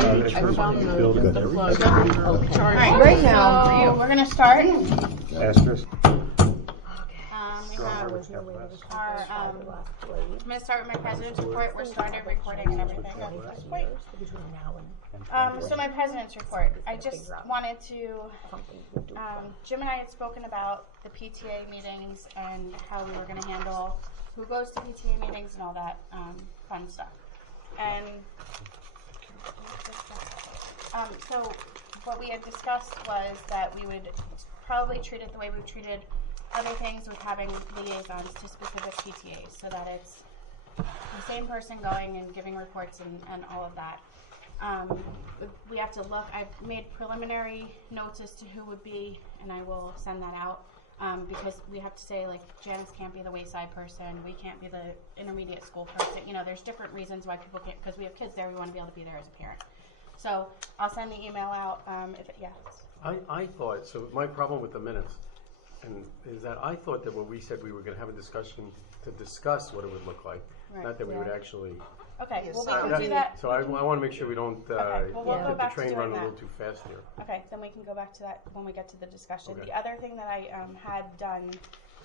Alright, right now, we're gonna start. Asterisk. We have our, I'm gonna start with my president's report. We're started recording and everything at this point. So my president's report. I just wanted to, Jim and I had spoken about the PTA meetings and how we were gonna handle who goes to PTA meetings and all that, fun stuff. And, so what we had discussed was that we would probably treat it the way we've treated other things with having liaisons to specific PTAs, so that it's the same person going and giving reports and all of that. We have to look, I've made preliminary notes as to who would be, and I will send that out, because we have to say, like, Janice can't be the wayside person, we can't be the intermediate school person. You know, there's different reasons why people can't, because we have kids there, we want to be able to be there as a parent. So I'll send the email out, I thought, so my problem with the minutes is that I thought that when we said we were going to have a discussion to discuss what it would look like, Right. not that we would actually. Okay, well, we can do that. So I want to make sure we don't Okay, well, we'll go get the back to train doing run a that. little too fast here. Okay, then we can go back to that when we get to the discussion. Okay. The other thing that I had done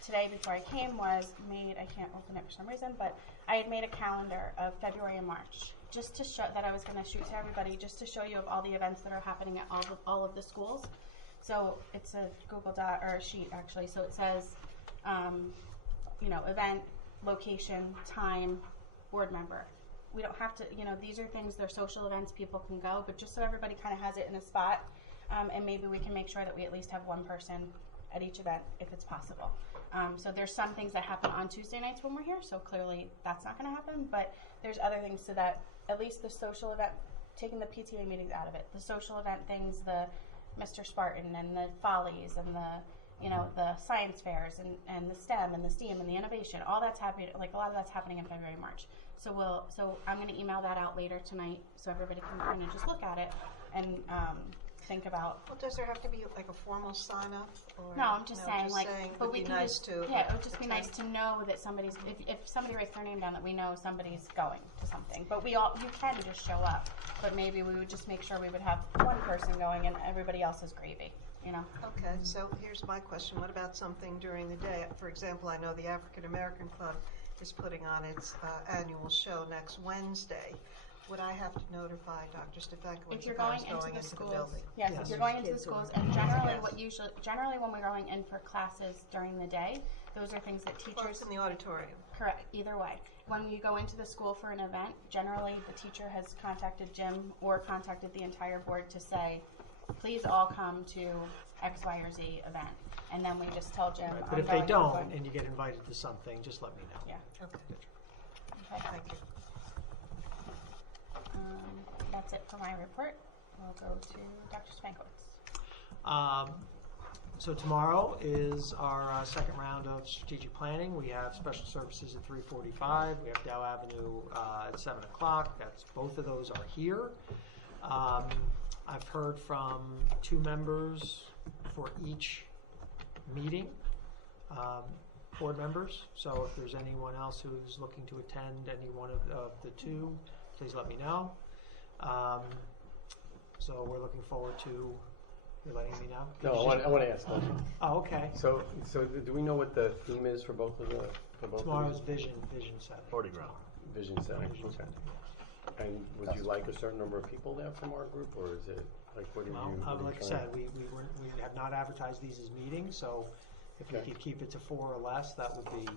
today before I came was I can't open it for some reason, but I had made a calendar of February and March, just to show that I was going to shoot to everybody, just to show you of all the events that are happening at all of the schools. So it's a Google Doc, or a sheet actually, so it says, event, location, time, board member. We don't have to, these are things, they're social events, people can go, but just so everybody kind of has it in a spot, and maybe we can make sure that we at least have one person at each event if it's possible. So there's some things that happen on Tuesday nights when we're here, so clearly that's not going to happen, but there's other things so that at least the social event, taking the PTA meetings out of it, the social event things, the Mr. Spartan and the Follies and the science fairs and the STEM and the STEAM and the innovation, all that's happening, like a lot of that's happening in February and March. So I'm going to email that out later tonight so everybody can kind of just look at it and think about. Well, does there have to be like a formal sign up? Or, no, I'm just saying, but we can nice it would just be nice to know that somebody's, if somebody writes their name down, that we know somebody's going to something. But you can just show up, but maybe we would just make sure we would have one person going and everybody else is gravy, Okay, so here's my question. What about something during the day? For example, I know the African American Club is putting on its annual show next Wednesday. Would I have to notify Dr. Stefanko if you're going into the schools? Yes, if you're going into the schools, and generally when we're going in for classes during the day, those are things that teachers. Well, it's in the auditorium. Correct. Either way, when you go into the school for an event, generally the teacher has contacted Jim or contacted the entire board to say, please all come to X, Y, or Z event, and then we just tell Jim. Right. But if they don't, and you get invited to something, just let me know. Yeah. Okay. Okay. Thank you. That's it for my report. We'll go to Dr. Spankowitz. So tomorrow is our second round of strategic planning. We have special services at 3:45. We have Dow Avenue at 7 o'clock. Both of those are here. I've heard from 2 members for each meeting, board members. So if there's anyone else who's looking to attend any one of the 2, please let me know. So we're looking forward to. You're letting me know. No, I want to ask them. Oh, okay. So do we know what the theme is for both of the? Tomorrow's vision setting. 40 ground. Vision setting. Okay. And would you like a certain number of people there from our group, or is it like what do you? Like I said, we have not advertised these as meetings, so if we could keep it to 4 or less, that would be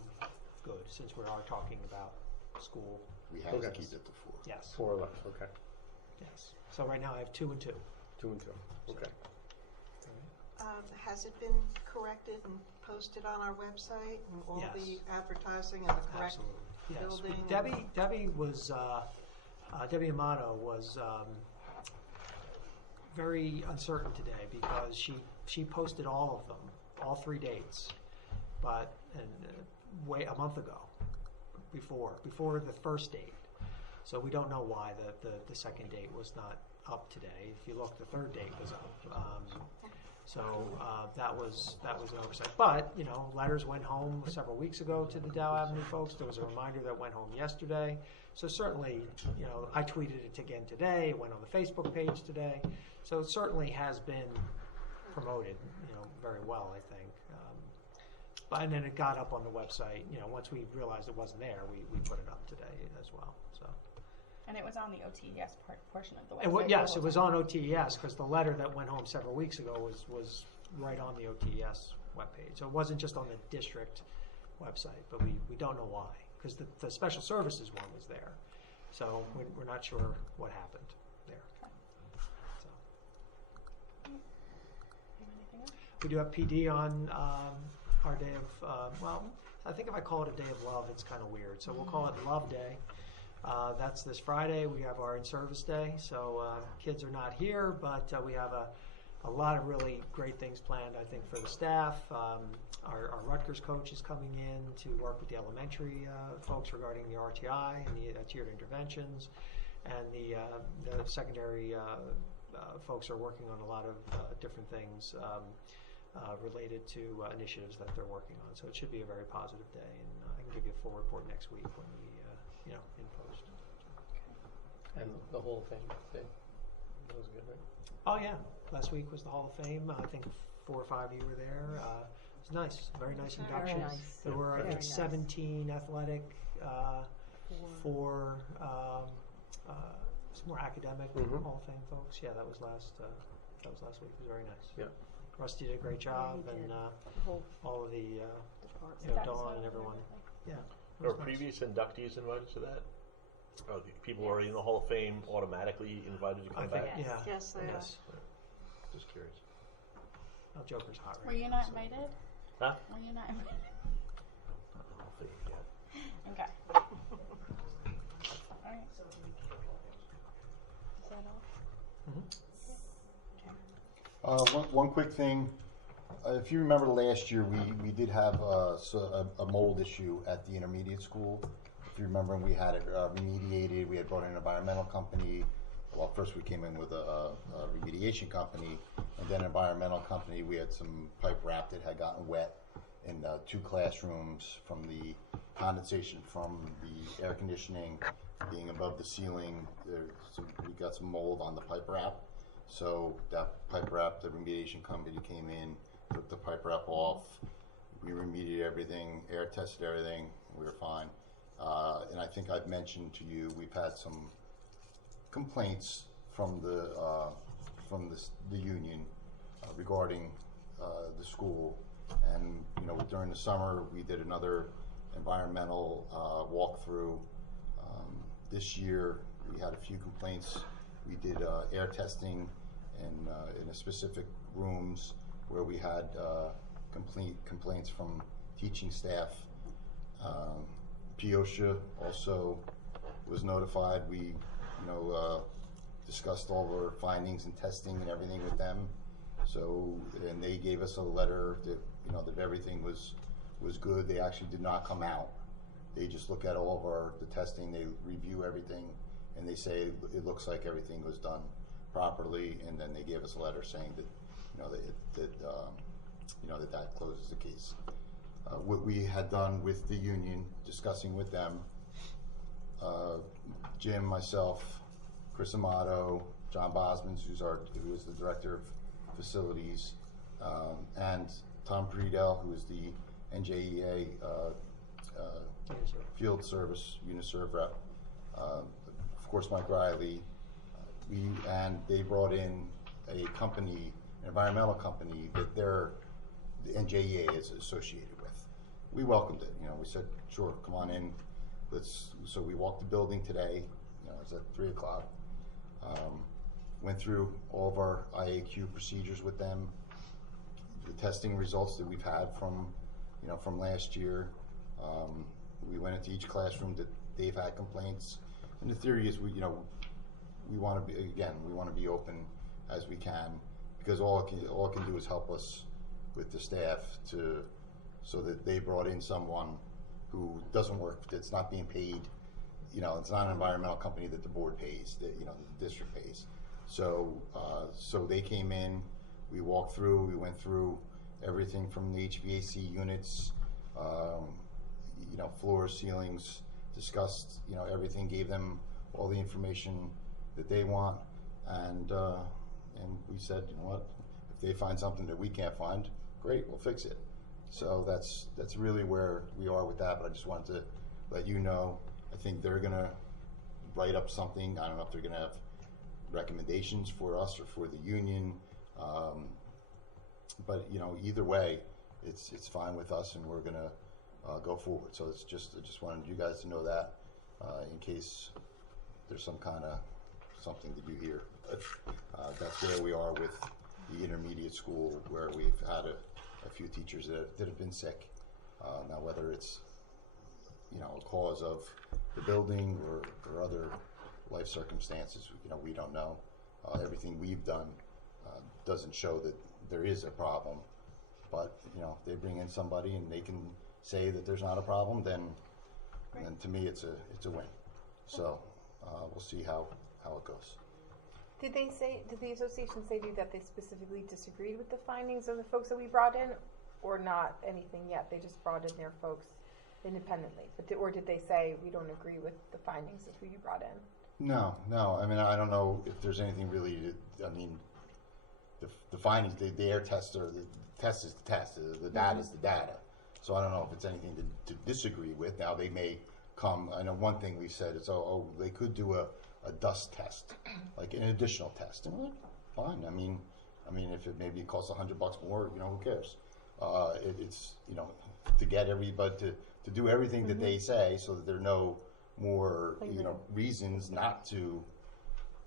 good. Since we are talking about school. We have to keep it to 4. Yes. 4 or less. Okay. Yes. So right now I have 2 and 2. 2 and 2. Okay. Has it been corrected and posted on our website and all the advertising and the correct building? Yes. Debbie was Debbie Amato was very uncertain today because she posted all of them, all 3 dates, but a month ago, before the first date. So we don't know why the second date was not up today. If you look, the third date was up. So that was an oversight. But, you know, letters went home several weeks ago to the Dow Avenue folks. There was a reminder that went home yesterday. So certainly, you know, I tweeted it again today. It went on the Facebook page today. So it certainly has been promoted, you know, very well, I think. And then it got up on the website. You know, once we realized it wasn't there, we put it up today as well. So. And it was on the OTES portion of the website. Yes, it was on OTES because the letter that went home several weeks ago was right on the OTES webpage. So it wasn't just on the district website, but we don't know why because the special services one was there. So we're not sure what happened there. So. Anything else? We do have PD on our day of, I think if I call it a day of love, it's kind of weird. So we'll call it Love Day. That's this Friday. We have our in-service day, so kids are not here, but we have a lot of really great things planned, I think, for the staff. Our Rutgers coach is coming in to work with the elementary folks regarding the RTI and the tiered interventions, and the secondary folks are working on a lot of different things related to initiatives that they're working on. So it should be a very positive day, and I can give you a full report next week when we in post. And the whole thing, that was good, right? Oh yeah, last week was the Hall of Fame. I think 4 or 5 of you were there. It was nice, very nice induction. nice. There were I Very think nice. 17 athletic, 4 some more academic Mhm. Hall of Fame folks. Yeah, that was last week. It was very nice. Yeah. Rusty did a great job, he and did. The whole all of the department. That's Dawn what and I everyone. remember. Yeah. it Are was nice. previous inductees invited to that? Are the people already in the Hall of Fame automatically invited to I come think back? yeah. Yes, they are. Yes. Just curious. Oh, Joker's hot right Were you now, not so- invited? Huh? Were you not invited? Hall of Fame, yeah. Okay. All right. Is that all? Mhm. Okay. One quick thing. If you remember last year, we did have a mold issue at the intermediate school. If you remember, we had it remediated. We had brought in an environmental company. Well, first we came in with a remediation company, and then an environmental company. We had some pipe wrap that had gotten wet in 2 classrooms from the condensation from the air conditioning being above the ceiling. We got some mold on the pipe wrap. So that pipe wrap, the remediation company came in, took the pipe wrap off. We remediated everything, air tested everything. We were fine. And I think I've mentioned to you, we've had some complaints from the union regarding the school. And during the summer, we did another environmental walkthrough. This year, we had a few complaints. We did air testing in a specific rooms where we had complaints from teaching staff. POSHA also was notified. We, discussed all of our findings and testing and everything with them. So, and they gave us a letter that, that everything was good. They actually did not come out. They just look at all of the testing, they review everything, and they say it looks like everything was done properly, and then they gave us a letter saying that, that closes the case. What we had done with the union, discussing with them, Jim, myself, Chris Amato, John Bosmans, who is the director of facilities, and Tom Friedel, who is the NJEA field service UNISERV rep. Of course, Mike Riley. They brought in a company, an environmental company that the NJEA is associated with. We welcomed it. We said, sure, come on in. So we walked the building today. It's at 3 o'clock. Went through all of our IAQ procedures with them, the testing results that we've had from last year. We went into each classroom that they've had complaints, and the theory is we want to be open as we can, because all it can do is help us with the staff so that they brought in someone who doesn't work, that's not being paid. It's not an environmental company that the board pays, that the district pays. So they came in. we walked through, we went through everything from the HVAC units, floors, ceilings, discussed, everything, gave them all the information that they want, and we said, you know what, if they find something that we can't find, great, we'll fix it. So that's really where we are with that, but I just wanted to let you know, I think they're gonna write up something. I don't know if they're gonna have recommendations for us or for the union, but either way, it's fine with us, and we're gonna go forward. So I just wanted you guys to know that, in case there's some kind of something that you hear. That's where we are with the intermediate school, where we've had a few teachers that have been sick. Now, whether it's a cause of the building or other life circumstances, we don't know. Everything we've done doesn't show that there is a problem. But if they bring in somebody and they can say that there's not a problem, then to me it's a win. So we'll see how it goes. Did the association say to you that they specifically disagreed with the findings of the folks that we brought in, or not anything yet? They just brought in their folks independently, or did they say we don't agree with the findings of who you brought in? No. I mean, I don't know if there's anything really. The findings, the air test, or the test is the test. The data is the data. So I don't know if it's anything to disagree with. Now they may come. I know one thing we said is, they could do a dust test, like an additional test. And we're like, fine. I mean, if it maybe costs $100 more, who cares? It's to get everybody to do everything that they say, so that there are no more reasons not to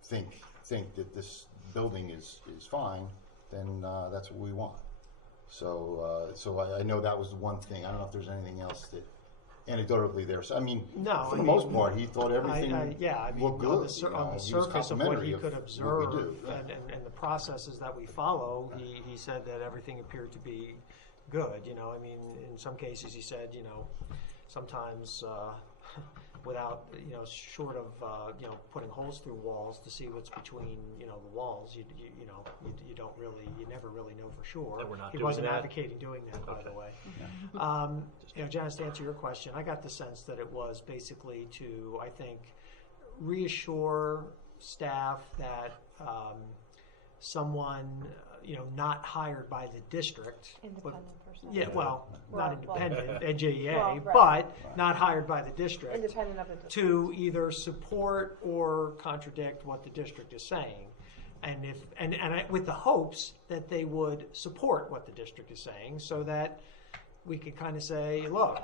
think that this building is fine. Then that's what we want. So I know that was the one thing. I don't know if there's anything else that anecdotally there. So for the most part, he thought everything looked good. On the surface of what he could observe and the processes that we follow, he said that everything appeared to be good. In some cases he said, sometimes without, short of, putting holes through walls to see what's between, the walls, you never really know for sure. And we're not He doing wasn't that? advocating doing that, by the way. Janice, to answer your question, I got the sense that it was basically to, I think, reassure staff that someone, not hired by the district. Independent person. Yeah, not independent, Right. NJEA, Well, right. but not hired by the district, Independent of the district. to either support or contradict what the district is saying. And with the hopes that they would support what the district is saying, so that we could kind of say, look,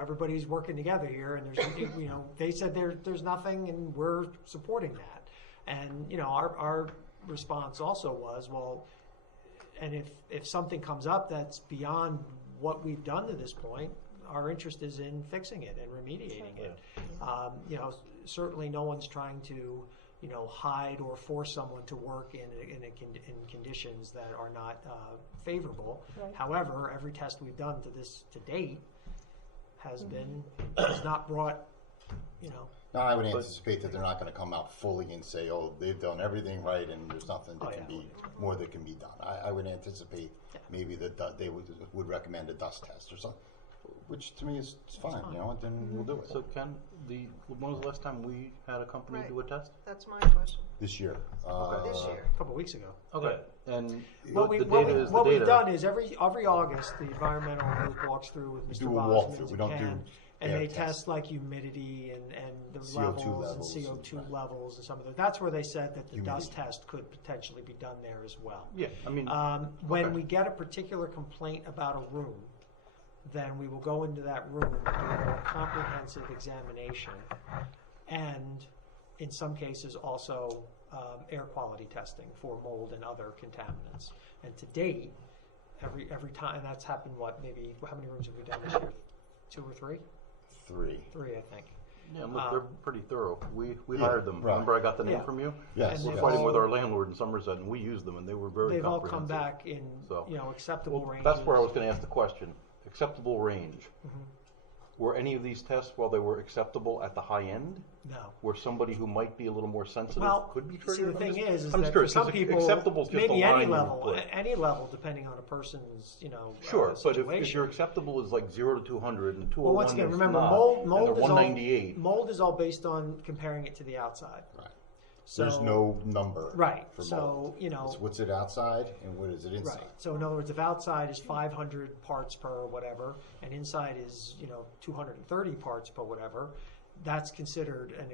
everybody's working together here, and there's, they said there's nothing, and we're supporting that. And our response also was, well, and if something comes up that's beyond what we've done to this point, our interest is in fixing it and remediating it. Certainly no one's trying to, hide or force someone to work in conditions that are not favorable. Right. However, every test we've done to date has not brought, No, I would anticipate that they're not going to come out fully and say, they've done everything right and there's nothing more that can be done. I would anticipate maybe that they would recommend a dust test or something, which to me is fine, and then we'll do it. So Ken, when was the last time we had a company do a test? That's my question. This year. This year. a couple of weeks ago. Okay. And What the data is the we've data. done is every August the environmental group walks through with Mr. Do a Boz walkthrough. and We don't Ken, do and air they tests. test like humidity and the CO2 levels and levels CO2 and- levels and some of the. That's where they said that the Humidity. dust test could potentially be done there as well. Yeah, I mean, When okay. we get a particular complaint about a room, then we will go into that room and do a more comprehensive examination, and in some cases also air quality testing for mold and other contaminants. And to date, every time, and that's happened. How many rooms have we done this year? 2 or 3? 3. 3, I think. yeah, look, they're pretty thorough. We Yeah, hired them. right. Remember I got the name Yeah. from you? Yes. And We're they've fighting all- with our landlord in Somerset, and we used them, and they were very They've all come comprehensive. back in So, acceptable well, ranges. that's where I was going to ask the question. Acceptable range. Were any of these tests, while they were acceptable at the high end, No. where somebody who might be a little more sensitive Well, could be see, triggered? the thing is I'm that just for curious, some 'cause people, acceptable is just a maybe line any you level, put. any level, depending on a person's, Sure, but if situation. your acceptable is like 0 to 200 and 201 Well, once again, is remember, not, mold and they're is all 198. mold is all based on comparing it to the outside. Right. So, There's no number. right. For So mold. It's what's it outside and what is it inside? right. So in other words, if outside is 500 parts per whatever, and inside is 230 parts per whatever, that's considered an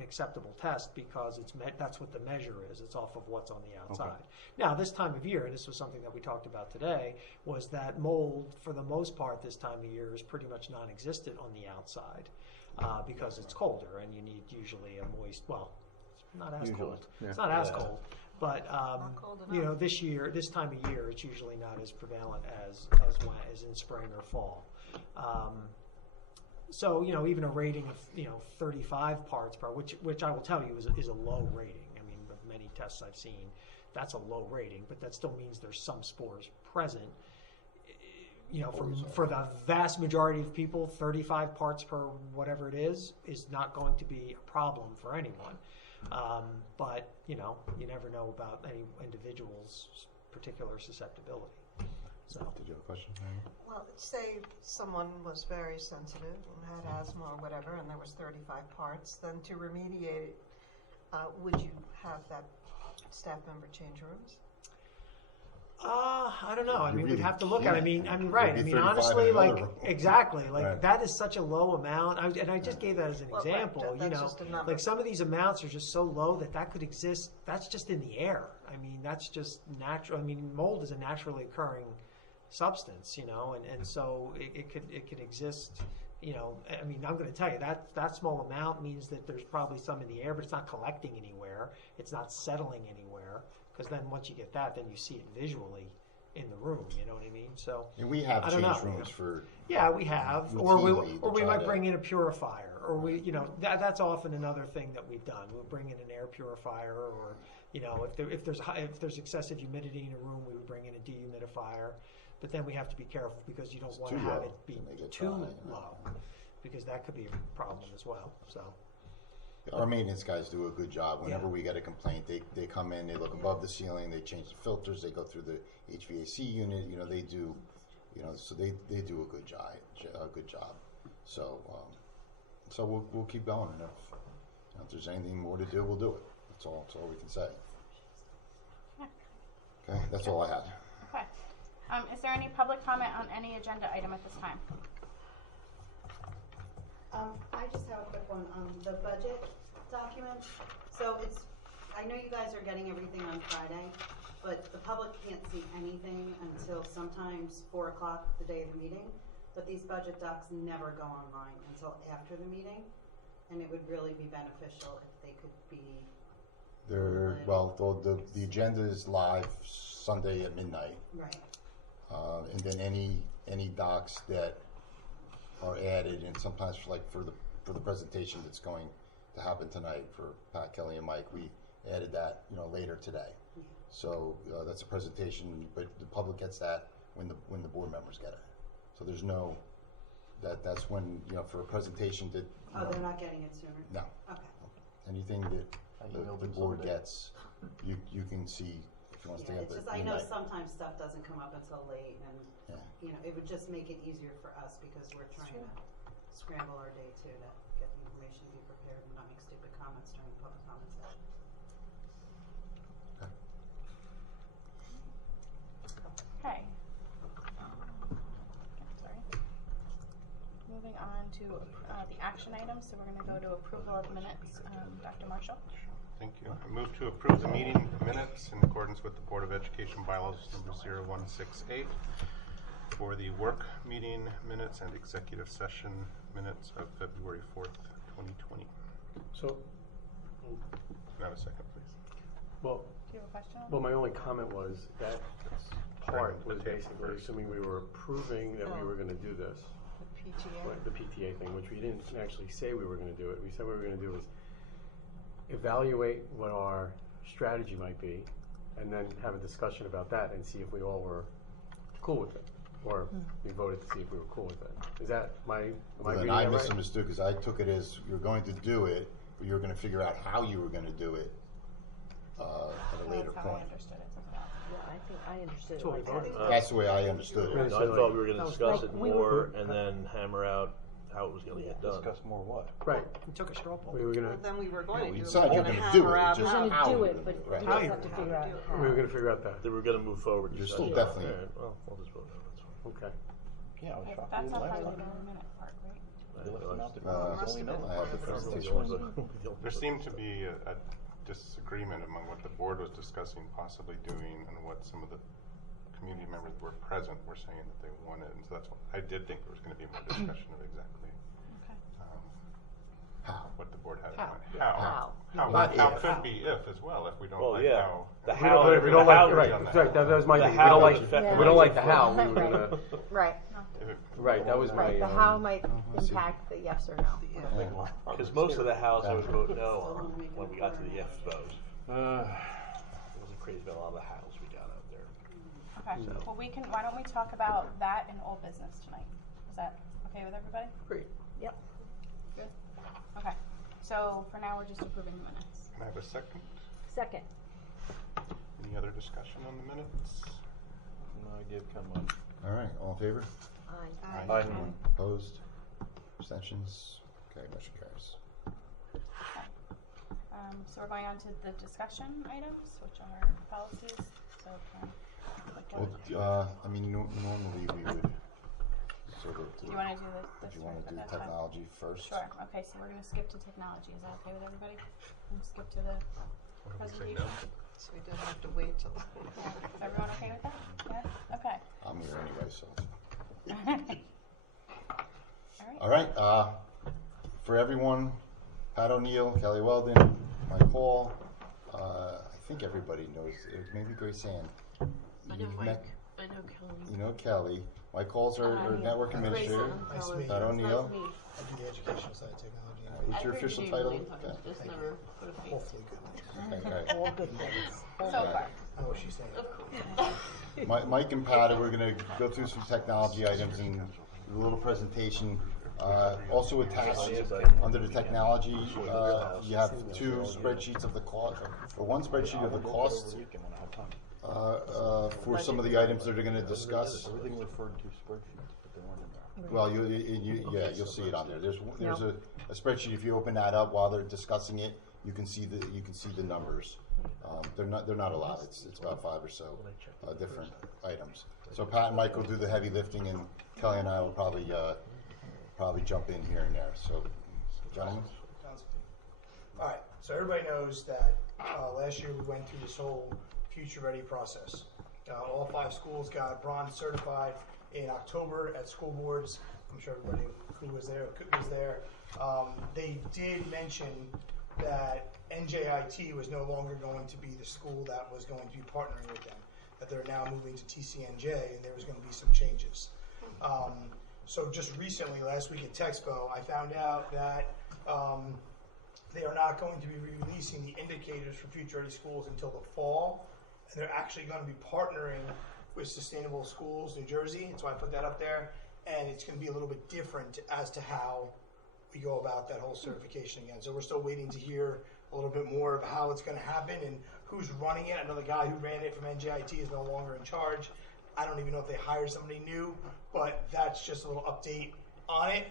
acceptable test because that's what the measure is. It's off of what's on the outside. Okay. Now, this time of year, and this was something that we talked about today, was that mold, for the most part, this time of year is pretty much non-existent on the outside because it's colder, and you need usually a moist. Well, it's not as Usually, cold. yeah. It's not as cold, but cold enough. this time of year, it's usually not as prevalent as in spring or fall. So even a rating of 35 parts per, which I will tell you is a low rating. I mean, of many tests I've seen, that's a low rating, but that still means there's some spores present. For the vast majority of people, 35 parts per whatever it is not going to be a problem for anyone. But you never know about any individual's particular susceptibility. So. Did you have a question? Mary? Well, say someone was very sensitive and had asthma or whatever, and there was 35 parts, then to remediate it, would you have that staff member change rooms? I don't know. I mean, we'd really have to look at it. I mean, right. I It'd be mean, 35 honestly, in another like, room. exactly. Like, Right. that is such a low amount. And I just gave that as an Well, right, example. that's just a number. Like some of these amounts are just so low that could exist. That's just in the air. I mean, that's just natural. I mean, mold is a naturally occurring substance, and so it could exist. I mean, I'm going to tell you that small amount means that there's probably some in the air, but it's not collecting anywhere. It's not settling anywhere. Because then once you get that, then you see it visually in the room. You know what I mean? So And we have I don't changed know. rooms for. yeah, we have, routinely or to we try might to- bring in a purifier, or that's often another thing that we've done. We'll bring in an air purifier, or if there's excessive humidity in a room, we would bring in a dehumidifier. But then we have to be careful because you don't It's want to too have low, it be then they get too dry, low, because that could be a problem as well. So. Our maintenance guys do a good job. Whenever Yeah. we get a complaint, they come in, they look above the ceiling, they change the filters, they go through the HVAC unit. They do, so they do a good job. So we'll keep going, and if there's anything more to do, we'll do it. That's all we can say. Okay, that's all I had. Okay. Is there any public comment on any agenda item at this time? I just have a quick one on the budget document. So I know you guys are getting everything on Friday, but the public can't see anything until sometimes 4 o'clock the day of the meeting. But these budget docs never go online until after the meeting, and it would really be beneficial if they could be. The agenda is live Sunday at midnight. Right. And then any docs that are added, and sometimes for the presentation that's going to happen tonight for Pat, Kelly, and Mike, we added that later today. So that's a presentation, but the public gets that when the board members get it. So there's no that's when for a presentation that. They're not getting it sooner? No. Okay. Anything that emailed the them board Sunday. gets, you can see if you want to stay Yeah, up it's at just, I know midnight. sometimes stuff doesn't come up until late, and, Yeah. it would just make it easier for us, because we're trying to scramble our day too, to get the information, be prepared, and not make stupid comments during the public comment session. Okay. Sorry. Moving on to the action items. So we're going to go to approval of minutes. Dr. Marshall. Thank you. I move to approve the meeting minutes in accordance with the Board of Education bylaws number 0168 for the work meeting minutes and executive session minutes of February 4th, 2020. So, Can I have a second, please? well, Do you have a question? well, my only comment was that part was the table basically first. assuming we were approving that we were going to do this. The PTA? Right, the PTA thing, which we didn't actually say we were going to do it. We said what we were going to do was evaluate what our strategy might be, and then have a discussion about that and see if we all were cool with it. or we voted to see if we were cool with it. Is that am I Then reading I that right? misunderstood because I took it as you're going to do it, but you were going to figure out how you were going to do it at a later That's how I point. understood it as well. Yeah, I think I understood That's it what we like voted that. on. That's the way I understood Really? it. I thought we were going That to was discuss like it we more were- and then hammer out how it was going to get done. Discuss more what? Right. We took a straw poll. We were gonna Then we were going to We do it. decided you were We're going to gonna do hammer it, out just We're how gonna you do were it, gonna but do it. we Right. just have to figure out how. we were gonna figure out that. They were going to move forward. You're discuss still it. definitely- All right, well, we'll just vote on it. Okay. Yeah, I was Yeah, shocked. that's we not didn't part last of the time. minute part, right? They left them out there. must have been I have the part of first it. one. There seemed to be a disagreement among what the board was discussing possibly doing and what some of the community members were present were saying that they wanted. And so that's what I did think there was going to be more discussion of exactly Okay. How? what the board had in How. mind. How. Not How if. could be if as well, if we don't Well, like yeah. how. The We how- don't, we the don't like, how- right, on that. right, that was my The thing. We how don't like, would affect we don't like the the how, we were gonna, Right, If it- right, that was my, right. The how might I see. impact the yes or no. Because most of the house I would vote no on when we got to the yes vote. It wasn't crazy about a lot of the hows we got out there. Okay, well, why don't we talk about that in old business tonight? Is that okay with everybody? great. Yep. Good. Okay, so for now, we're just approving the minutes. Can I have a second? Second. Any other discussion on the minutes? No, I did come on. All right, all in favor? Aye. Aye. Anyone opposed? Abstentions? Okay, motion carries. So we're going on to the discussion items, which are policies, so can Well, I mean, normally we would sort of do do. you wanna do this Do you want first to do at that time? technology first? Sure, okay, so we're gonna skip to technology, is that okay with everybody? And skip to the presentation? So we didn't have to wait till. Yeah, everyone okay with that? Yeah, okay. I'm here anyway, so. All right. All right, for everyone, Pat O'Neill, Kelly Weldon, Mike Hall, I think everybody knows, maybe Grace Ann. You've met- I know Kelly. You know Kelly. Mike Hall's our network administrator. Nice to meet you. Pat O'Neill. I do the educational side of technology. What's your official title? Okay. Just never put a face. Hopefully good. Okay, all right. All good things. So far. I know what she's saying. Mike and Pat, we're going to go through some technology items and do a little presentation. Also attached under the technology, you have two spreadsheets of the cost, or one spreadsheet of the cost for some of the items that they're going to discuss. Everything referred to spreadsheets, but they weren't in there. Well, you'll see it on there. There's a spreadsheet. If you open that up while they're discussing it, you can see the numbers. They're not a lot. It's about 5 or so different items. So Pat and Mike will do the heavy lifting, and Kelly and I will probably jump in here and there. So, gentlemen. Sounds good. All right, so everybody knows that last year we went through this whole Future Ready process. All 5 schools got bronze certified in October at school boards. I'm sure everybody who was there was there. They did mention that NJIT was no longer going to be the school that was going to be partnering with them, that they're now moving to TCNJ, and there was going to be some changes. So just recently, last week at Texpo, I found out that they are not going to be releasing the indicators for Future Ready Schools until the fall, and they're actually going to be partnering with Sustainable Schools New Jersey. That's why I put that up there, and it's going to be a little bit different as to how we go about that whole certification again. So we're still waiting to hear a little bit more of how it's going to happen and who's running it. I know the guy who ran it from NJIT is no longer in charge. I don't even know if they hired somebody new, but that's just a little update on it.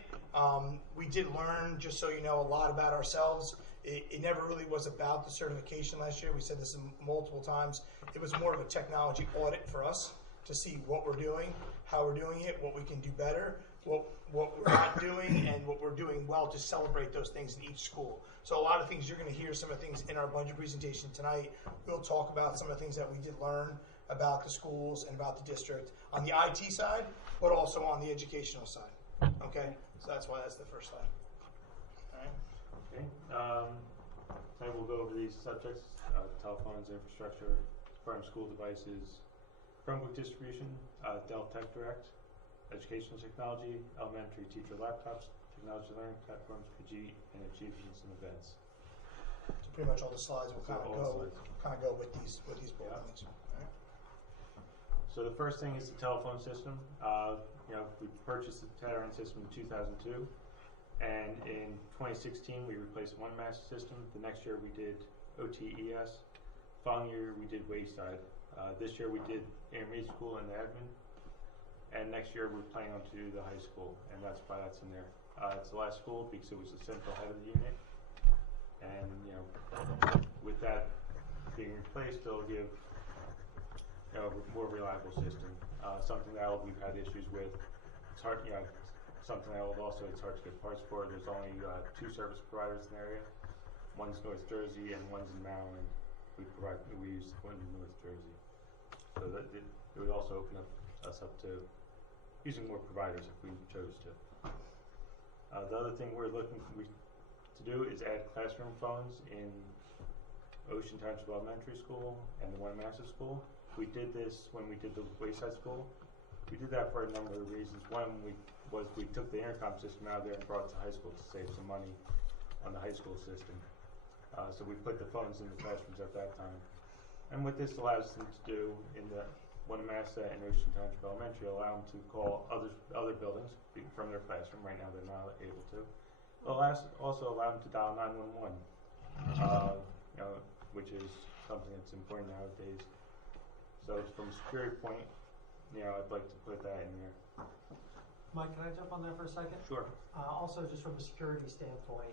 We did learn, just so you know, a lot about ourselves. It never really was about the certification last year. We said this multiple times. It was more of a technology audit for us to see what we're doing, how we're doing it, what we can do better, what we're not doing, and what we're doing well to celebrate those things in each school. So a lot of things, you're going to hear some of the things in our budget presentation tonight. We'll talk about some of the things that we did learn about the schools and about the district on the IT side, but also on the educational side. Okay, so that's why that's the first slide. All right. Okay. Tonight we'll go over these subjects: telephones, infrastructure, farm school devices, Chromebook distribution, Dell Tech Direct, educational technology, elementary teacher laptops, technology learning platforms, PG, and achievements and events. So pretty much all the slides will kind of all the go slides. with these bullet points. All right. So the first thing is the telephone system. We purchased the Tetarin system in 2002, and in 2016 we replaced one master system. The next year we did OTES. Following year we did Wayside. This year we did intermediate school and admin, and next year we're planning on to do the high school, and that's why that's in there. It's the last school because it was the central head of the unit, and with that being replaced, it'll give a more reliable system. Something that we've had issues with. It's hard, something that it's hard to get parts for. There's only 2 service providers in the area. One's North Jersey and one's in Maryland. We use one in North Jersey. So that it would also open us up to using more providers if we chose to. The other thing we're looking to do is add classroom phones in Ocean Township Elementary School and the One Master School. We did this when we did the Wayside School. We did that for a number of reasons. One we took the intercom system out of there and brought it to high school to save some money on the high school system. So we put the phones in the classrooms at that time. And what this allows them to do in the One Massa and Ocean Township Elementary, allow them to call other buildings from their classroom. Right now they're not able to. It'll also allow them to dial 911, which is something that's important nowadays. So from a security point, I'd like to put that in there. Mike, can I jump on there for a second? Sure. Also, just from a security standpoint,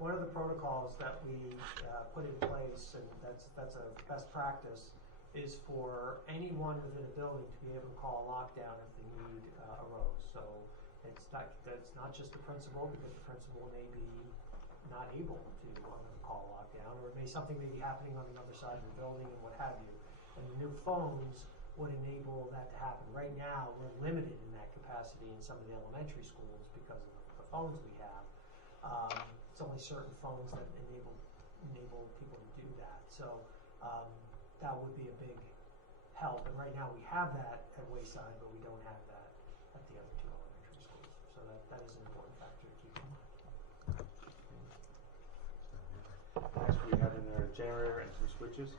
one of the protocols that we put in place, and that's a best practice, is for anyone within a building to be able to call a lockdown if the need arose. So that's not just the principal, because the principal may be not able to call a lockdown, or something may be happening on the other side of the building and what have you. And the new phones would enable that to happen. Right now, we're limited in that capacity in some of the elementary schools because of the phones we have. It's only certain phones that enable people to do that. So that would be a big help. And right now we have that at Wayside, but we don't have that at the other 2 elementary schools. So that is an important factor to keep in mind. Next we have in there a generator and some switches.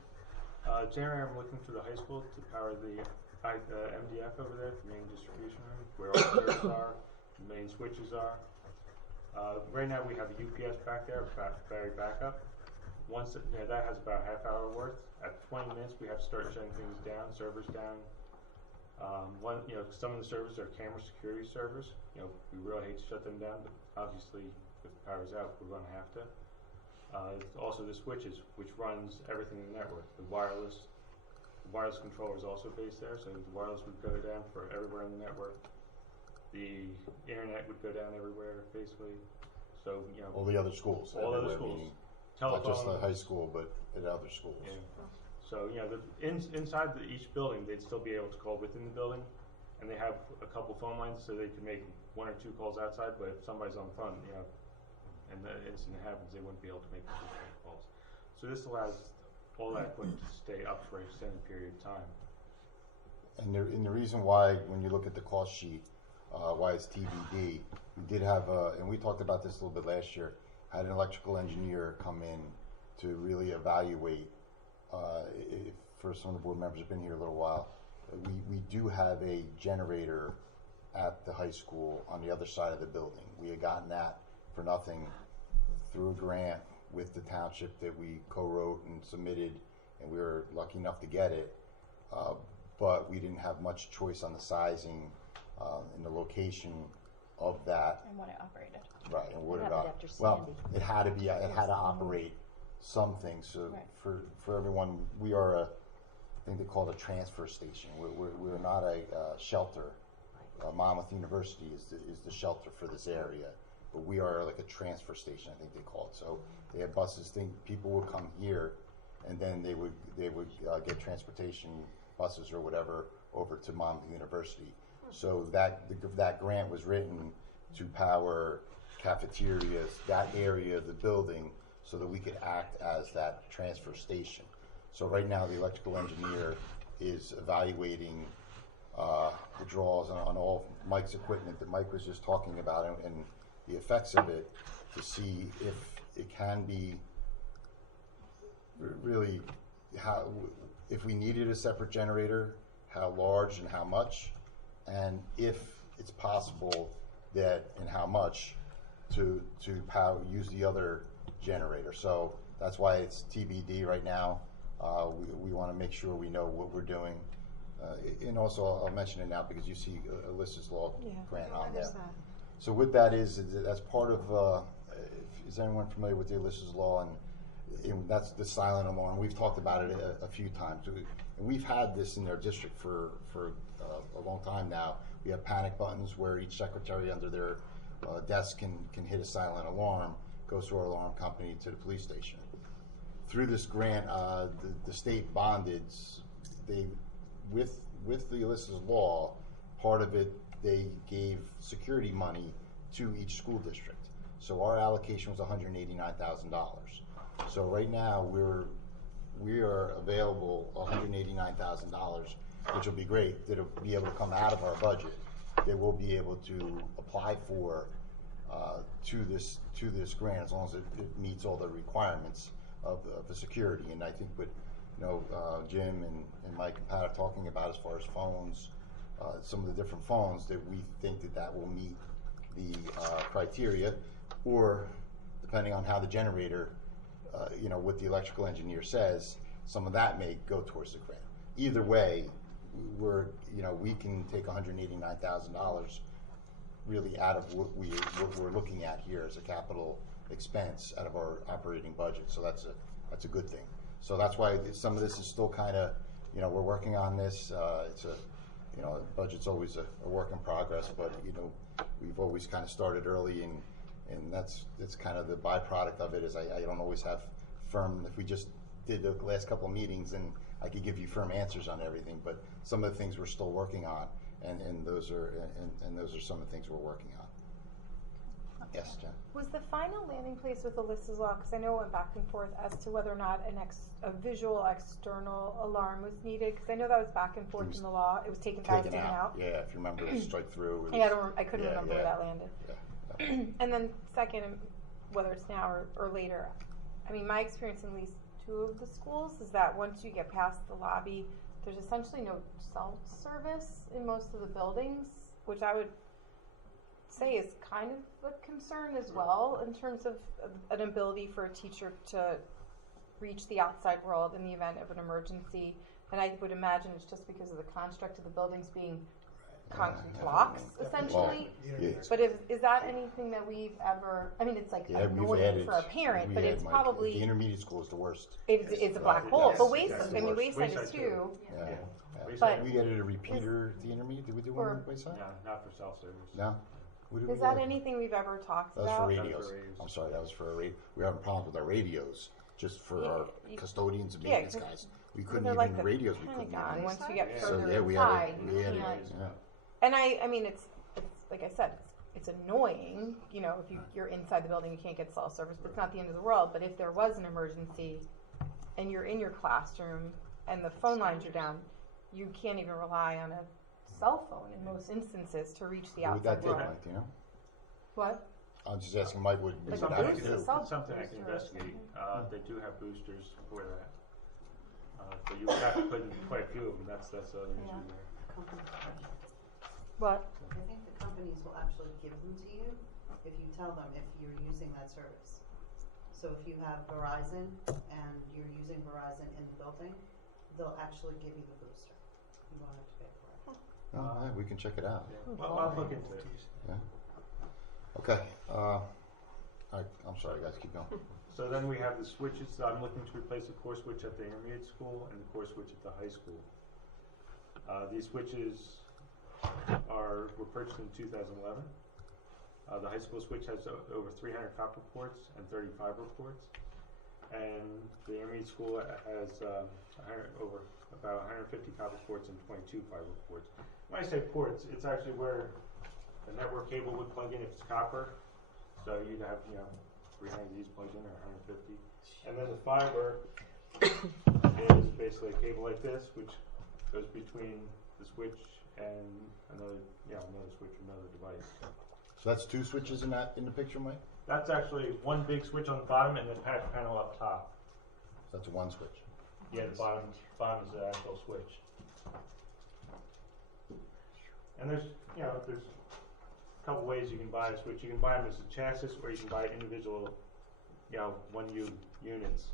Generator, I'm looking for the high school to power the MDF over there, the main distribution room, where all the circuits are, the main switches are. Right now we have a UPS back there, battery backup. Once that has about a half hour worth. At 20 minutes we have to start shutting things down, servers down. Some of the servers are camera security servers. We really hate to shut them down, but obviously if the power's out, we're going to have to. Also the switches, which runs everything in the network. The wireless controller is also based there, so the wireless would go down for everywhere in the network. The internet would go down everywhere, basically. So all the other schools. All other schools. Not just the high school, but at other schools. Yeah. So inside each building, they'd still be able to call within the building, and they have a couple phone lines, so they can make 1 or 2 calls outside. But if somebody's on the phone, and the incident happens, they wouldn't be able to make the calls. So this allows all that equipment to stay up for an extended period of time. And the reason why, when you look at the cost sheet, why it's TBD, we did have, and we talked about this a little bit last year, had an electrical engineer come in to really evaluate, for some of the board members who have been here a little while, we do have a generator at the high school on the other side of the building. We had gotten that for nothing through a grant with the township that we co-wrote and submitted, and we were lucky enough to get it. But we didn't have much choice on the sizing and the location of that. And what it operated. Right, and what What it happened after well, Sandy? it had to be, it had to operate something. So Right. for everyone, we are I think they call it a transfer station. We're not a shelter. Monmouth University is the shelter for this area, but we are like a transfer station, I think they call it. So they have buses. People would come here, and then they would get transportation buses or whatever over to Monmouth University. So that grant was written to power cafeterias, that area of the building, so that we could act as that transfer station. So right now, the electrical engineer is evaluating the draws on all Mike's equipment that Mike was just talking about and the effects of it, to see if it can be really, if we needed a separate generator, how large and how much, and if it's possible that, and how much, to use the other generator. So that's why it's TBD right now. We want to make sure we know what we're doing. And also, I'll mention it now because you see Alyssa's Law grant on there. So what that is, that's part of, is anyone familiar with the Alyssa's Law? And that's the silent alarm. We've talked about it a few times. And we've had this in our district for a long time now. We have panic buttons where each secretary under their desk can hit a silent alarm, goes to our alarm company to the police station. Through this grant, the state bonded, with the Alyssa's Law, part of it, they gave security money to each school district. So our allocation was $189,000. So right now we are available $189,000, which will be great. That'll be able to come out of our budget. That we'll be able to apply for to this grant as long as it meets all the requirements of the security. And I think what Jim and Mike and Pat are talking about as far as phones, some of the different phones, that we think that will meet the criteria, or depending on how the generator, what the electrical engineer says, some of that may go towards the grant. Either way, we can take $189,000 really out of what we're looking at here as a capital expense out of our operating budget. So that's a good thing. So that's why some of this is still kind of, we're working on this. It's a, budget's always a work in progress, but we've always kind of started early, and that's kind of the byproduct of it. Is I don't always have firm. If we just did the last couple of meetings, and I could give you firm answers on everything, but some of the things we're still working on, and those are some of the things we're working on. Yes, Jen. Was the final landing place with Alyssa's Law, because I know it went back and forth as to whether or not a visual external alarm was needed, because I know that was back and forth in the law. It was taken out. Yeah, if you remember, it was strike through. I couldn't remember where that landed. Yeah. And then second, whether it's now or later, I mean, my experience in at least 2 of the schools is that once you get past the lobby, there's essentially no cell service in most of the buildings, which I would say is kind of a concern as well in terms of an ability for a teacher to reach the outside world in the event of an emergency. And I would imagine it's just because of the construct of the buildings being concrete blocks, essentially. But is that anything that we've ever, I mean, it's like annoying for a parent, but it's probably... The intermediate school is the worst. It's a black hole. But Wayside is too. Yeah. But we added a repeater at the intermediate. Did we do one on Wayside? No, not for self-service. No? Is that anything we've ever talked about? That was for radios. I'm sorry, that was for radio. We were having problems with our radios, just for our custodians and maintenance guys. We couldn't even, like radios we couldn't even. Once you get further inside, we had it. And I mean, it's like I said, it's annoying, if you're inside the building, you can't get cell service, but it's not the end of the world. But if there was an emergency and you're in your classroom and the phone lines are down, you can't even rely on a cell phone in most instances to reach the outside world. What would that take, Mike, do you know? What? I'm just asking Mike what It's would have to do. It's something I can investigate. They do have boosters for that. But you would have to put in quite a few of them. That's the other issue there. What? I think the companies will actually give them to you if you tell them if you're using that service. So if you have Verizon and you're using Verizon in the building, they'll actually give you the booster. You won't have to pay for it. Oh, we can check it out. Yeah. Well, I'll look into it. Yeah. Okay. I'm sorry, guys. Keep going. So then we have the switches. I'm looking to replace the core switch at the intermediate school and the core switch at the high school. These switches were purchased in 2011. The high school switch has over 300 copper ports and 30 fiber ports, and the intermediate school has about 150 copper ports and 22 fiber ports. When I say ports, it's actually where the network cable would plug in if it's copper. So you'd have 300 of these plugged in or 150, and then the fiber is basically a cable like this, which goes between the switch and another switch, another device. So that's 2 switches in the picture, Mike? That's actually one big switch on the bottom and the patch panel up top. So that's one switch. Yeah, the bottom is the actual switch. And there's a couple ways you can buy a switch. You can buy them as a chassis, or you can buy individual, 1U units.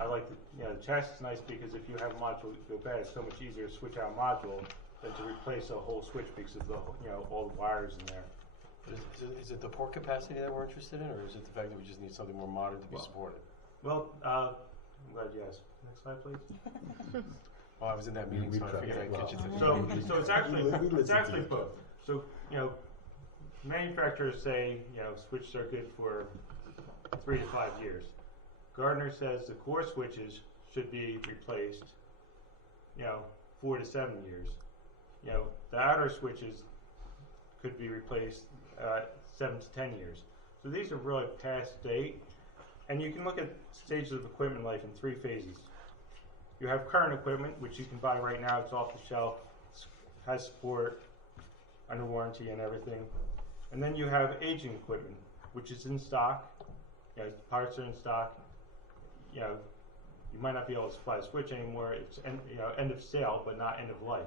I like the chassis is nice because if you have a module go bad, it's so much easier to switch out a module than to replace a whole switch because of the all the wires in there. Is it the port capacity that we're interested in, or is it the fact that we just need something more modern to be supported? Well, I'm glad you asked. Next slide, please. Well, I was in that meeting, so I figured I'd catch it. So it's actually both. So manufacturers say switches are good for 3 to 5 years. Gardner says the core switches should be replaced 4 to 7 years. The outer switches could be replaced 7 to 10 years. So these are really past date, and you can look at stages of equipment life in 3 phases. You have current equipment, which you can buy right now. It's off the shelf, has support, under warranty and everything. And then you have aging equipment, which is in stock. Parts are in stock. You might not be able to supply a switch anymore. It's end of sale, but not end of life.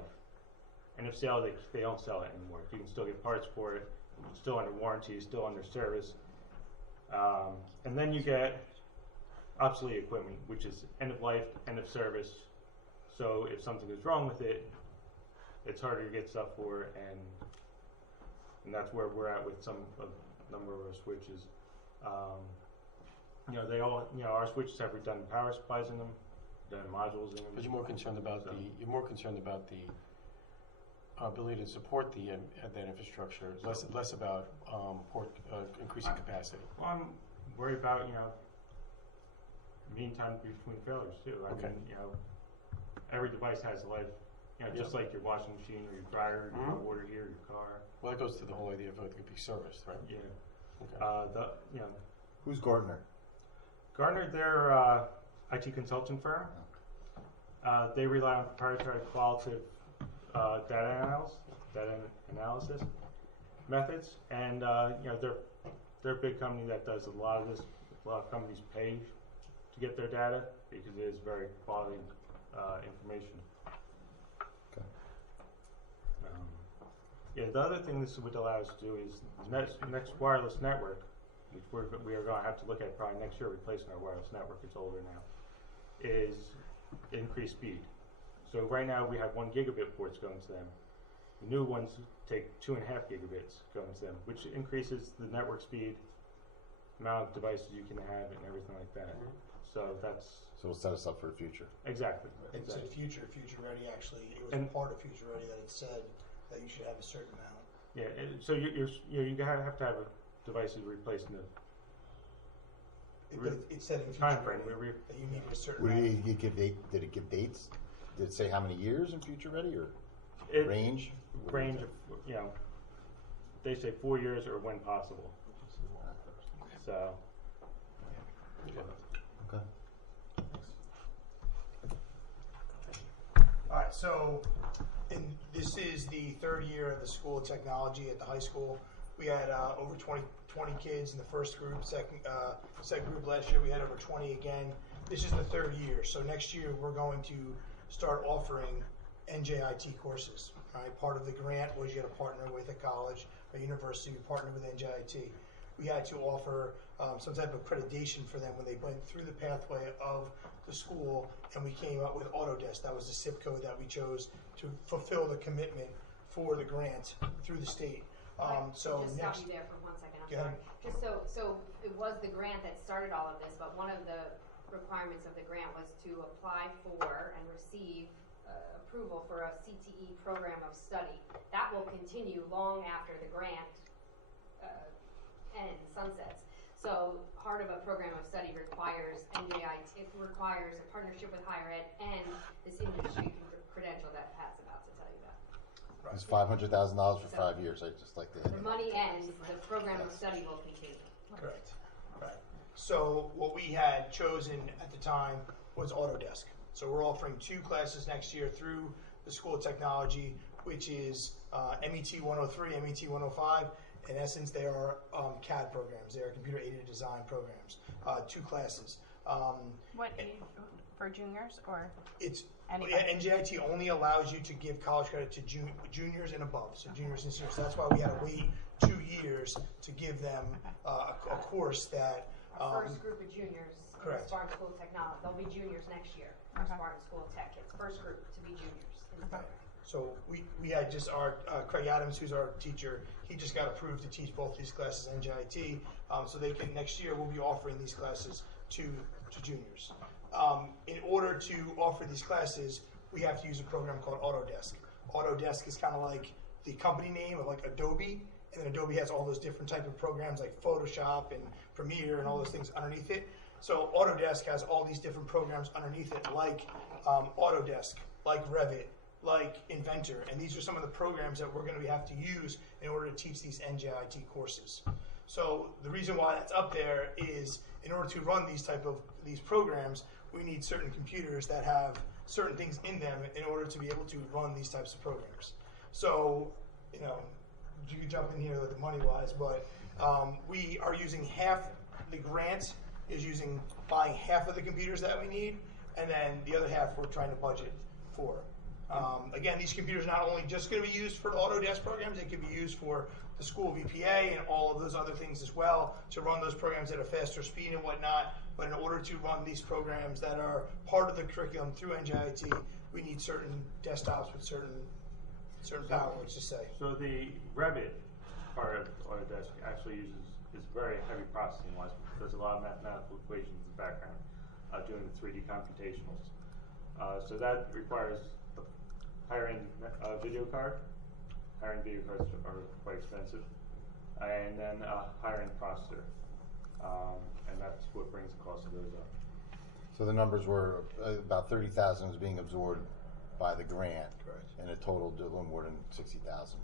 End of sale, they don't sell it anymore. You can still get parts for it. It's still under warranty, still under service. And then you get obsolete equipment, which is end of life, end of service. So if something is wrong with it, it's harder to get stuff for, and that's where we're at with a number of our switches. They all, our switches have redundant power supplies in them, redundant modules in them. But you're more concerned about the ability to support that infrastructure, less about port increasing capacity. Well, I'm worried about mean time between failures too. I mean, every device has a life. Just like your washing machine or your dryer, your hot water heater, your car. Well, that goes to the whole idea of it could be serviced, right? Yeah. Okay. Who's Gardner? Gardner, they're IT consulting firm. They rely on proprietary qualitative data analysis methods, and they're a big company that does a lot of this. A lot of companies pay to get their data because it is very quality information. Okay. The other thing this would allow us to do is next wireless network, which we are going to have to look at probably next year, replacing our wireless network. It's older now. Is increased speed. So right now we have 1 gigabit ports going to them. The new ones take 2.5 gigabits going to them, which increases the network speed, amount of devices you can have, and everything like that. So it'll set us up for the future. Exactly. It said future ready. Actually, it was part of future ready that it said that you should have a certain amount. Yeah. So you have to have devices replaced in the. But it said in time future frame ready that you needed a certain amount. Did it give dates? Did it say how many years in future ready or range? Range of they say 4 years or when possible. So. Okay. All right, so this is the 3rd year of the School of Technology at the high school. We had over 20 kids in the first group. Second group last year we had over 20 again. This is the 3rd year, so next year we're going to start offering NJIT courses. All right, part of the grant was you had to partner with a college or university who partnered with NJIT. We had to offer some type of accreditation for them when they went through the pathway of the school, and we came up with Autodesk. That was the SIP code that we chose to fulfill the commitment for the grant through the state. So just next, stop you there for 1 second. I'm Go sorry. ahead. Just so it was the grant that started all of this, but one of the requirements of the grant was to apply for and receive approval for a CTE program of study. That will continue long after the grant ends, sunsets. So part of a program of study requires NJIT, it requires a partnership with higher ed and this industry credential that Pat's about to tell you about. It's $500,000 for 5 years. I just like to hit The money ends, the program of study will continue. correct. Right. So what we had chosen at the time was Autodesk. So we're offering 2 classes next year through the School of Technology, which is MET 103, MET 105. In essence, they are CAD programs. They are computer-aided design programs. 2 classes. What age for juniors or? It's Anybody. Yeah, NJIT only allows you to give college credit to juniors and above, so juniors and seniors. So that's why we had to wait 2 years to give them a course that. Our first group of juniors correct. in Spartan School of Technology. They'll be juniors next year. Our Spartan School of Tech kids. First group to be juniors in the program. So we had just our Craig Adams, who's our teacher. He just got approved to teach both these classes at NJIT. So they can next year we'll be offering these classes to juniors. In order to offer these classes, we have to use a program called Autodesk. Autodesk is kind of like the company name of like Adobe, and then Adobe has all those different type of programs like Photoshop and Premiere and all those things underneath it. So Autodesk has all these different programs underneath it, like Autodesk, like Revit, like Inventor, and these are some of the programs that we're going to have to use in order to teach these NJIT courses. So the reason why that's up there is in order to run these programs, we need certain computers that have certain things in them in order to be able to run these types of programs. So, you know, you can jump in here with the money wise, but we are using half the grant is buying half of the computers that we need, and then the other half we're trying to budget for. Again, these computers are not only just going to be used for the Autodesk programs, they can be used for the school VPA and all of those other things as well to run those programs at a faster speed and whatnot. But in order to run these programs that are part of the curriculum through NJIT, we need certain desktops with certain power, let's just say. So the Revit part of Autodesk actually is very heavy processing wise. There's a lot of mathematical equations in the background doing the 3D computationals. So that requires a higher end video card. Higher end video cards are quite expensive, and then a higher end processor, and that's what brings the cost of those up. So the numbers were about 30,000 was being absorbed by the grant, correct, and it totaled a little more than 60,000.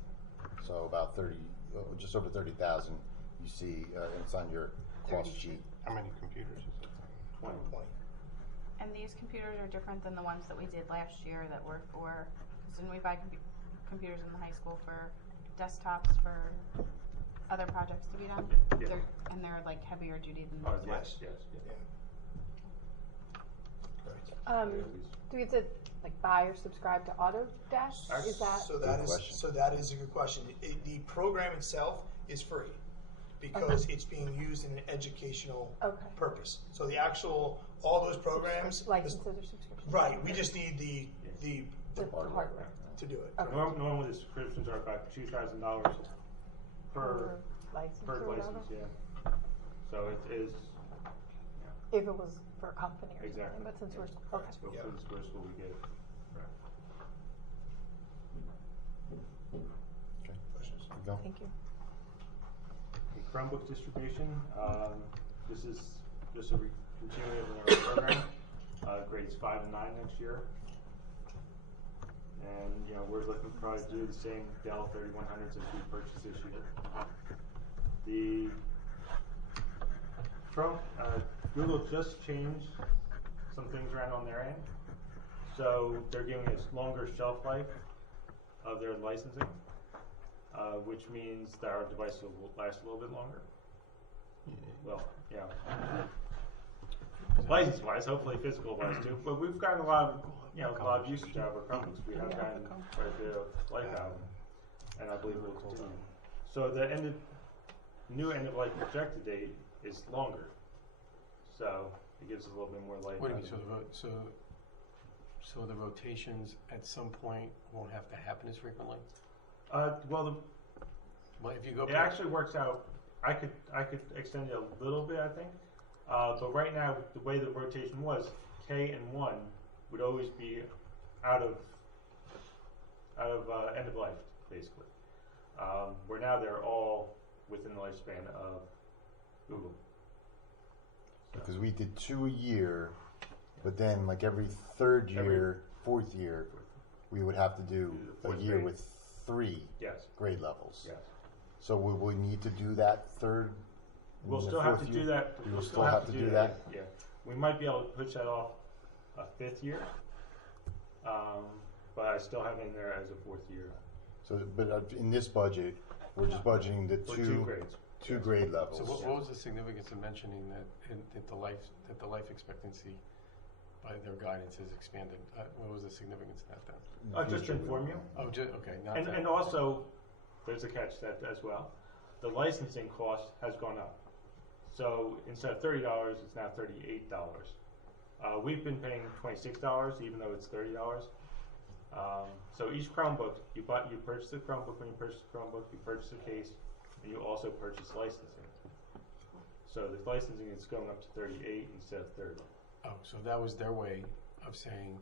So about just over 30,000. You see, it's on your cost sheet. How many computers is it? 20. And these computers are different than the ones that we did last year that were for, because didn't we buy computers in the high school for desktops for other projects to be done? Yeah. They're like heavier duty than Oh, those yes, ones. yes. Do we have to like buy or subscribe to Autodesk? Is that So that is a good question. The program itself is free because it's being used in an educational purpose. So the actual all those programs licenses or subscriptions? Right. We just need the hardware to do it. Okay. Normally the subscriptions are about $2,000 per license, yeah. So it is. If it was for a company or Exactly. something, but since we're okay. So for the school we get it. Right. Okay. Go. Thank you. The Chromebook distribution, this is just a continuing of our program, grades 5 and 9 next year. And, you know, we're looking to probably do the same Dell 3100s as we purchased this year. Google just changed some things around on their end. So they're giving us longer shelf life of their licensing, which means that our device will last a little bit longer. Well, yeah. License-wise, hopefully physical-wise too. But we've gotten a lot of usage out of our Chromebooks. We have gotten quite a bit of life out of them, and I believe we'll continue. So the new end-of-life projected date is longer. So it gives us a little bit more life. What do you mean? So the rotations at some point won't have to happen as frequently? Well, if you go, it actually works out. I could extend it a little bit, I think. But right now, the way the rotation was, K and 1 would always be out of end of life, basically. Where now they're all within the lifespan of Google. Because we did 2 a year, but then like every third year, fourth year, we would have to do a year with 3 grade levels. Yes. So will we need to do that third? We'll still have to do that. We will still have to do that? Yeah. We might be able to push that off a 5th year, but I still have it in there as a 4th year. So, but in this budget, we're just budgeting the For 2 grades. 2 grade levels. So what was the significance of mentioning that the life expectancy by their guidance is expanded. What was the significance of that then? Just to inform you. Oh, okay. Not And, that. and also, there's a catch that as well. The licensing cost has gone up. So instead of $30, it's now $38. We've been paying $26, even though it's $30. So each Chromebook, you purchase the Chromebook. When you purchase the Chromebook, you purchase the case, and you also purchase licensing. So the licensing is going up to 38 instead of 30. Oh, so that was their way of saying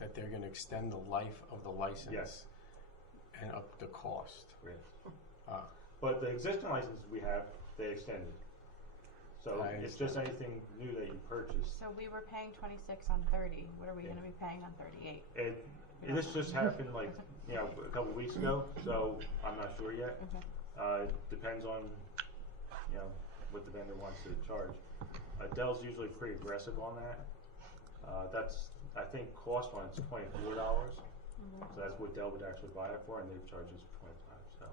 that they're going to extend the life of the license. Yes. And up the cost. Right. Ah. But the existing licenses we have, they extended. So I it's just anything new that you purchase. So we were paying 26 on 30. What are we going to be paying on 38? This just happened like, a couple weeks ago, so I'm not sure yet. It depends on, what the vendor wants to charge. Dell's usually pretty aggressive on that. That's, I think, cost one is $24. So that's what Dell would actually buy it for, and they've charged us $25. So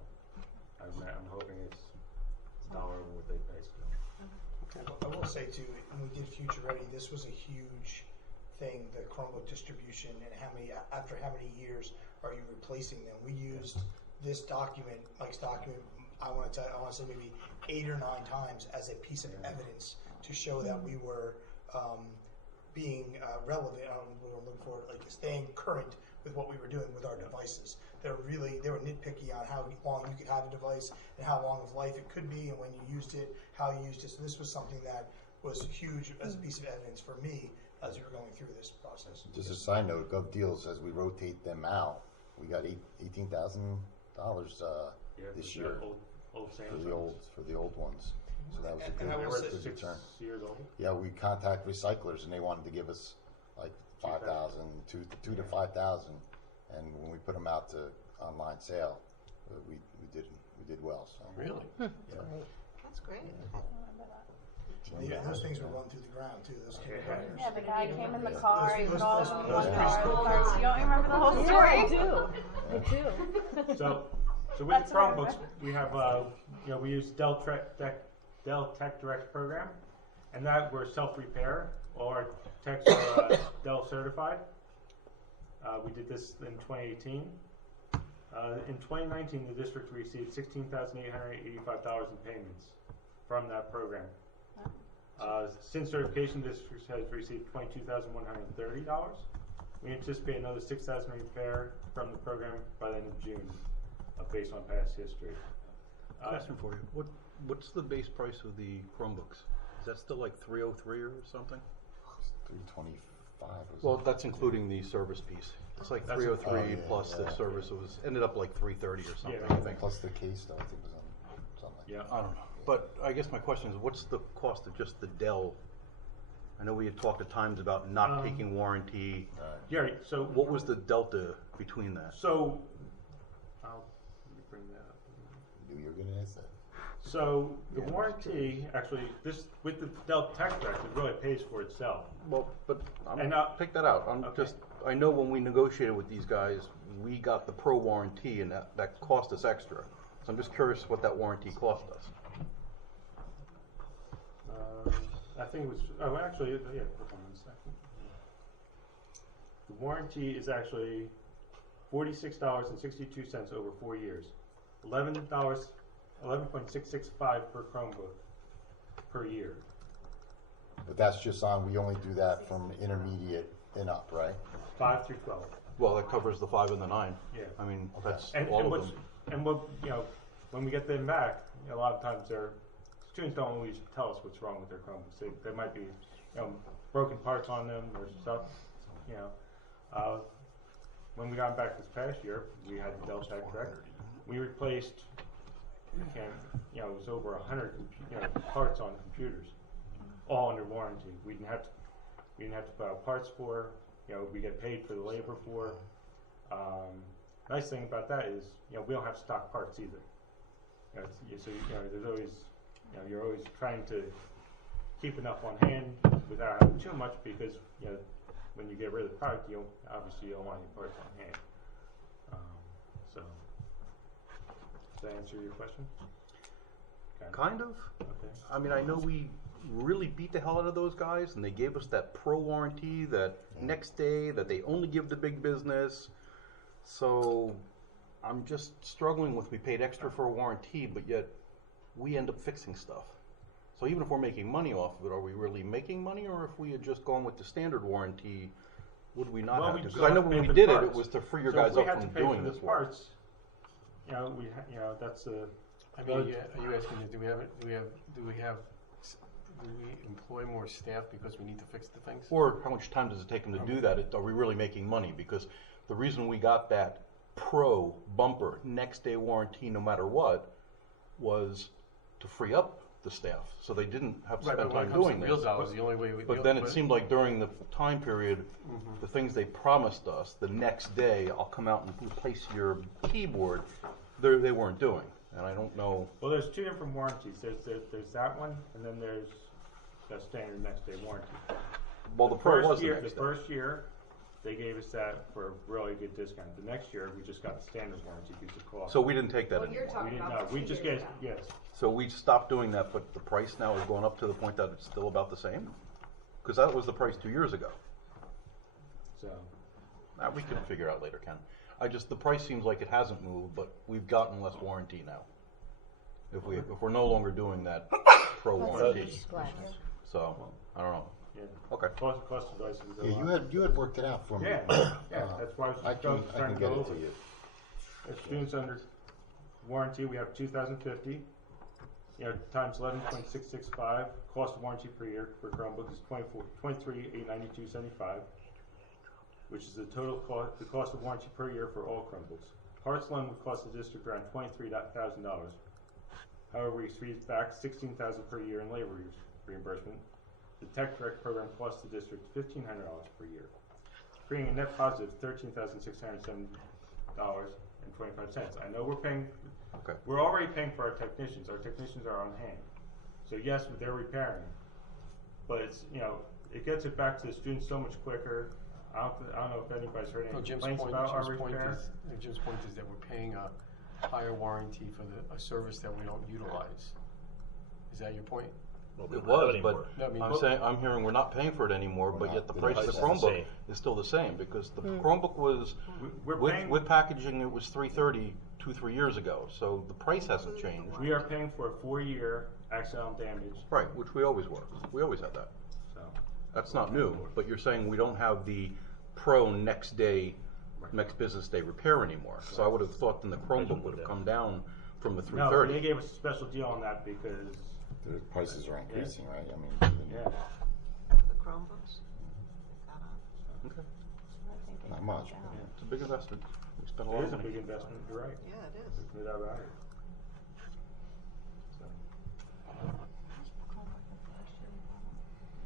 I'm hoping it's $1 over what they pay still. I will say too, when we did Future Ready, this was a huge thing, the Chromebook distribution, and after how many years are you replacing them? We used this document, Mike's document, I want to say maybe 8 or 9 times as a piece of evidence to show that we were being relevant. We were looking for like staying current with what we were doing with our devices. They were nitpicky on how long you could have a device and how long of life it could be, and when you used it, how you used it. So this was something that was huge as a piece of evidence for me as we were going through this process. Just a side note, GovDeals, as we rotate them out, we got $18,000 this year Old for the old ones. So that was a And I will say- good return. 6 years old. Yeah, we contact recyclers, and they wanted to give us like 5,000, 2 to 5,000, and when we put them out to online sale, we did well. So Really? That's great. Yeah, those things would run through the ground too. Those containers. Yeah, the guy came in the car, he Those- put all of those- them in those one pretty car. cool. You don't remember the whole story? I do. So with That's the what I Chromebooks, we have, we use Dell Tech Direct program, and that we're self-repair. All our techs are Dell certified. We did this in 2018. In 2019, the district received $16,885 in payments from that program. Since certification, the district has received $22,130. We anticipate another $6,000 repair from the program by the end of June, based on past history. Question for you. What's the base price of the Chromebooks? Is that still like $303 or something? $325. Well, that's including the service piece. It's like That's- $303 plus the service. It ended up like $330 or something. I think. Plus the case, though, I think was on something like Yeah. I don't know. But I guess my question is, what's the cost of just the Dell? I know we had talked at times about not taking warranty. Gary, so What was the delta between that? So, let me bring that up. that. You were going to ask that. So the warranty, actually, this with the Dell Tech Direct, it really pays for itself. Well, but And, take that out. I'm okay. just. I know when we negotiated with these guys, we got the pro warranty, and that cost us extra. So I'm just curious what that warranty cost us. I think it was. Oh, actually, yeah. Hold on a second. The warranty is actually $46.62 over 4 years. $11.665 per Chromebook per year. But that's just on, we only do that from intermediate and up, right? 5 through 12. Well, that covers the 5 and the 9. Yeah. I mean, that's And all of what's, them. and what when we get them back, a lot of times students don't always tell us what's wrong with their Chromebooks. There might be broken parts on them or stuff. When we got back this past year, we had the Dell Tech Direct. We replaced, it was over 100 parts on computers, all under warranty. We didn't have to put out parts for. We get paid for the labor for. Nice thing about that is, we don't have stock parts either. So there's always, you're always trying to keep enough on hand without having too much, because when you get rid of the product, you don't want any parts on hand. So does that answer your question? Kind of. Okay. I mean, I know we really beat the hell out of those guys, and they gave us that pro warranty that next day that they only give to big business. So I'm just struggling with, we paid extra for a warranty, but yet we end up fixing stuff. So even if we're making money off of it, are we really making money, or if we had just gone with the standard warranty, would we not have to? Because I know when we did it, it was to free your guys up from doing this work. Parts, you know, that's a. I mean, are you asking, do we employ more staff because we need to fix the things? Or how much time does it take them to do that? Are we really making money? Because the reason we got that pro bumper next day warranty no matter what was to free up the staff, so they didn't have to spend time doing this. The only way But then it seemed like during the time period, the things they promised us, the next day I'll come out and replace your keyboard, they weren't doing. And I don't know. Well, there's two different warranties. There's that one, and then there's the standard next day warranty. Well, the pro was the first year, they gave us that for a really good discount. The next year, we just got the standard warranty because of cost. So we didn't take that Well, you're anymore. talking We didn't about know. We just get yes. So we stopped doing that, but the price now has gone up to the point that it's still about the same? Because that was the price 2 years ago. So We can figure out later, Ken. The price seems like it hasn't moved, but we've gotten less warranty now. If we're no longer doing that pro warranty. So, I don't know. yeah. Okay. Cost of devices. Yeah, you had worked it out for me. Yeah, that's why I was I just can trying to get go it over to you. As students under warranty, we have 2,050. You know, times 11.665. Cost of warranty per year for Chromebook is $23,892.75, which is the total cost. The cost of warranty per year for all Chromebooks. Parts alone would cost the district around $23,000. However, we received back $16,000 per year in labor reimbursement. The Tech Direct program costs the district $1,500 per year, creating a net positive $13,607.25. I know we're paying. Okay. We're already paying for our technicians. Our technicians are on hand. So yes, they're repairing, but it's, you know, it gets it back to the students so much quicker. I don't know if anybody's heard any complaints about our repair. Jim's point is that we're paying a higher warranty for a service that we don't utilize. Is that your point? Well, we It don't have was, it but anymore. I'm hearing we're not paying for it anymore, but yet the price of the price is the Chromebook same. is still the same, because the Chromebook was, We're paying. with packaging, it was $330 2-3 years ago, so the price hasn't changed. We are paying for a 4-year accidental damage. Right, which we always were. We always had that. So That's not new, but you're saying we don't have the pro next business day repair anymore. So I would have thought then the Chromebook would have come down from the no, they $330. gave us a special deal on that because The prices are increasing, right? I mean, yeah. The Chromebooks? Okay. not much. It's a big investment. We spent a lot It of is a money. big investment. You're right. Yeah, it is. No doubt about it. So.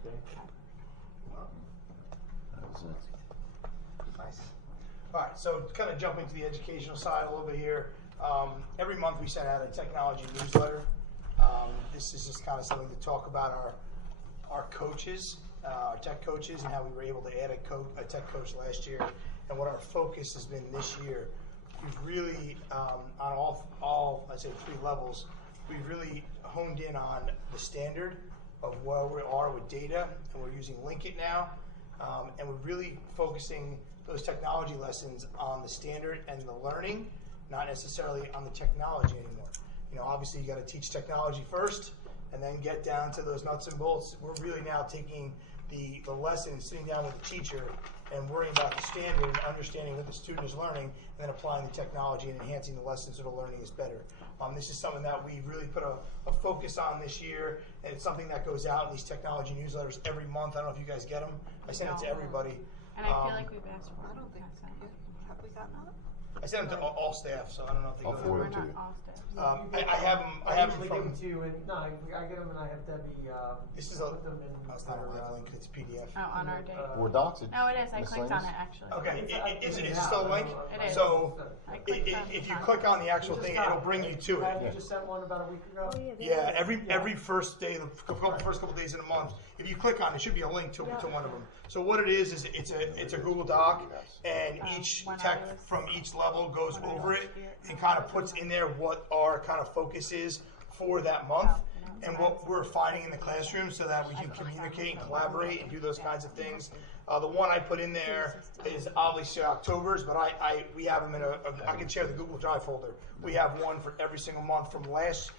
Okay. That's it. Nice. All right, so kind of jumping to the educational side a little bit here. Every month we send out a technology newsletter. This is just kind of something to talk about our coaches, our tech coaches, and how we were able to add a tech coach last year, and what our focus has been this year. We've really, on all I'd say 3 levels, we've really honed in on the standard of where we are with data, and we're using Linkit now, and we're really focusing those technology lessons on the standard and the learning, not necessarily on the technology anymore. You know, obviously you got to teach technology first, and then get down to those nuts and bolts. We're really now taking the lesson and sitting down with the teacher and worrying about the standard and understanding what the student is learning, and then applying the technology and enhancing the lessons so the learning is better. This is something that we really put a focus on this year, and it's something that goes out in these technology newsletters every month. I don't know if you guys get them. I send it to everybody. And I feel like we've asked for I don't think, have we gotten it? I send them to all staff, so I don't know if they I'll go forward to it to you. I have them. I have them usually give from. them to you, and no, I get them, and I have Debbie. This is put them in. It's not a live link. It's a PDF. Oh, on our day. Word docs? Oh, it is. I clicked on miscellaneous? it actually. Okay, is it still a link? It is. So I clicked on if you it. click on the actual thing, it'll bring you to it. You just sent one about a week ago? Yeah, every first day, the first couple days in a month, if you click on it, should be a link to one of them. So what it is it's a Google Doc, and each tech from each level goes over it and kind of puts in there what our kind of focus is for that month. and what we're finding in the classroom so that we can communicate and collaborate and do those kinds of things. The one I put in there is obviously October's, but we have them in I can share the Google Drive folder. We have one for every single month from last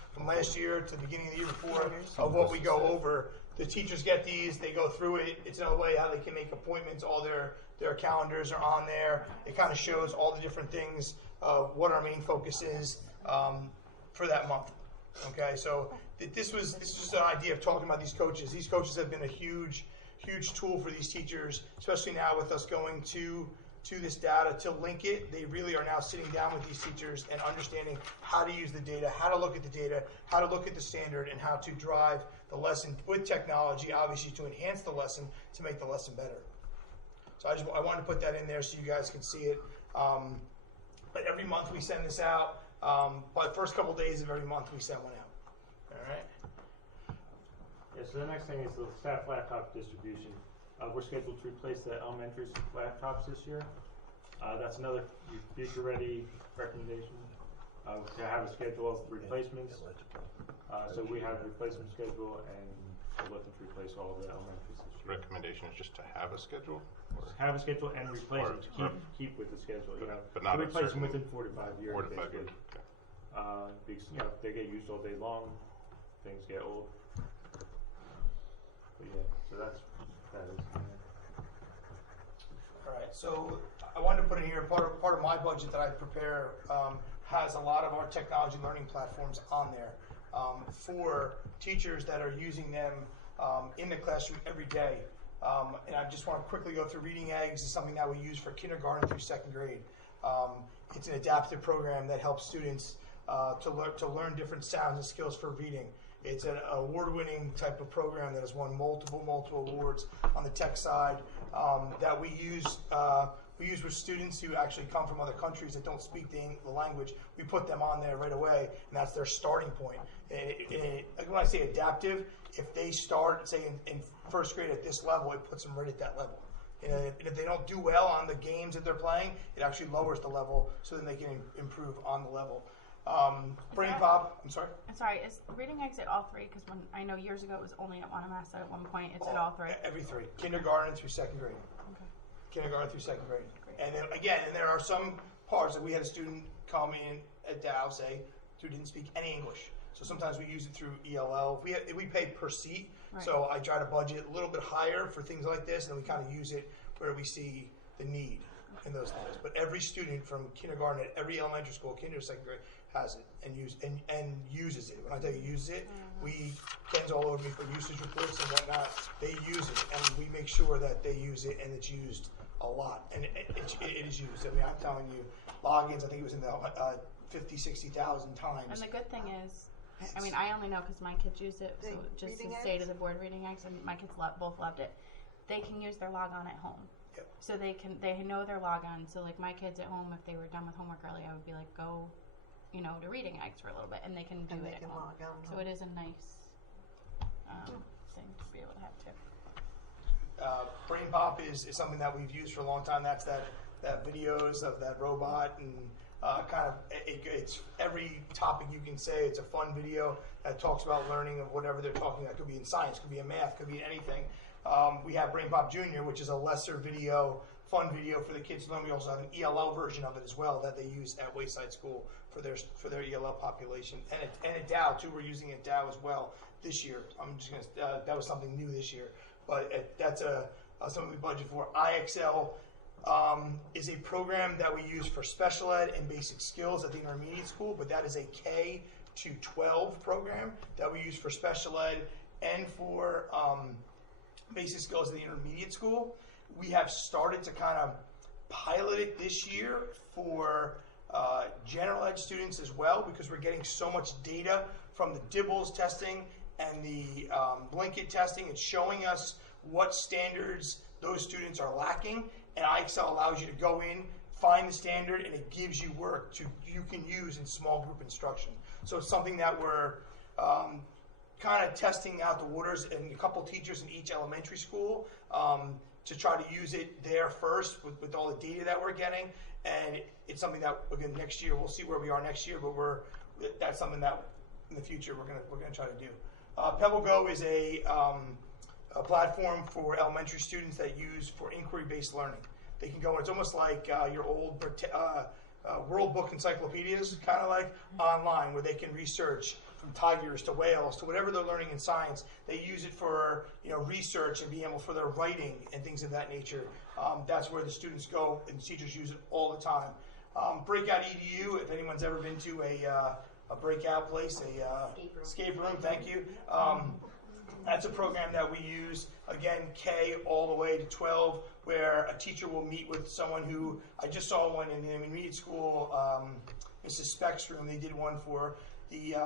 year to the beginning of the year before of what we go over. The teachers get these, they go through it. It's another way how they can make appointments. All their calendars are on there. It kind of shows all the different things, what our main focus is for that month. Okay, so this was just an idea of talking about these coaches. These coaches have been a huge tool for these teachers, especially now with us going to this data to link it. They really are now sitting down with these teachers and understanding how to use the data, how to look at the data, how to look at the standard, and how to drive the lesson with technology, obviously to enhance the lesson, to make the lesson better. So I wanted to put that in there so you guys can see it. But every month we send this out. But first couple days of every month we send one out. All right. Yeah, so the next thing is the staff laptop distribution. We're scheduled to replace the elementary laptops this year. That's another future-ready recommendation to have a schedule of replacements. So we have a replacement schedule, and we're looking to replace all of the elementaries this year. Recommendation is just to have a schedule? Just have a schedule and replace them to keep with the schedule. But not to replace them certain- within 45 years. 45 years. Basically. Because they get used all day long, things get old. But yeah, so that is. All right, so I wanted to put in here part of my budget that I prepare has a lot of our technology learning platforms on there for teachers that are using them in the classroom every day. And I just want to quickly go through Reading Eggs. Is something that we use for kindergarten through second grade. It's an adaptive program that helps students to learn different sounds and skills for reading. It's an award-winning type of program that has won multiple awards on the tech side that we use. We use with students who actually come from other countries that don't speak the language. We put them on there right away, and that's their starting point. Like when I say adaptive, if they start, say, in first grade at this level, it puts them right at that level. And if they don't do well on the games that they're playing, it actually lowers the level so then they can improve on the level. Brain Pop, I'm sorry? I'm sorry, is Reading Eggs at all three? Because when I know years ago it was only at Wanamassa at one point. It's at all three. Every three. Kindergarten through second grade. Okay. Kindergarten through second grade. Great. And then again, and there are some parts that we had a student come in at Dow, say, who didn't speak any English. So sometimes we use it through ELL. We pay per seat, Right. so I try to budget a little bit higher for things like this, and then we kind of use it where we see the need in those things. But every student from kindergarten at every elementary school, kinder to second grade, has it and uses it. When I tell you uses it, Ken's all over me for usage reports and whatnot. They use it, and we make sure that they use it, and it's used a lot. And it is used. I mean, I'm telling you, logins, I think it was in the 50,000, 60,000 times. And the good thing is, I mean, I only know because my kids use it. So just to say to the board, Reading Eggs, and my kids both loved it. They can use their log on at home. Yep. So they know their log on. So like my kids at home, if they were done with homework early, I would be like, go, to Reading Eggs for a little bit, and they can do it at home. So it is a nice thing to be able to have too. Brain Pop is something that we've used for a long time. That's that videos of that robot and it's every topic you can say. It's a fun video that talks about learning of whatever they're talking about. It could be in science, could be in math, could be in anything. We have Brain Pop Junior, which is a lesser video, fun video for the kids to learn. We also have an ELL version of it as well that they use at Wayside School for their ELL population. And at Dow too, we're using it at Dow as well this year. I'm just gonna that was something new this year, but that's something we budget for. IXL is a program that we use for special ed and basic skills at the intermediate school, but that is a K to 12 program that we use for special ed and for basic skills at the intermediate school. We have started to kind of pilot it this year for general ed students as well, because we're getting so much data from the DIBELS testing and the Blinkit testing. It's showing us what standards those students are lacking, and IXL allows you to go in, find the standard, and it gives you work you can use in small group instruction. So it's something that we're kind of testing out the waters, and a couple teachers in each elementary school to try to use it there first with all the data that we're getting. And it's something that, again, next year, we'll see where we are next year, but that's something that in the future we're gonna try to do. Pebble Go is a platform for elementary students that use for inquiry-based learning. They can go, it's almost like your old World Book encyclopedias, kind of like online, where they can research from tigers to whales to whatever they're learning in science. They use it for research and being able for their writing and things of that nature. That's where the students go, and teachers use it all the time. Breakout EDU, if anyone's ever been to a breakout place, escape room, thank you. That's a program that we use, again, K all the way to 12, where a teacher will meet with someone who, I just saw one in the intermediate school, Mrs. Speck's room. They did one for the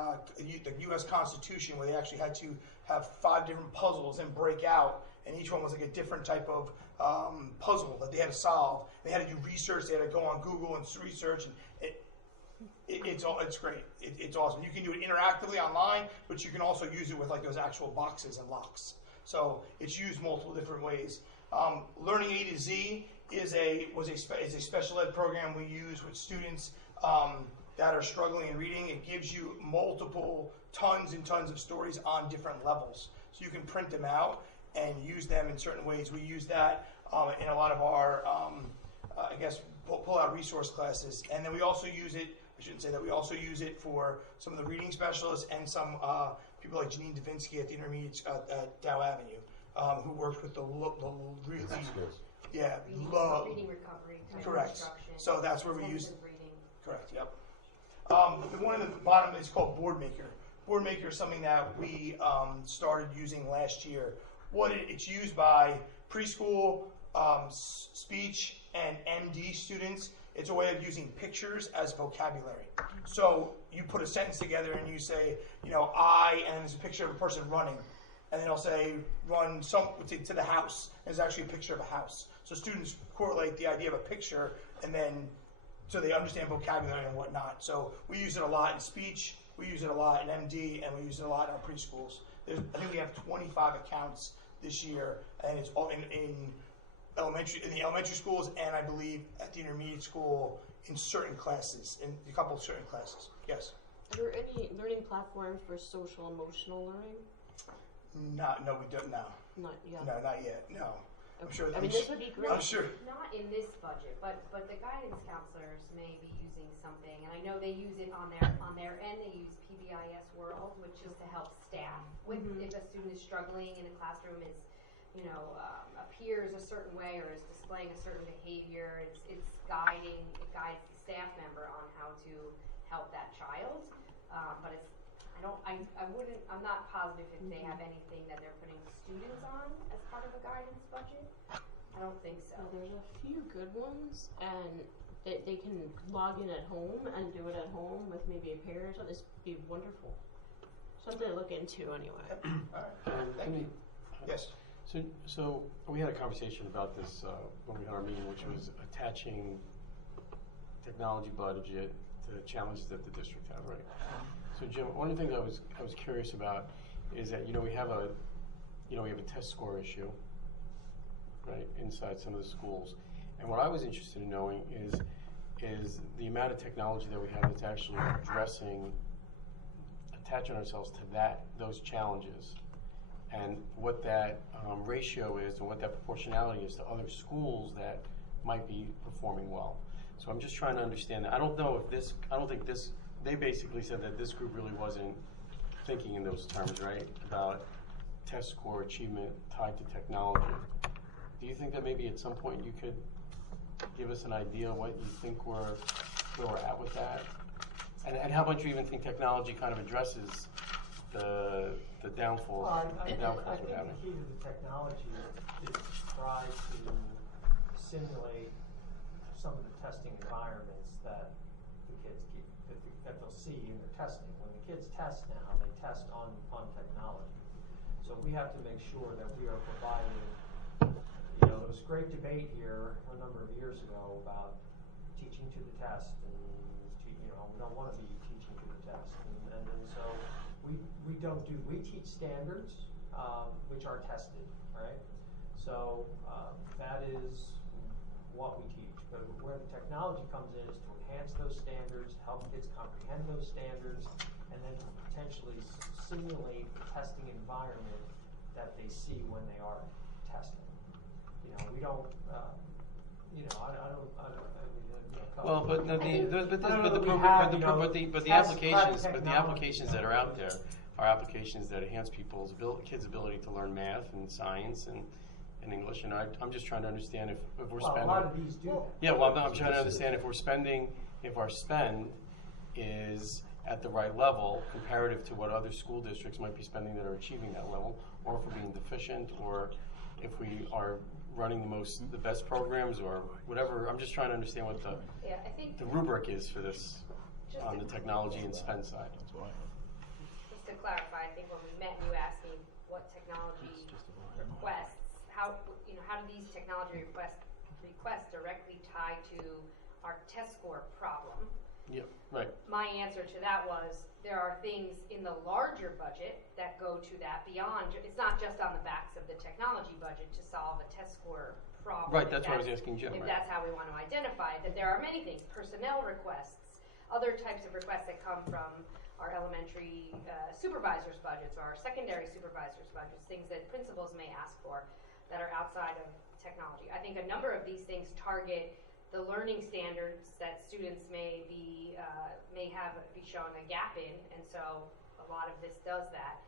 U.S. Constitution, where they actually had to have 5 different puzzles and break out, and each one was like a different type of puzzle that they had to solve. They had to do research. They had to go on Google and research, and it's great. It's awesome. You can do it interactively online, but you can also use it with like those actual boxes and locks. So it's used multiple different ways. Learning A to Z is a special ed program we use with students that are struggling in reading. It gives you tons and tons of stories on different levels. So you can print them out and use them in certain ways. We use that in a lot of our, pull out resource classes. And then we also use it, I shouldn't say that, we also use it for some of the reading specialists and some people like Janine Davinsky at the intermediate at Dow Avenue, who works with the really, reading recovery, correct. instruction. So that's where we use intensive reading. Correct, yep. The one at the bottom is called Boardmaker. Boardmaker is something that we started using last year. It's used by preschool, speech, and MD students. It's a way of using pictures as vocabulary. So you put a sentence together and you say, I, and there's a picture of a person running. And then it'll say, run to the house. And there's actually a picture of a house. So students correlate the idea of a picture, and then so they understand vocabulary and whatnot. So we use it a lot in speech, we use it a lot in MD, and we use it a lot in our preschools. I think we have 25 accounts this year, and it's all in the elementary schools, and I believe at the intermediate school in certain classes, in a couple of certain classes. Yes? Are there any learning platforms for social emotional learning? No, we don't. No. Not yet. No, not yet. No. I'm sure. This would be great. I'm sure. Not in this budget, but the guidance counselors may be using something, and I know they use it on their end. They use PBIS World, which is to help staff with if a student is struggling in a classroom, appears a certain way or is displaying a certain behavior. It guides the staff member on how to help that child. But I'm not positive if they have anything that they're putting students on as part of a guidance budget. I don't think so. There's a few good ones, and they can log in at home and do it at home with maybe a parent. So this would be wonderful. Something to look into anyway. All right. Thank you. Yes. So we had a conversation about this when we had our meeting, which was attaching technology budget to the challenges that the district have, right? So Jim, one of the things I was curious about is that we have a test score issue, right, inside some of the schools, and what I was interested in knowing is the amount of technology that we have that's actually attaching ourselves to those challenges, and what that ratio is and what that proportionality is to other schools that might be performing well. So I'm just trying to understand that. I don't think they basically said that this group really wasn't thinking in those terms, right? About test score achievement tied to technology. Do you think that maybe at some point you could give us an idea of what you think where we're at with that? And how much you even think technology kind of addresses the downfalls I think we're the having? key to the technology is to try to simulate some of the testing environments that the kids that they'll see in their testing. When the kids test now, they test on technology. So we have to make sure that we are providing, there was great debate here a number of years ago about teaching to the test, and we don't want to be teaching to the test, and so we teach standards which are tested, right? So that is what we teach. But where the technology comes in is to enhance those standards, help kids comprehend those standards, and then to potentially simulate the testing environment that they see when they are testing. You know, we don't, you know, I don't, Well, but the applications that are out there are applications that enhance kids' ability to learn math and science and English. And I'm just trying to understand if we're spending. A lot of these do that. Yeah, well, I'm trying to understand if our spend is at the right level comparative to what other school districts might be spending that are achieving that level, or if we're being deficient, or if we are running the best programs or whatever. I'm just trying to understand what the rubric is for this on the technology and spend side. Just to clarify, I think when we met, you asked me what technology requests, how do these technology requests directly tie to our test score problem? Yep, right. My answer to that was there are things in the larger budget that go to that beyond. It's not just on the backs of the technology budget to solve a test score problem. Right, that's what I was asking Jim. If Right. that's how we want to identify it, that there are many things, personnel requests, other types of requests that come from our elementary supervisors' budgets or our secondary supervisors' budgets, things that principals may ask for that are outside of technology. I think a number of these things target the learning standards that students may be showing a gap in, and so a lot of this does that.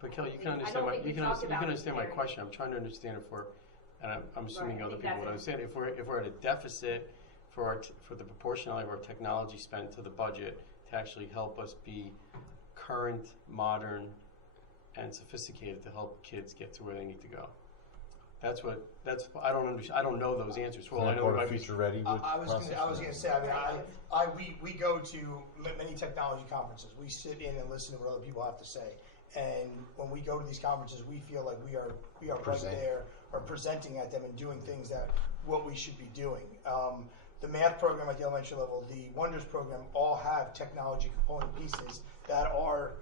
But Kelly, you can understand my question. I'm trying to understand if we're, and I'm assuming other people would understand, if we're at a deficit for the proportionality of our technology spend to the budget to actually help us be current, modern, and sophisticated to help kids get to where they need to go. I don't know those answers. Well, I know part of Future Ready. I was going to say. I mean, we go to many technology conferences. We sit in and listen to what other people have to say. And when we go to these conferences, we feel like we are right there, or presenting at them and doing things that what we should be doing. The math program at the elementary level, the Wonders program, all have technology component pieces that are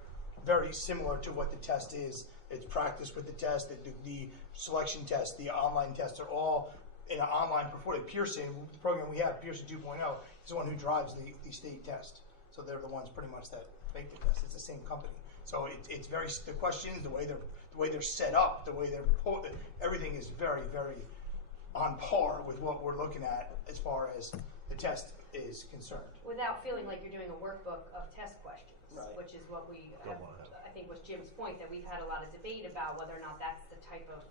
very similar to what the test is. It's practice with the test, the selection test, the online tests are all in an online before Pearson, the program we have, Pearson 2.0, is the one who drives the state test. So they're the ones pretty much that make the test. It's the same company. So it's very, the questions, the way they're set up, the way everything is very, very on par with what we're looking at as far as the test is concerned. Without feeling like you're doing a workbook of test questions, right. Which is what we have, I think was Jim's point, that we've had a lot of debate about whether or not that's the type of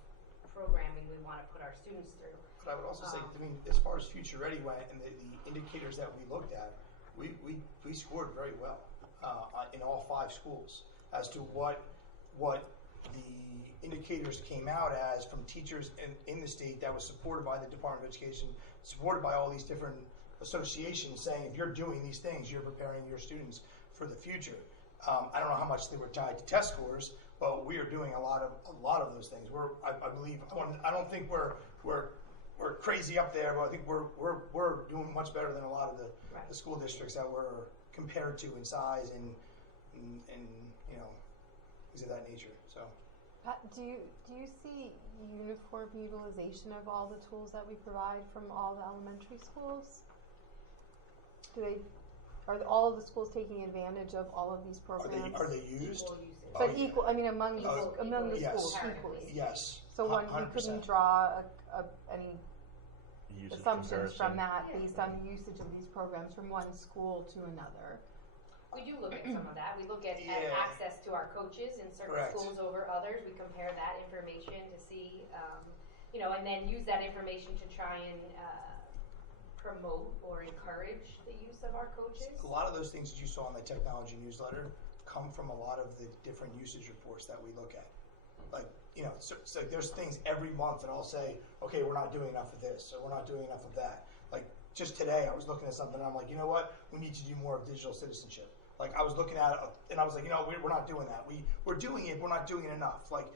programming we want to put our students through. But I would also say, I mean, as far as Future Ready went and the indicators that we looked at, we scored very well in all 5 schools as to what the indicators came out as from teachers in the state that was supported by the Department of Education, supported by all these different associations saying if you're doing these things, you're preparing your students for the future. I don't know how much they were tied to test scores, but we are doing a lot of those things. I believe I don't think we're crazy up there, but I think we're doing much better than a lot of the school districts that we're compared to in size and you know, things of that nature. So. Pat, do you see uniform utilization of all the tools that we provide from all the elementary schools? Are all of the schools taking advantage of all of these programs? Are they used? But equal. I mean, among the yes. schools equally. Yes. So we couldn't draw any Usage assumptions comparison. from that based on the usage of these programs from one school to another. We do look at some of that. We look at access to our coaches in certain Correct. schools over others. We compare that information to see, and then use that information to try and promote or encourage the use of our coaches. A lot of those things that you saw in the technology newsletter come from a lot of the different usage reports that we look at. Like, so there's things every month that I'll say, okay, we're not doing enough of this, or we're not doing enough of that. Like, just today I was looking at something and I'm like, you know what? We need to do more of digital citizenship. Like, I was looking at it and I was like, we're not doing that. We're doing it, but we're not doing it enough. Like,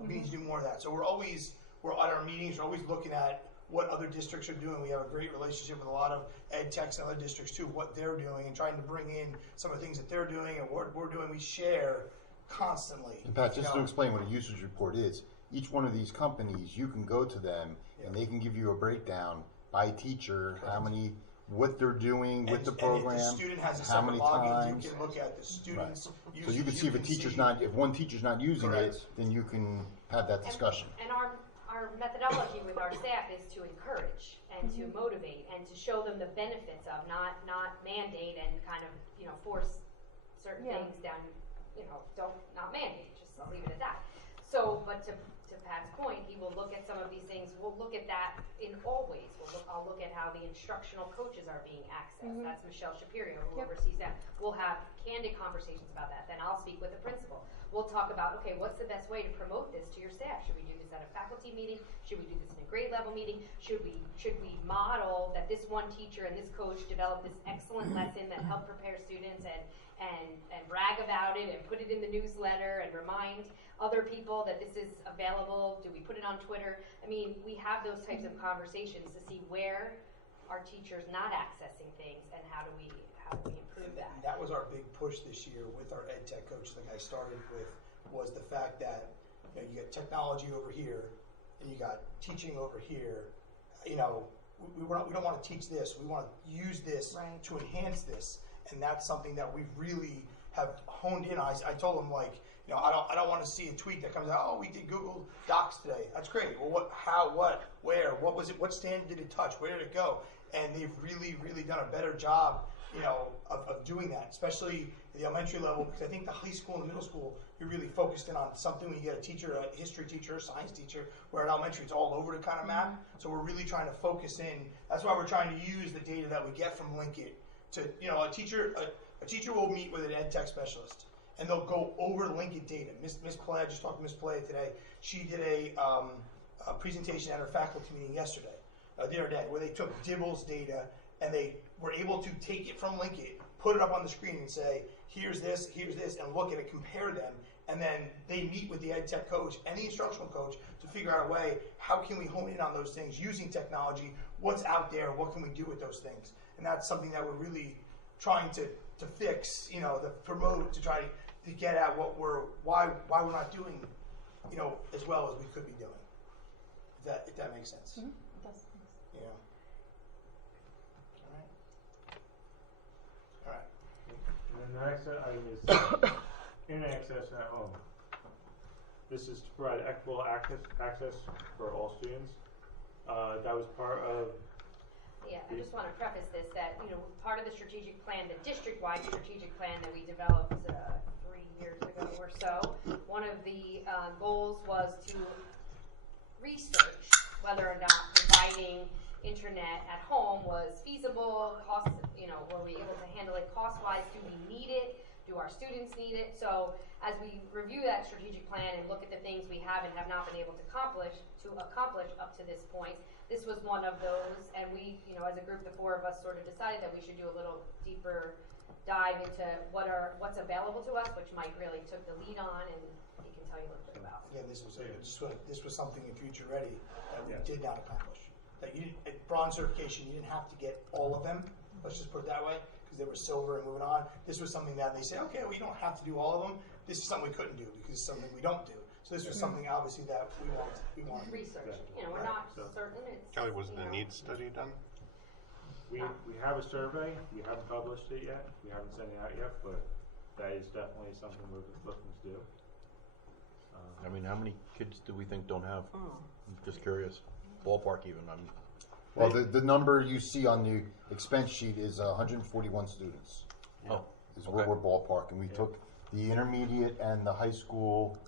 we need to do more of that. So we're at our meetings, we're always looking at what other districts are doing. We have a great relationship with a lot of ed techs and other districts too, what they're doing and trying to bring in some of the things that they're doing and what we're doing. We share constantly. And Pat, just to explain what a usage report is, each one of these companies, you can go to them and they can give you a breakdown by teacher, how many, what they're doing with the program, And if the student has a how many separate login, times. you can look at the students' So usage. you can see if a teacher's see- not, if one teacher's not using it, Correct. then you can have that discussion. And our methodology with our staff is to encourage and to motivate and to show them the benefits of not mandate and kind of, force certain Yeah. things down, don't, not mandate, just leave it at that. So, but to Pat's point, he will look at some of these things, we'll look at that in all ways. I'll look at how the instructional coaches are being accessed, that's Michelle Shapiro who oversees that. We'll have candid conversations about that, then I'll speak with the principal. We'll talk about, okay, what's the best way to promote this to your staff? Should we do this at a faculty meeting? Should we do this in a grade level meeting? Should we model that this one teacher and this coach developed this excellent lesson that helped prepare students and brag about it and put it in the newsletter and remind other people that this is available? Do we put it on Twitter? I mean, we have those types of conversations to see where are teachers not accessing things and how do we improve that? And that was our big push this year with our ed tech coach thing I started with, was the fact that you got technology over here and you got teaching over here. We don't want to teach this. We want to use this to enhance this, and that's something that we really have honed in. I told them, like, I don't want to see a tweet that comes out, oh, we did Google Docs today. That's great. Well, what, how, what, where, what was it? What standard did it touch? Where did it go? And they've really, really done a better job, of doing that, especially at the elementary level, because I think the high school and the middle school, you're really focused in on something when you get a teacher, a history teacher, a science teacher, where at elementary it's all over the kind of map. So we're really trying to focus in. That's why we're trying to use the data that we get from Linkit to, a teacher will meet with an ed tech specialist and they'll go over Linkit data. Miss Play, I just talked to Miss Play today. She did a presentation at her faculty meeting yesterday, the other day, where they took Dibble's data and they were able to take it from Linkit, put it up on the screen and say, here's this, and look at it, compare them, and then they meet with the ed tech coach and the instructional coach to figure out a way, how can we hone in on those things using technology, what's out there, what can we do with those things. And that's something that we're really trying to fix, to promote, to try to get at why we're not doing, as well as we could be doing. If that makes sense. It does. All right. And then the next item is internet access at home. This is to provide equitable access for all students. That was part of. Yeah, I just want to preface this that, part of the strategic plan, the district-wide strategic plan that we developed 3 years ago or so, one of the goals was to research whether or not providing internet at home was feasible, were we able to handle it cost-wise, do we need it, do our students need it? So as we review that strategic plan and look at the things we have and have not been able to accomplish up to this point, this was one of those, and we, as a group, the 4 of us sort of decided that we should do a little deeper dive into what's available to us, which Mike really took the lead on, and he can tell you a little bit about. Again, this was something in Future Ready that we did not accomplish. That you didn't, at bronze certification, you didn't have to get all of them. Let's just put it that way, because they were silver and moving on. This was something that they said, okay, well, you don't have to do all of them. This is something we couldn't do because it's something we don't do. So this was something obviously that we wanted. Research. We're not certain. It's, Kelly, was the needs study done? We have a survey. We haven't published it yet. We haven't sent it out yet, but that is definitely something we're looking to do. I mean, how many kids do we think don't have? I'm just curious. Ballpark even. Well, the number you see on the expense sheet is 141 students. Oh, is what we're ballparking. We took the intermediate and the high school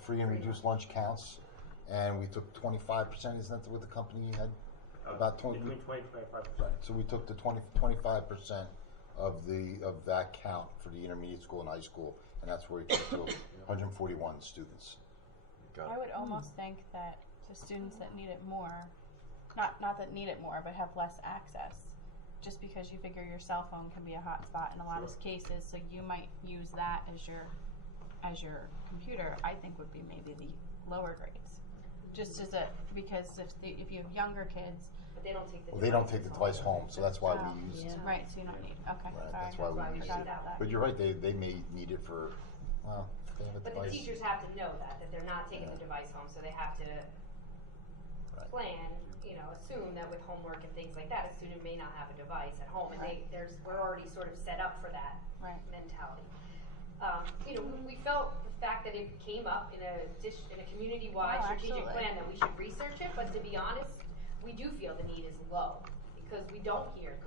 free and reduced lunch counts, and we took 25%. Isn't that what the company had? About 20. Between 20 and 25%. So we took the 25% of that count for the intermediate school and high school, and that's where we took to 141 students. Got it. I would almost think that the students that need it more, not that need it more, but have less access, just because you figure your cell phone can be a hot spot in a lot of cases, so you might use that as your computer, I think would be maybe the lower grades. Just as because if you have younger kids, but they don't take the they don't take the device home, so that's why we used. Right, so you don't need. Okay, Right, sorry, that's why we forgot used about it. that. But you're right; they may need it for Well, they have a But the device. teachers have to know that they're not taking the device home, so they have to plan, assume that with homework and things like that, a student may not have a device at home, and we're already sort of set up for that mentality. We felt the fact that it came up in a community-wide strategic plan that we should research it, but to be honest, we do feel the need is low because we don't hear.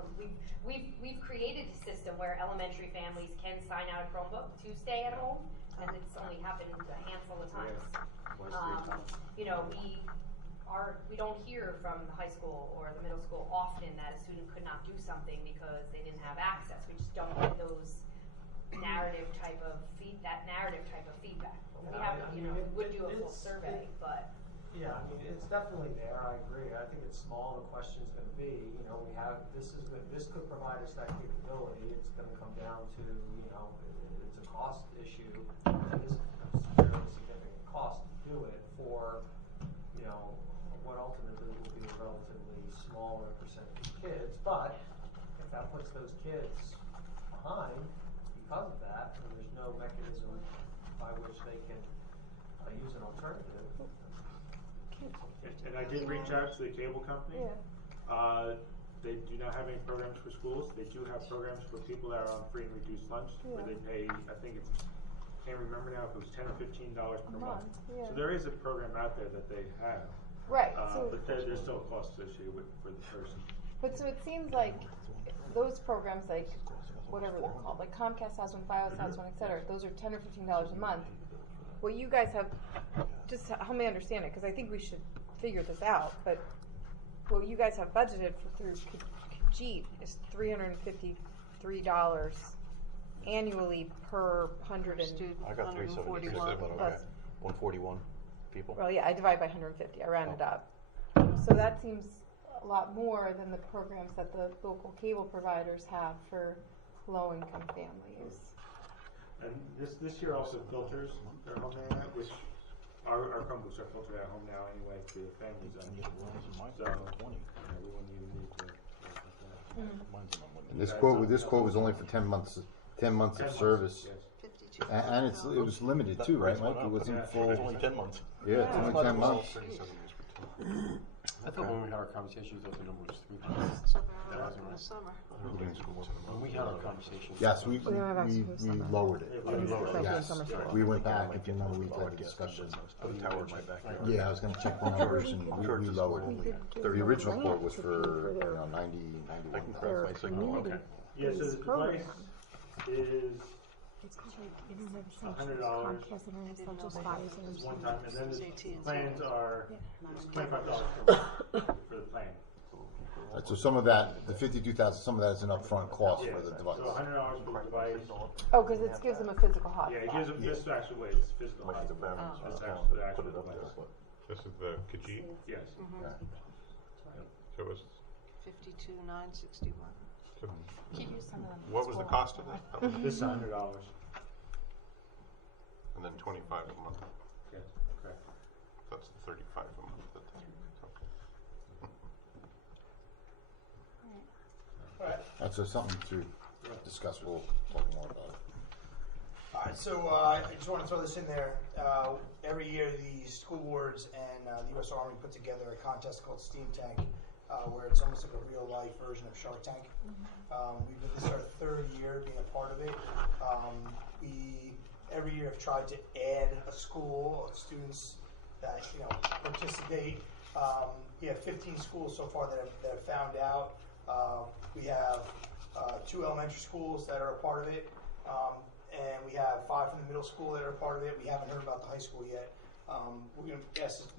We've created a system where elementary families can sign out a Chromebook to stay at home, and it's only happened a handful of times. We don't hear from the high school or the middle school often that a student could not do something because they didn't have access. We just don't get those narrative type of feedback. But we have, we would do a full survey, but. Yeah, I mean, it's definitely there, I agree. I think it's small, the question's gonna be, we have, this could provide us that capability. It's gonna come down to, it's a cost issue. It is a fairly significant cost to do it for, what ultimately will be a relatively smaller percentage of kids. But if that puts those kids behind because of that, and there's no mechanism by which they can use an alternative. And I did reach out to the cable company. They do not have any programs for schools. They do have programs for people that are on free and reduced lunch, where they pay, I think can't remember now if it was $10 or $15 per month. So there is a program out there that they have. Right. But there's still a cost associated for the person. But so it seems like those programs, like whatever they're called, like Comcast has one, Fios has one, etc. Those are $10 or $15 a month. What you guys have, just help me understand it, because I think we should figure this out. But what you guys have budgeted through Kajit is $353 annually per 100 and. I got 373, but okay. 141 people. Well, yeah, I divide by 150. I rounded up. So that seems a lot more than the programs that the local cable providers have for low-income families. And this year also filters their home internet, which our Chromebooks are filtered at home now anyway to the family zone. So we wouldn't even need to worry about that. And this quote was only for 10 months. 10 months of service. Yes. And it was limited too, right, Mike? It wasn't full. It's only 10 months. Yeah, it's only 10 months. I thought when we had our conversations that the number was 3 months. That wasn't right. Summer. When we had our conversations. Yes, we lowered it. Yes, we went back. If you remember, we had a discussion. Tower in my backyard. Yeah, I was going to check the numbers, and we lowered it. The original quote was for 90, 91. I can correct my signal. Okay. Yeah, so the device is $100 one time, and then the plans are $25 per month for the plan. Right, so some of that, the 52,000, some of that is an upfront cost for the device. So $100 for the device. Oh, because it gives them a physical hotspot. Yeah, it gives them this actual way. It's physical hotspot. It's actually the actual device. This is the Kajit? Yes. So it was, 52,961. what was the cost of that? This is $100. And then 25 a month. Yes, correct. That's the 35 a month. That's something to discuss. We'll talk more about it. All right, so I just want to throw this in there. Every year, the school boards and the U.S. Army put together a contest called Steam Tank, where it's almost like a real-life version of Shark Tank. This is our third year being a part of it. We every year have tried to add a school of students that participate. We have 15 schools so far that have found out. We have 2 elementary schools that are a part of it, and we have 5 from the middle school that are a part of it. We haven't heard about the high school yet. We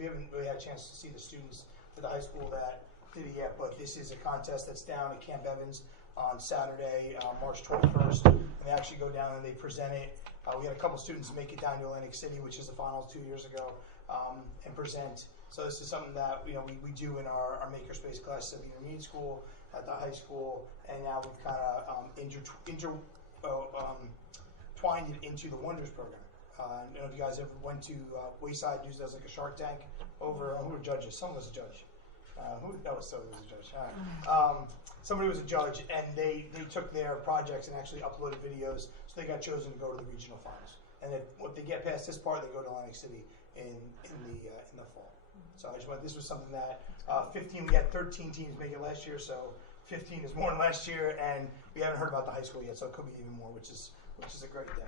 haven't really had a chance to see the students for the high school that did it yet, but this is a contest that's down at Camp Evans on Saturday, March 21st, and they actually go down and they present it. We had a couple students make it down to Atlantic City, which is the finals 2 years ago, and present. So this is something that we do in our makerspace classes at the intermediate school, at the high school, and now we've kind of twined it into the Wonders program. I don't know if you guys ever went to Wayside, used as like a Shark Tank over. Who were judges? Someone was a judge. Somebody was a judge. All right. Somebody was a judge, and they took their projects and actually uploaded videos, so they got chosen to go to the regional finals. and if they get past this part, they go to Atlantic City in the fall. So I just wanted, this was something that 15. We had 13 teams make it last year, so 15 is more than last year, and we haven't heard about the high school yet, so it could be even more, which is a great thing.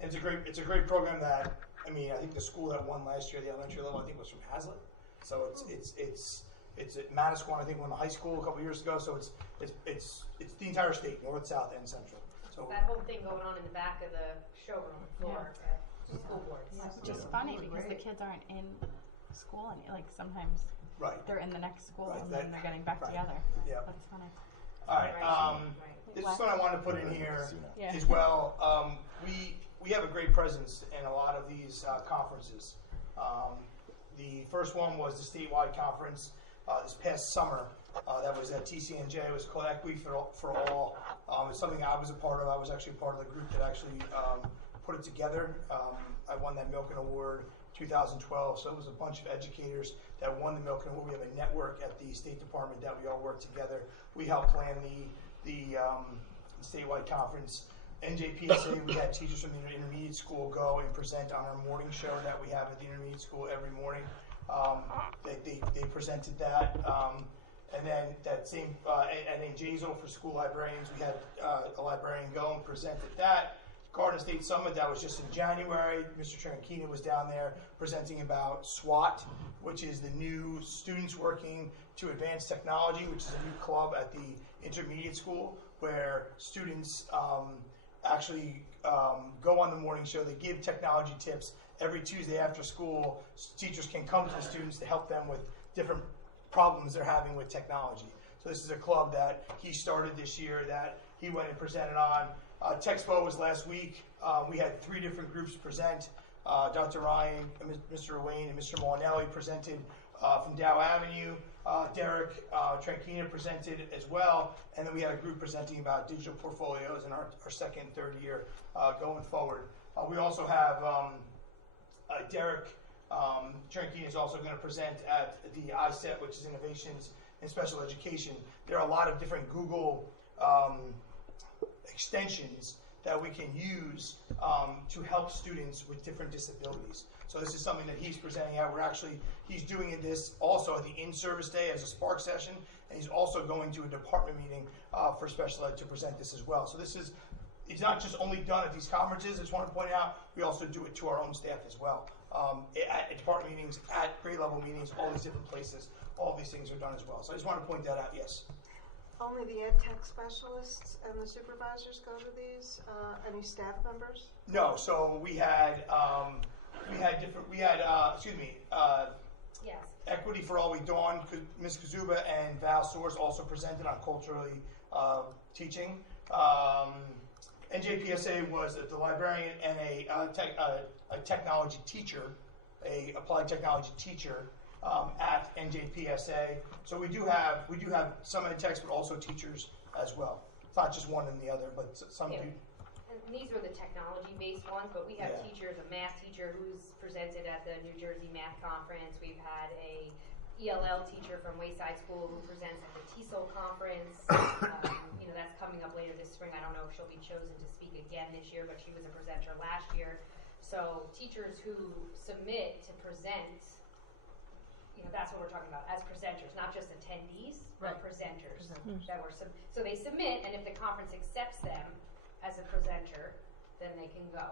And it's a great program that, I mean, I think the school that won last year, the elementary level, I think was from Hazlitt. So it's at Manasquan, I think, won the high school a couple years ago. So it's the entire state, north, south, and central. So that whole thing going on in the back of the showroom floor at school boards. Yeah, which is funny because the kids aren't in school, and like sometimes they're in the next school and then they're getting back together. Yeah, that's funny. All right. This is what I wanted to put in here as well. We have a great presence in a lot of these conferences. The first one was the statewide conference this past summer. That was at TCNJ. It was called Equity for All. It's something I was a part of. I was actually part of the group that actually put it together. I won that Milken Award 2012. So it was a bunch of educators that won the Milken Award. We have a network at the State Department that we all work together. We helped plan the statewide conference. NJPSA, we had teachers from the intermediate school go and present on our morning show that we have at the intermediate school every morning. They presented that. And then that same, and in Janesville for school librarians, we had a librarian go and presented that. Garden State Summit, that was just in January. Mr. Trankina was down there presenting about SWAT, which is the new Students Working to Advance Technology, which is a new club at the intermediate school where students actually go on the morning show. They give technology tips every Tuesday after school. Teachers can come to the students to help them with different problems they're having with technology. So this is a club that he started this year that he went and presented on. Texpo was last week. We had 3 different groups present. Dr. Ryan, Mr. Wayne, and Mr. Molinelli presented from Dow Avenue. Derek Trankina presented as well. And then we had a group presenting about digital portfolios in our second, third year going forward. We also have Derek Trankina is also going to present at the ISET, which is Innovations in Special Education. There are a lot of different Google extensions that we can use to help students with different disabilities. So this is something that he's presenting out. He's doing this also at the in-service day as a Spark session, and he's also going to a department meeting for special ed to present this as well. So it's not just only done at these conferences. I just want to point out we also do it to our own staff as well. At department meetings, at grade level meetings, all these different places, all these things are done as well. So I just want to point that out, yes. Only the ed tech specialists and the supervisors go to these? Any staff members? No, so we had Equity for All Week. Dawn, Ms. Kazuba and Val Source also presented on culturally teaching. NJPSA was the librarian and a technology teacher, a applied technology teacher at NJPSA. So we do have some ed techs, but also teachers as well. It's not just one and the other, but some do. And these were the technology-based ones, but we have teachers, a math teacher who's presented at the New Jersey Math Conference. We've had a ELL teacher from Wayside School who presents at the TESOL Conference. That's coming up later this spring. I don't know if she'll be chosen to speak again this year, but she was a presenter last year. So teachers who submit to present, that's what we're talking about, as presenters, not just attendees, but presenters. So they submit, and if the conference accepts them as a presenter, then they can go.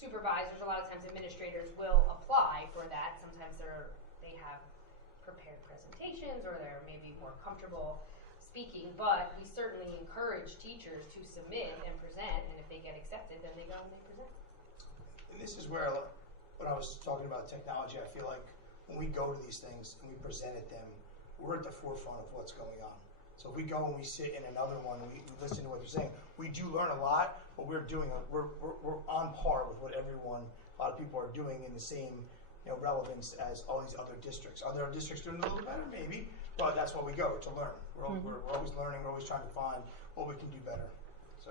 Supervisors, a lot of times administrators will apply for that. Sometimes they have prepared presentations or they're maybe more comfortable speaking, but we certainly encourage teachers to submit and present, and if they get accepted, then they go and they present. And this is where, when I was talking about technology, I feel like when we go to these things and we present at them, we're at the forefront of what's going on. So if we go and we sit in another one and we listen to what they're saying, we do learn a lot, but we're on par with what a lot of people are doing in the same relevance as all these other districts. Are there districts doing a little better? Maybe, but that's why we go, to learn. We're always learning, we're always trying to find what we can do better. So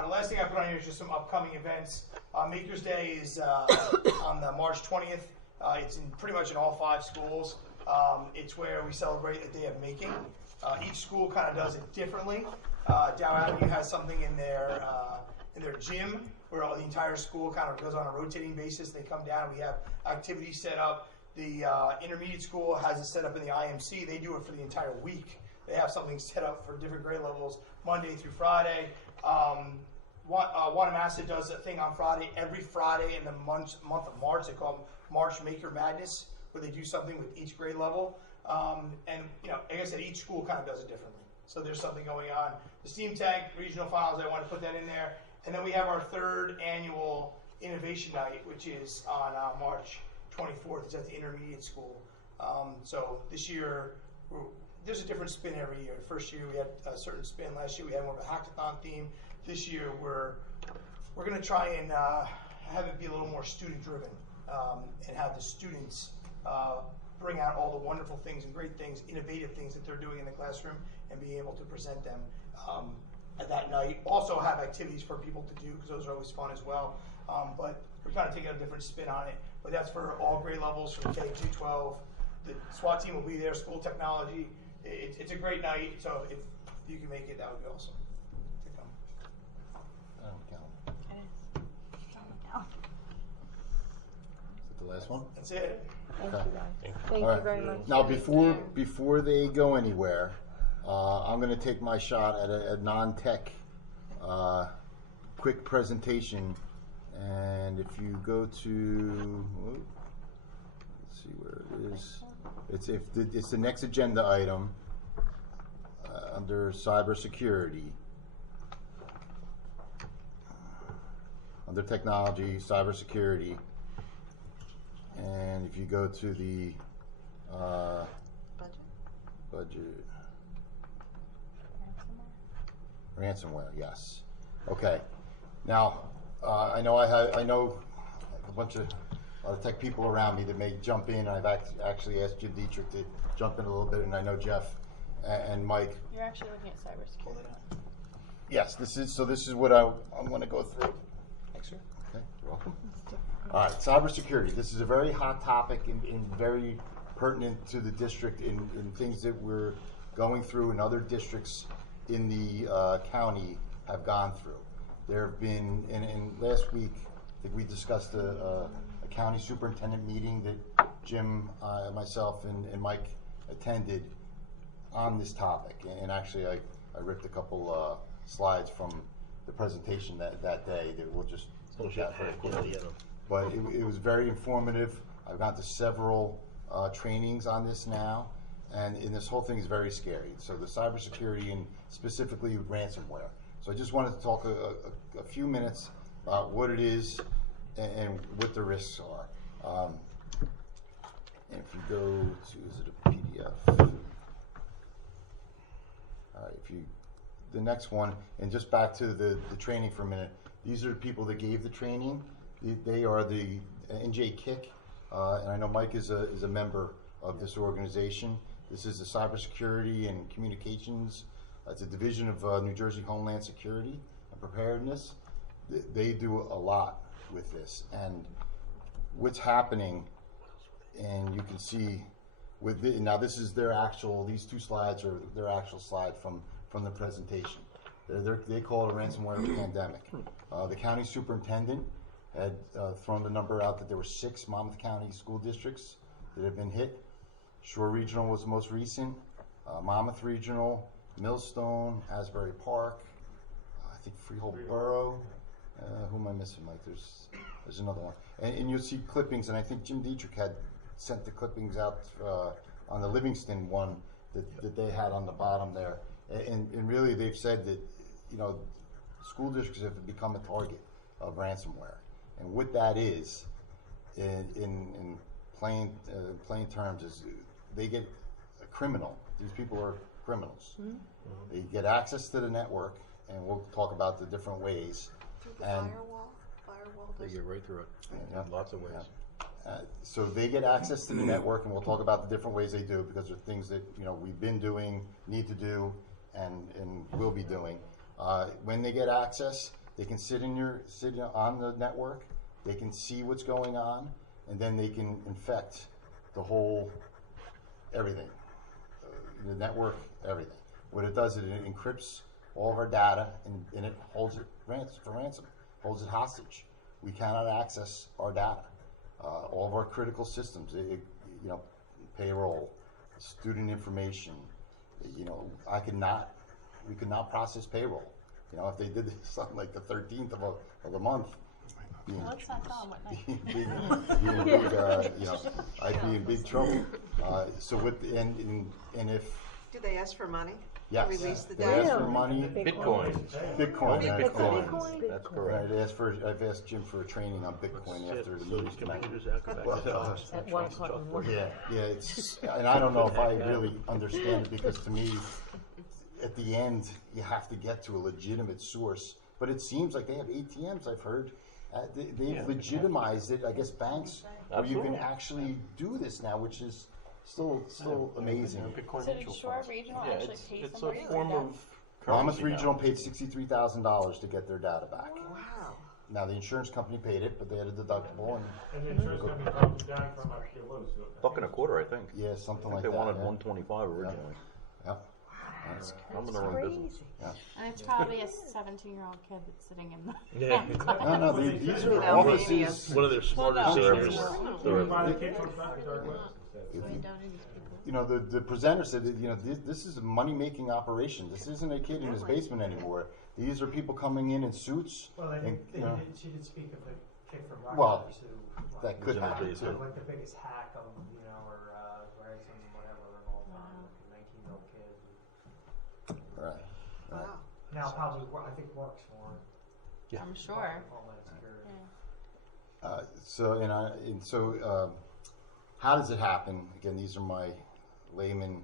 the last thing I put on here is just some upcoming events. Makers Day is on the March 20th. It's pretty much in all 5 schools. It's where we celebrate a day of making. Each school kind of does it differently. Dow Avenue has something in their in their gym, where all the entire school kind of goes on a rotating basis. They come down, we have activities set up. The intermediate school has it set up in the IMC. They do it for the entire week. They have something set up for different grade levels, Monday through Friday. Wanamassa does a thing on Friday, every Friday in the month of March. They call them March Maker Madness, where they do something with each grade level. And, like I said, each school kind of does it differently. So there's something going on. The Steam Tag Regional Finals, I want to put that in there. And then we have our 3rd annual Innovation Night, which is on March 24th. It's at the intermediate school. So this year, there's a different spin every year. First year we had a certain spin. Last year we had more of a hackathon theme. This year we're going to try and have it be a little more student driven and have the students bring out all the wonderful things and great things, innovative things that they're doing in the classroom, and be able to present them at that night. Also have activities for people to do, because those are always fun as well. But we're kind of taking a different spin on it. But that's for all grade levels, from K to 12. The SWAT team will be there, school technology. It's a great night, so if you can make it, that would be awesome to come. Is it the last one? That's it. Thank Okay. you guys. Thank All you right. very much. Now, before they go anywhere, I'm going to take my shot at a non-tech quick presentation. And if you go to, let's see where it is. It's the next agenda item under cybersecurity. Under technology, cybersecurity. And if you go to the budget. Ransomware, yes. Okay. Now, I know I know a bunch of tech people around me that may jump in. I've actually asked Jim Dietrich to jump in a little bit, and I know Jeff and Mike. You're actually looking at cybersecurity. Yes, this is what I'm going to go through. Thanks, sir. Okay, you're welcome. All right, cybersecurity. This is a very hot topic and very pertinent to the district in things that we're going through and other districts in the county have gone through. There have been, in last week, I think we discussed a county superintendent meeting that Jim, myself, and Mike attended on this topic. And actually, I ripped a couple slides from the presentation that day that we'll just look at very quickly. But it was very informative. I've gone to several trainings on this now, and this whole thing is very scary. So the cybersecurity and specifically ransomware. So I just wanted to talk a few minutes about what it is and what the risks are. And if you go to, is it a PDF? All right, the next one, and just back to the training for a minute. These are the people that gave the training. They are the NJ KIC, and I know Mike is a member of this organization. This is the Cybersecurity and Communications. It's a division of New Jersey Homeland Security and Preparedness. They do a lot with this, and what's happening, and you can see with now this is their actual. These two slides are their actual slide from the presentation. They call it a ransomware pandemic. The county superintendent had thrown the number out that there were 6 Monmouth County school districts that have been hit. Shore Regional was the most recent. Monmouth Regional, Millstone, Asbury Park, I think Freehold Borough. Who am I missing, Mike? There's another one. And you'll see clippings, and I think Jim Dietrich had sent the clippings out on the Livingston one that they had on the bottom there. And really they've said that, school districts have become a target of ransomware. And what that is, in plain terms, is they get a criminal. These people are criminals. Mm-hmm. They get access to the network, and we'll talk about the different ways. Through the firewall? They get right through it. Yeah. Lots of ways. Yeah. So they get access to the network, and we'll talk about the different ways they do, because they're things that we've been doing, need to do, and will be doing. When they get access, they can sit on the network. They can see what's going on, and then they can infect the whole everything, the network, everything. What it does is it encrypts all of our data, and it holds it for ransom, holds it hostage. We cannot access our data. All of our critical systems, payroll, student information, we could not process payroll. If they did this on like the 13th of the month, Let's not tell them what night. I'd be in big trouble. And if Do they ask for money? yes, To release the they data? ask for money, Bitcoin. Bitcoin. Bitcoin. That's Right, correct. I've asked Jim for a training on Bitcoin after the meeting tonight. At 1 o'clock in the morning. Yeah, and I don't know if I really understand it, because to me, at the end, you have to get to a legitimate source. But it seems like they have ATMs, I've heard. They've legitimized it, I guess banks, where you can actually do this now, which is still amazing. Bitcoin So did mutual Shore funds. Regional Yeah, actually it's, pay it's a somebody? or form that- of Monmouth currency Regional now. paid $63,000 to get their data back. Wow. Now, the insurance company paid it, but they had a deductible, and And the insurance company comes down from like your lows. $1.25, I think. yeah, something I like think that. they wanted yeah. 125 originally. Yep. That's- I'm in the wrong business. And it's probably a 17-year-old kid that's sitting in the. Yeah. No, these are Without offices. One of their smarter Well, no. seniors. You can buy the kid from dark web. The presenter said that, this is a money-making operation. This isn't a kid in his basement anymore. These are people coming in suits. Well, I and, think she did speak of the kid from Well, Rutgers who that could happen had, too. like the biggest hack of or ransom whatever of all time, like a 19-year-old kid. Right. Wow. Now probably I think works for. I'm sure. Homeland Security. How does it happen? Again, these are my layman.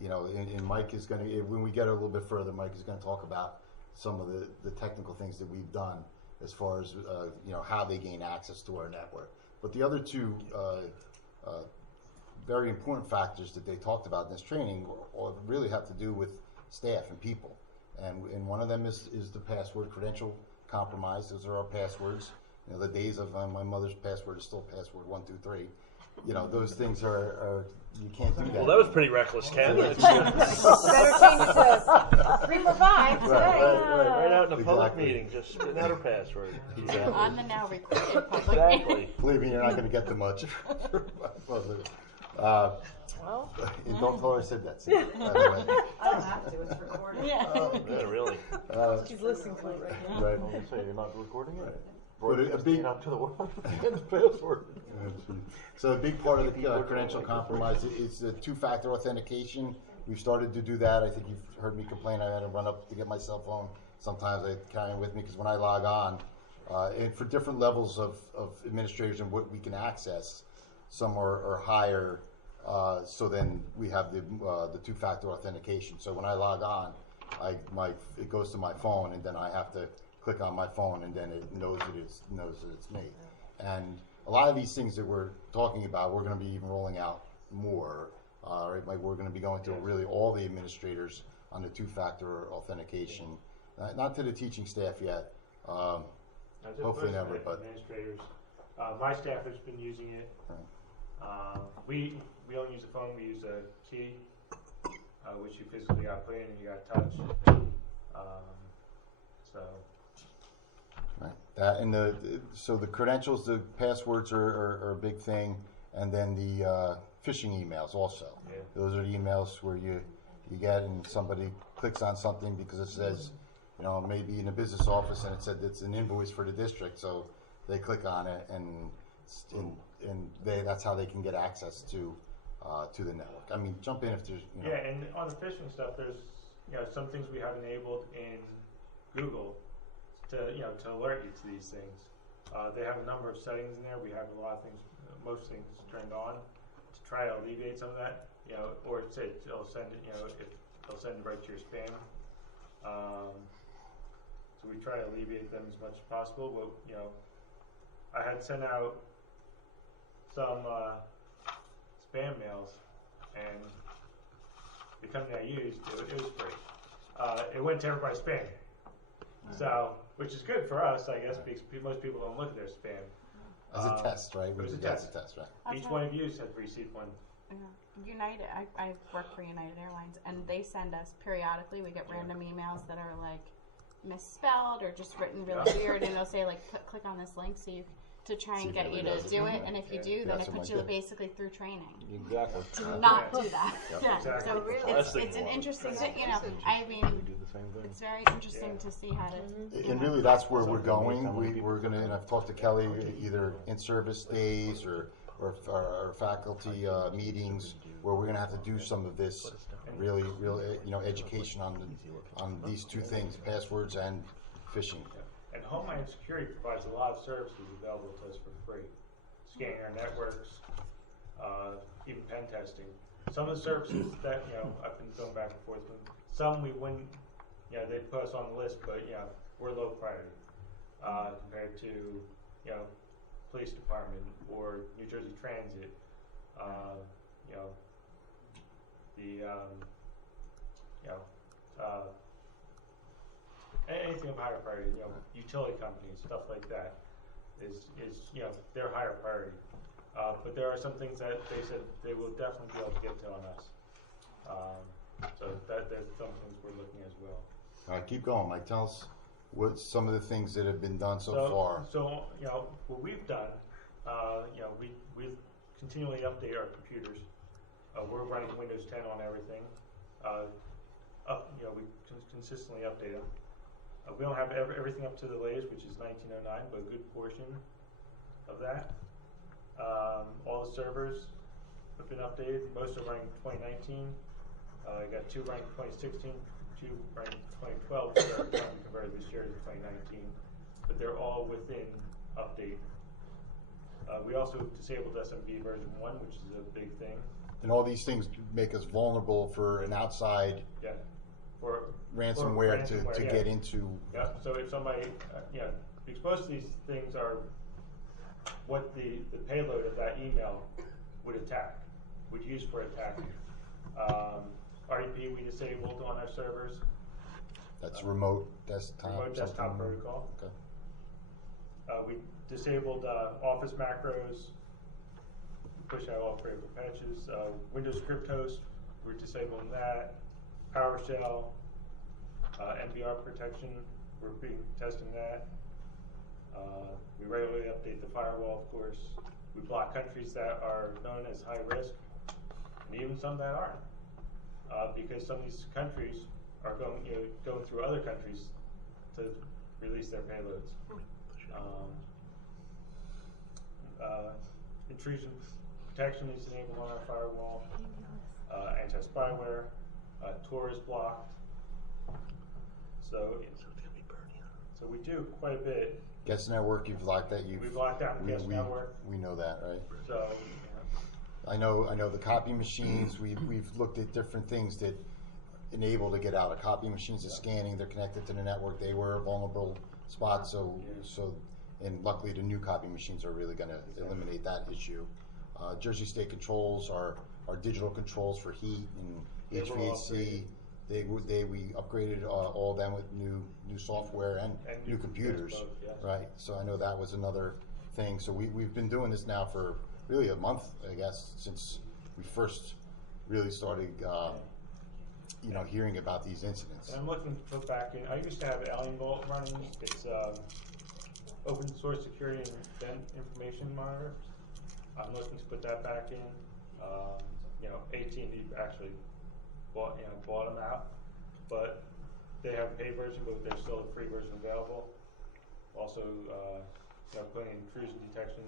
And Mike is going to, when we get a little bit further, Mike is going to talk about some of the technical things that we've done as far as how they gain access to our network. But the other two very important factors that they talked about in this training really have to do with staff and people. And one of them is the password credential compromise. Those are our passwords. The days of my mother's password is still password 123. Those things are you can't do that. Well, that was pretty reckless, Ken. Better change it to 345 today. Right out in a public Exactly. meeting, just spitting out her password. Exactly. On the now recorded public Exactly. Believe me, you're not going to get too much. And don't tell her I said that. See, by the way. I don't have to, it's recorded. Yeah, really. She's listening to it right now. Right. I was gonna say, you're not recording it? But a big, Out to the world. Get the password. so a big part of the credential compromise is the two-factor authentication. We've started to do that. I think you've heard me complain. I had to run up to get my cell phone. Sometimes I carry it with me because when I log on, and for different levels of administrators and what we can access, some are higher. So then we have the two-factor authentication. So when I log on, it goes to my phone, and then I have to click on my phone, and then it knows that it's me. And a lot of these things that we're talking about, we're going to be even rolling out more. Right? Like we're going to be going to really all the administrators on the two-factor authentication. Not to the teaching staff yet. Hopefully never, but administrators. My staff has been using it. We don't use a phone. We use a key, which you physically got to put in and you got to touch. So. right. That and so the credentials, the passwords are a big thing, and then the phishing emails also. Yeah. Those are the emails where you get and somebody clicks on something because it says, maybe in a business office and it said it's an invoice for the district, so they click on it and that's how they can get access to the network. I mean, jump in if there's Yeah, and on the phishing stuff, there's some things we have enabled in Google to alert you to these things. They have a number of settings in there. We have a lot of things, most things turned on to try to alleviate some of that. Or say it'll send it. It'll send it right to your spam. So we try to alleviate them as much as possible. But I had sent out some spam mails, and the company I used, it was free. It went to everybody's spam. So, which is good for us, I guess, because most people don't look at their spam. as a test, right? It was a That's test. a test, right? Each one of you has received one United, I work for United Airlines, and they send us periodically, we get random emails that are like misspelled or just written really weird, and they'll say like click on this link so you to try and get you to do it, and if you do, then it puts you basically through training. Exactly. To not do that. Yeah. Exactly. So it's an interesting, I mean, it's very interesting to see how to. And really, that's where we're going. We're gonna, and I've talked to Kelly, either in-service days or faculty meetings, where we're gonna have to do some of this real education on these two things, passwords and phishing. And Homeland Security provides a lot of services available to us for free. Scanning our networks, even pen testing. Some of the services that, I've been going back and forth with, some we wouldn't, they put us on the list, but, we're low priority compared to, police department or New Jersey Transit, anything of higher priority, utility companies, stuff like that, is they're higher priority. But there are some things that they said they will definitely be able to get to on us. So there's some things we're looking as well. All right, keep going, Mike. Tell us what some of the things that have been done so far. So what we've done, we continually update our computers. We're running Windows 10 on everything. We consistently update them. We don't have everything up to the latest, which is 1909, but a good portion of that. All the servers have been updated. Most are running 2019. I got 2 running 2016, 2 running 2012, which are going to be converted this year to 2019. But they're all within update. We also disabled SMB version 1, which is a big thing. And all these things make us vulnerable for an outside ransomware to get into. Yeah, so if somebody, exposed to these things are what the payload of that email would use for attacking. RDP we disabled on our servers. That's remote desktop. Remote desktop protocol. Okay. We disabled Office macros. Push out all critical patches. Windows Crypthost, we're disabling that. PowerShell, MBR protection, we're testing that. We regularly update the firewall, of course. We block countries that are known as high risk, and even some that aren't, because some of these countries are going through other countries to release their payloads. Intrusion protection is enabled on our firewall. Anti-spyware, Tor is blocked. So we do quite a bit. Guest network, you've locked that. We've locked down the guest network. We know that, right? So I know the copy machines. We've looked at different things that enable to get out. The copy machines are scanning. They're connected to the network. They were a vulnerable spot. And luckily the new copy machines are really going to eliminate that issue. Jersey State controls are digital controls for heat and HVAC. We upgraded all of them with new software and new computers, both, yes. Right? So I know that was another thing. So we've been doing this now for really a month, I guess, since we first really started, hearing about these incidents. And I'm looking to put back in. I used to have Alien Vault running. It's open source security and event information monitor. I'm looking to put that back in. AT&T actually bought them out, but they have a paid version, but there's still a free version available. Also, putting intrusion detection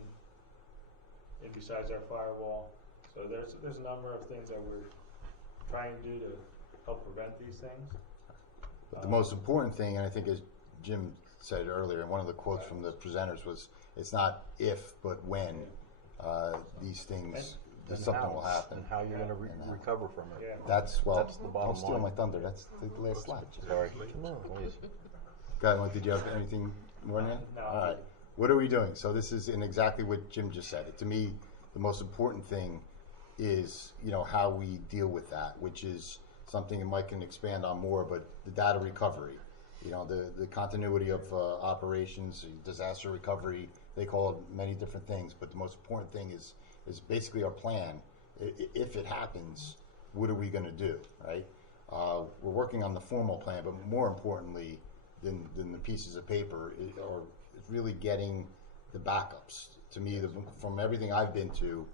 in besides our firewall. So there's a number of things that we're trying to do to help prevent these things. But the most important thing, and I think as Jim said earlier, and one of the quotes from the presenters was, it's not if, but when these things, something will happen. And how you're going to recover from it. Yeah. That's the bottom line. Don't steal my thunder. That's the last slide. Sorry. Come on, please. Guy, did you have anything more than that? No. All right. What are we doing? So this is in exactly what Jim just said. To me, the most important thing is, how we deal with that, which is something that Mike can expand on more, but the data recovery, the continuity of operations, disaster recovery, they call it many different things, but the most important thing is basically our plan if it happens, what are we going to do, right? We're working on the formal plan, but more importantly than the pieces of paper are really getting the backups. To me, from everything I've been to,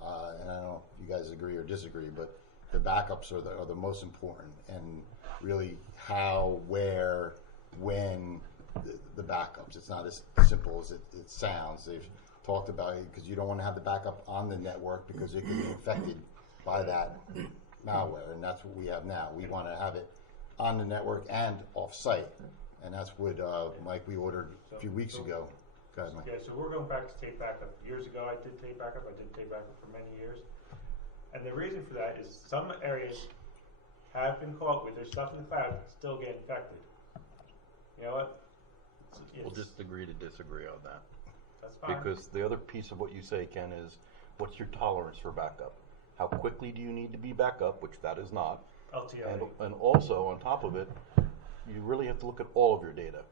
and I don't know if you guys agree or disagree, but the backups are the most important, and really how, where, when the backups. It's not as simple as it sounds. They've talked about it because you don't want to have the backup on the network because it can be infected by that malware, and that's what we have now. We want to have it on the network and off-site, and that's what Mike, we ordered a few weeks ago. Go ahead, Mike. Okay, so we're going back to tape backup. Years ago, I did tape backup. I did tape backup for many years, and the reason for that is some areas have been caught with their stuff in the cloud still get infected. You know what? We'll just agree to disagree on that. That's fine. Because the other piece of what you say, Ken, is what's your tolerance for backup? How quickly do you need to be back up, which that is not. LTI. And also, on top of it, you really have to look at all of your data.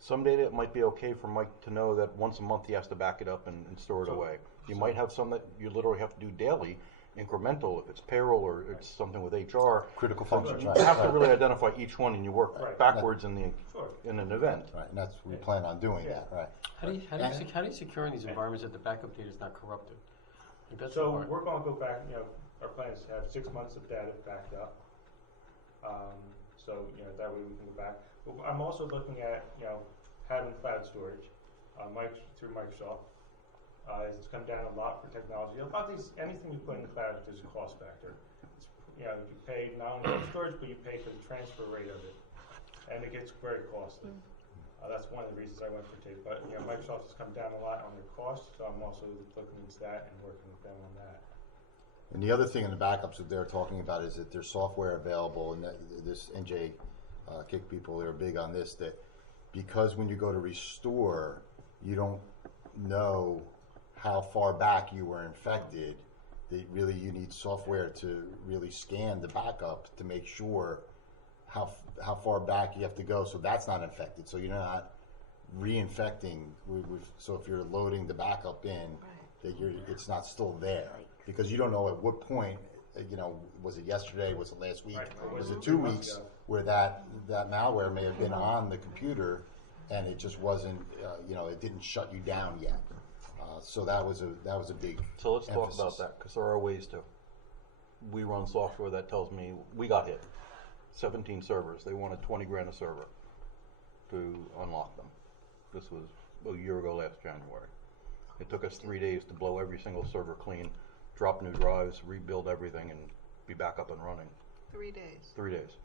Some data, it might be okay for Mike to know that once a month he has to back it up and store it away. You might have some that you literally have to do daily, incremental, if it's payroll or it's something with HR. Critical So functions, you right. have to really identify each one, and you work Right. backwards in an event. Right, and that's, we plan on doing that, right. How do you secure in these environments that the backup data is not corrupted? I think that's So the part. we're going to go back, our plan is to have 6 months of data backed up. So, that way we can go back. But I'm also looking at, having cloud storage through Microsoft. It's come down a lot for technology. A lot of these, anything you put in the cloud, there's a cost factor. It's, you pay not only for storage, but you pay for the transfer rate of it. And it gets very costly. That's one of the reasons I went for tape. But, Microsoft has come down a lot on their costs, so I'm also looking into that and working with them on that. And the other thing in the backups that they're talking about is that there's software available, and this NJ Kick people are big on this, that because when you go to restore, you don't know how far back you were infected, that really you need software to really scan the backup to make sure how far back you have to go, so that's not infected, so you're not reinfecting. So if you're loading the backup in, that it's not still there, because you don't know at what point. Was it yesterday? Was it last week? Right. Was it 2 weeks where that malware may have been on the computer, and it just wasn't. It didn't shut you down yet. So that was a big. So let's talk emphasis. about that, because there are ways to. We run software that tells me we got hit. 17 servers. They wanted $20,000 a server to unlock them. This was a year ago last January. It took us 3 days to blow every single server clean, drop new drives, rebuild everything, and be back up and running. 3 days. 3 days.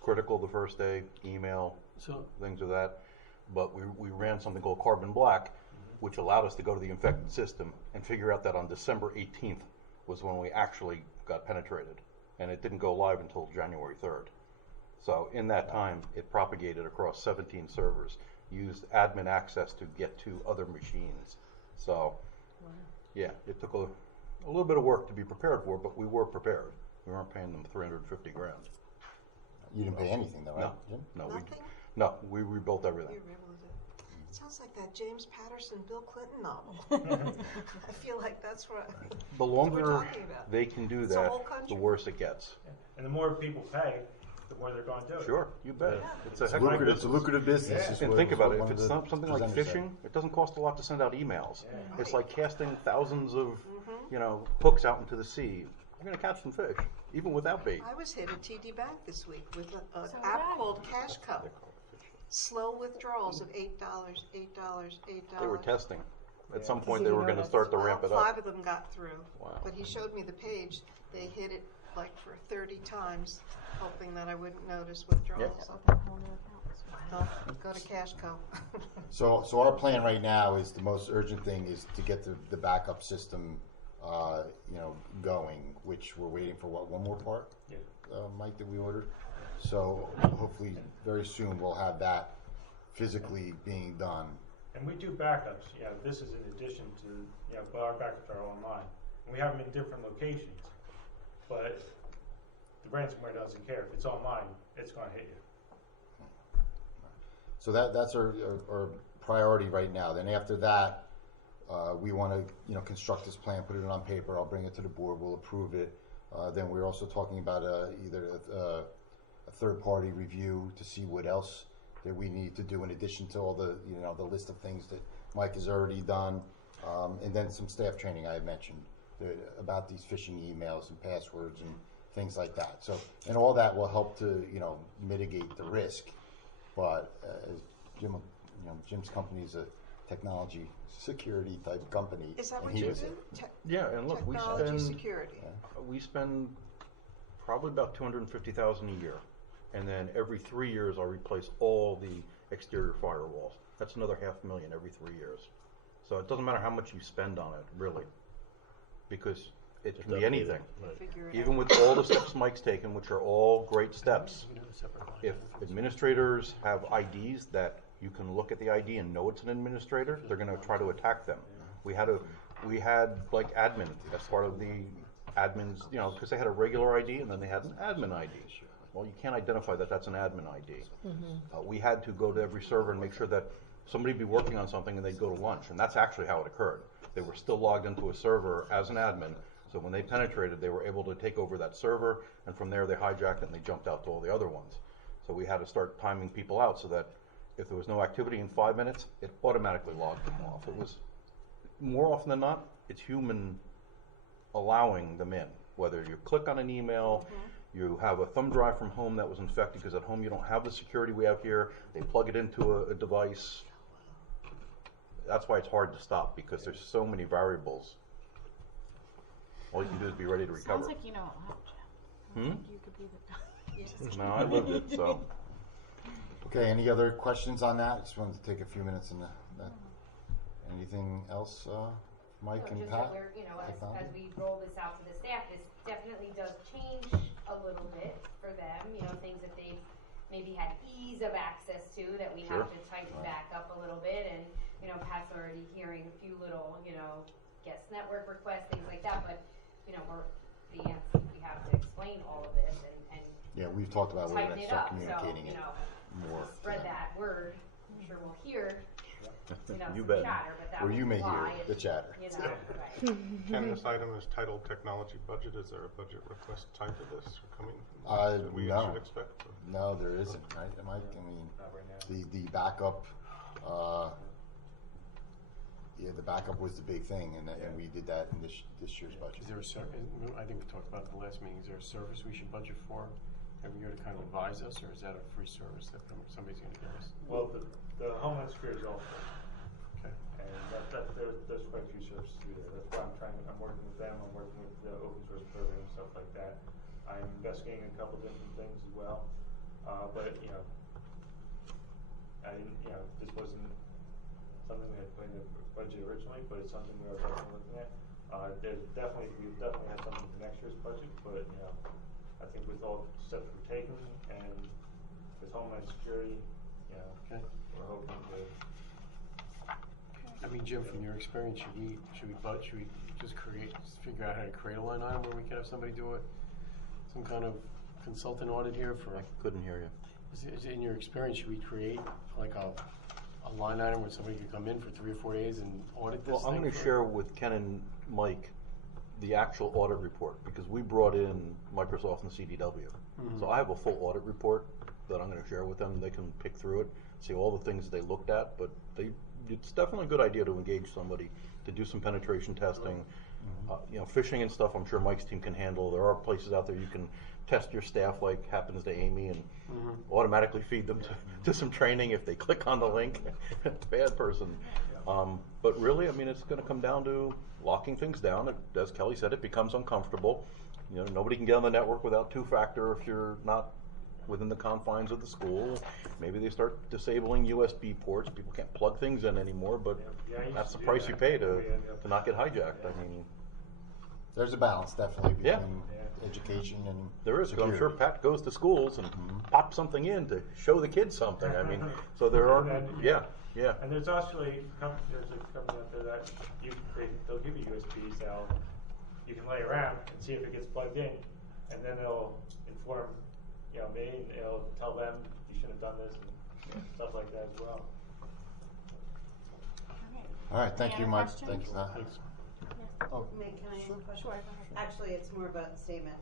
Critical the first day, email, things of that. But we ran something called Carbon Black, which allowed us to go to the infected system and figure out that on December 18th was when we actually got penetrated. And it didn't go live until January 3rd. So in that time, it propagated across 17 servers, used admin access to get to other machines. So, yeah, it took a little bit of work to be prepared for, but we were prepared. We weren't paying them $350,000. You didn't pay anything, though, right? Jim? No, we rebuilt everything. It sounds like that James Patterson, Bill Clinton novel. I feel like that's what The we're longer talking about. they can do It's a that, whole the country. worse it gets. And the more people pay, the more they're going to do it. Sure, you bet. It's a It's heck of a lucrative- business. it's a lucrative business, is And what- think is about what it. one If of it's the not something like presenters said. fishing, it doesn't cost a lot to send out emails. Yeah. It's like casting thousands of, hooks out into the sea. You're going to catch some fish, even without bait. I was hit at TD Bank this week with an So app right. called Cash Co. Slow withdrawals of $8, $8, $8. They were testing. At some Does point, he they know were going to that's- start to ramp it up. 5 of them got through. Wow. But he showed me the page. They hit it like for 30 times, hoping that I wouldn't notice withdrawals. No, go to Cash Co. So our plan right now is the most urgent thing is to get the backup system, going, which we're waiting for. What, one more part? Yeah. Mike, that we ordered. So hopefully very soon we'll have that physically being done. And we do backups. This is in addition to, but our backups are online. And we have them in different locations. But the ransomware doesn't care. If it's online, it's going to hit you. So that's our priority right now. Then after that, We want to, construct this plan, put it on paper. I'll bring it to the board. We'll approve it. Then we're also talking about either a third-party review to see what else that we need to do in addition to all the, the list of things that Mike has already done, and then some staff training I had mentioned about these phishing emails and passwords and things like that. So, and all that will help to, mitigate the risk. But as Jim's company is a technology security type company. Is that and what he you was- do? Yeah, and look, Technology security. we spend probably about $250,000 a year, and then every 3 years I'll replace all the exterior firewalls. That's another $500,000 every 3 years. So it doesn't matter how much you spend on it, really, because it can be anything. Figure it Even out. with all the steps Mike's taken, which are all great steps, if administrators have IDs that you can look at the ID and know it's an administrator, they're going to try to attack them. We had like admin as part of the admins, because they had a regular ID and then they had an admin ID. Well, you can't identify that that's an admin ID. We had to go to every server and make sure that somebody would be working on something and they'd go to lunch, and that's actually how it occurred. They were still logged into a server as an admin, so when they penetrated, they were able to take over that server, and from there they hijacked it and they jumped out to all the other ones. So we had to start timing people out so that if there was no activity in 5 minutes, it automatically logged them off. It was, more often than not, it's human allowing them in. Whether you click on an email, you have a thumb drive from home that was infected because at home you don't have the security we have here, they plug it into a device. That's why it's hard to stop, because there's so many variables. All you can do is be ready to recover. Sounds like you know a lot, Jim. You could be the No, I lived it, so. Okay, any other questions on that? Just wanted to take a few minutes and that. Anything else, Mike and Just Pat? that we're, as we roll this out to the staff, this definitely does change a little bit for them, things that they've maybe had ease of access to that we have to tighten back up a little bit. And, Pat's already hearing a few little, guest network requests, things like that, but, we have to explain all of this and Yeah, we've talked about we're tighten going to it start up, so, communicating it more. spread that word. I'm sure we'll hear, You some bet. chatter, but that Or was you may why hear the chatter. right. Ken, this item is titled Technology Budget. Is there a budget request tied to this coming from that we No. should expect? No, there isn't, right, Mike? I mean, the backup, the backup was the big thing, and we did that in this year's budget. Is there I think we talked about it at the last meeting, is there a service we should budget for every year to kind of advise us, or is that a free service that somebody's going to give us? Well, the Homeland Security is all free. Okay. And there's quite a few services through there. That's why I'm working with them. I'm working with the open source program and stuff like that. I'm investigating a couple different things as well. But I didn't. This wasn't something we had put in the budget originally, but it's something we are definitely looking at. We definitely have something for next year's budget, but I think with all the steps we're taking and with Homeland Security, we're hoping to. I mean, Jim, from your experience, should we just figure out how to create a line item where we can have somebody do it? Some kind of consultant audit here for. I couldn't hear you. Is in your experience, should we create like a line item where somebody could come in for 3 or 4 days and audit this Well, I'm thing going to share with Ken and Mike the actual audit report, because we brought in Microsoft and CDW. So I have a full audit report that I'm going to share with them. They can pick through it, see all the things they looked at, but it's definitely a good idea to engage somebody to do some penetration testing. Phishing and stuff, I'm sure Mike's team can handle. There are places out there you can test your staff, like happens to Amy, and automatically feed them to some training if they click on the link. Bad person. But really, I mean, it's going to come down to locking things down. As Kelly said, it becomes uncomfortable. Nobody can get on the network without two-factor if you're not within the confines of the school. Maybe they start disabling USB ports. People can't plug things in anymore, but that's the price you pay to not get hijacked. I mean, there's a balance definitely between education and There is, 'cause I'm security. sure Pat goes to schools and pops something in to show the kids something. I mean, so there are, yeah. And there's actually there's a company out there that they'll give you USBs that you can lay around and see if it gets plugged in, and then it'll inform me, and it'll tell them you shouldn't have done this and stuff like that as well. All right, thank Any you, other Mike. questions? Thanks for that. Oh, Can I ask a question? Sure. Actually, it's more about a statement.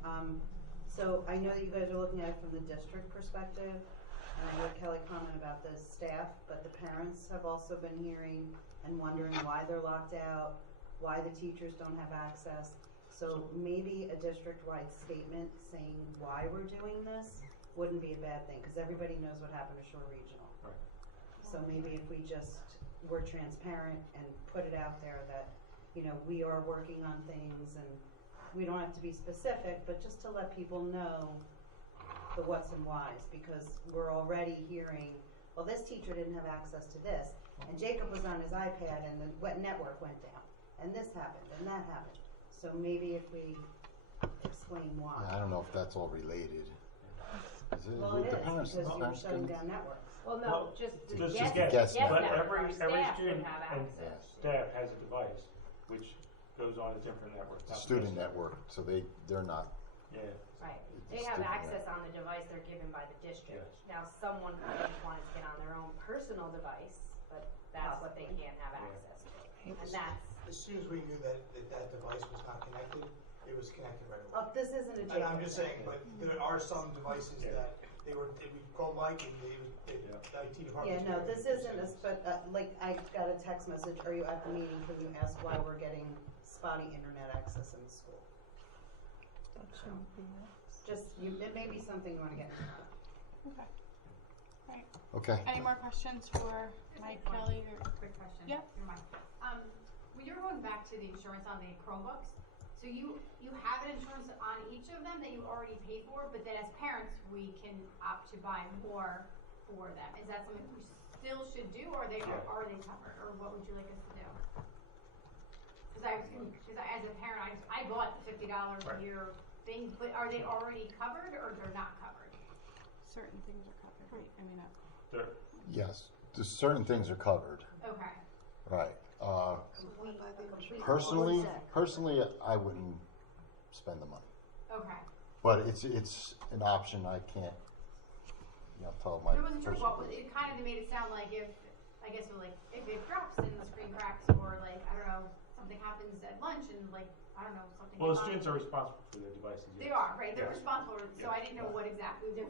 So I know that you guys are looking at it from the district perspective, and I heard Kelly comment about the staff, but the parents have also been hearing and wondering why they're locked out, why the teachers don't have access. So maybe a district-wide statement saying why we're doing this wouldn't be a bad thing, because everybody knows what happened to Shore Regional. Right. So maybe if we just were transparent and put it out there that, you know, we are working on things, and we don't have to be specific, but just to let people know the what's and whys, because we're already hearing, well, this teacher didn't have access to this, and Jacob was on his iPad and the network went down, and this happened, and that happened. So maybe if we explain why. Yeah, I don't know if that's all related. Well, it is, depends. because you're shutting down networks. Well, no, just the Just guest, guess. Guess guest network. But network, our every staff would student have and access. staff has a device which goes on a different network. not Student just- network, so they're not. Yeah. Right, It's they have student access on the device they're given by the district. Now, someone could just want to get on their own personal device, but that's what they can't have access to. And that's, As soon as we knew that device was not connected, it was connected right away. This isn't a And Jacob I'm just thing. saying, but there are some devices that we called Mike and the IT department. Yeah, no, this isn't a, like, I got a text message, are you at the meeting, can you ask why we're getting spotty internet access in the school? Just, it may be something you wanna get into. Okay. Alright. Okay. Any more questions for Mike, Kelly, or? Quick question. Yep. You're Mike. When you're going back to the insurance on the Chromebooks, so you have an insurance on each of them that you already paid for, but then as parents, we can opt to buy more for them. Is that something we still should do, or are they covered, or what would you like us to do? Because as a parent, I bought the $50 a year thing, but are they already covered, or they're not covered? Certain things are covered, right? I mean, Yes, there's certain things are covered. Okay. Right. Personally, I wouldn't spend the money. Okay. But it's an option. I can't, tell my. I wasn't sure what was. It kind of made it sound like if it drops and the screen cracks, or I don't know, something happens at lunch and I don't know, something. Well, the students are responsible for their devices. They yes. are, right? They're Yes. responsible. So I didn't know what exactly. there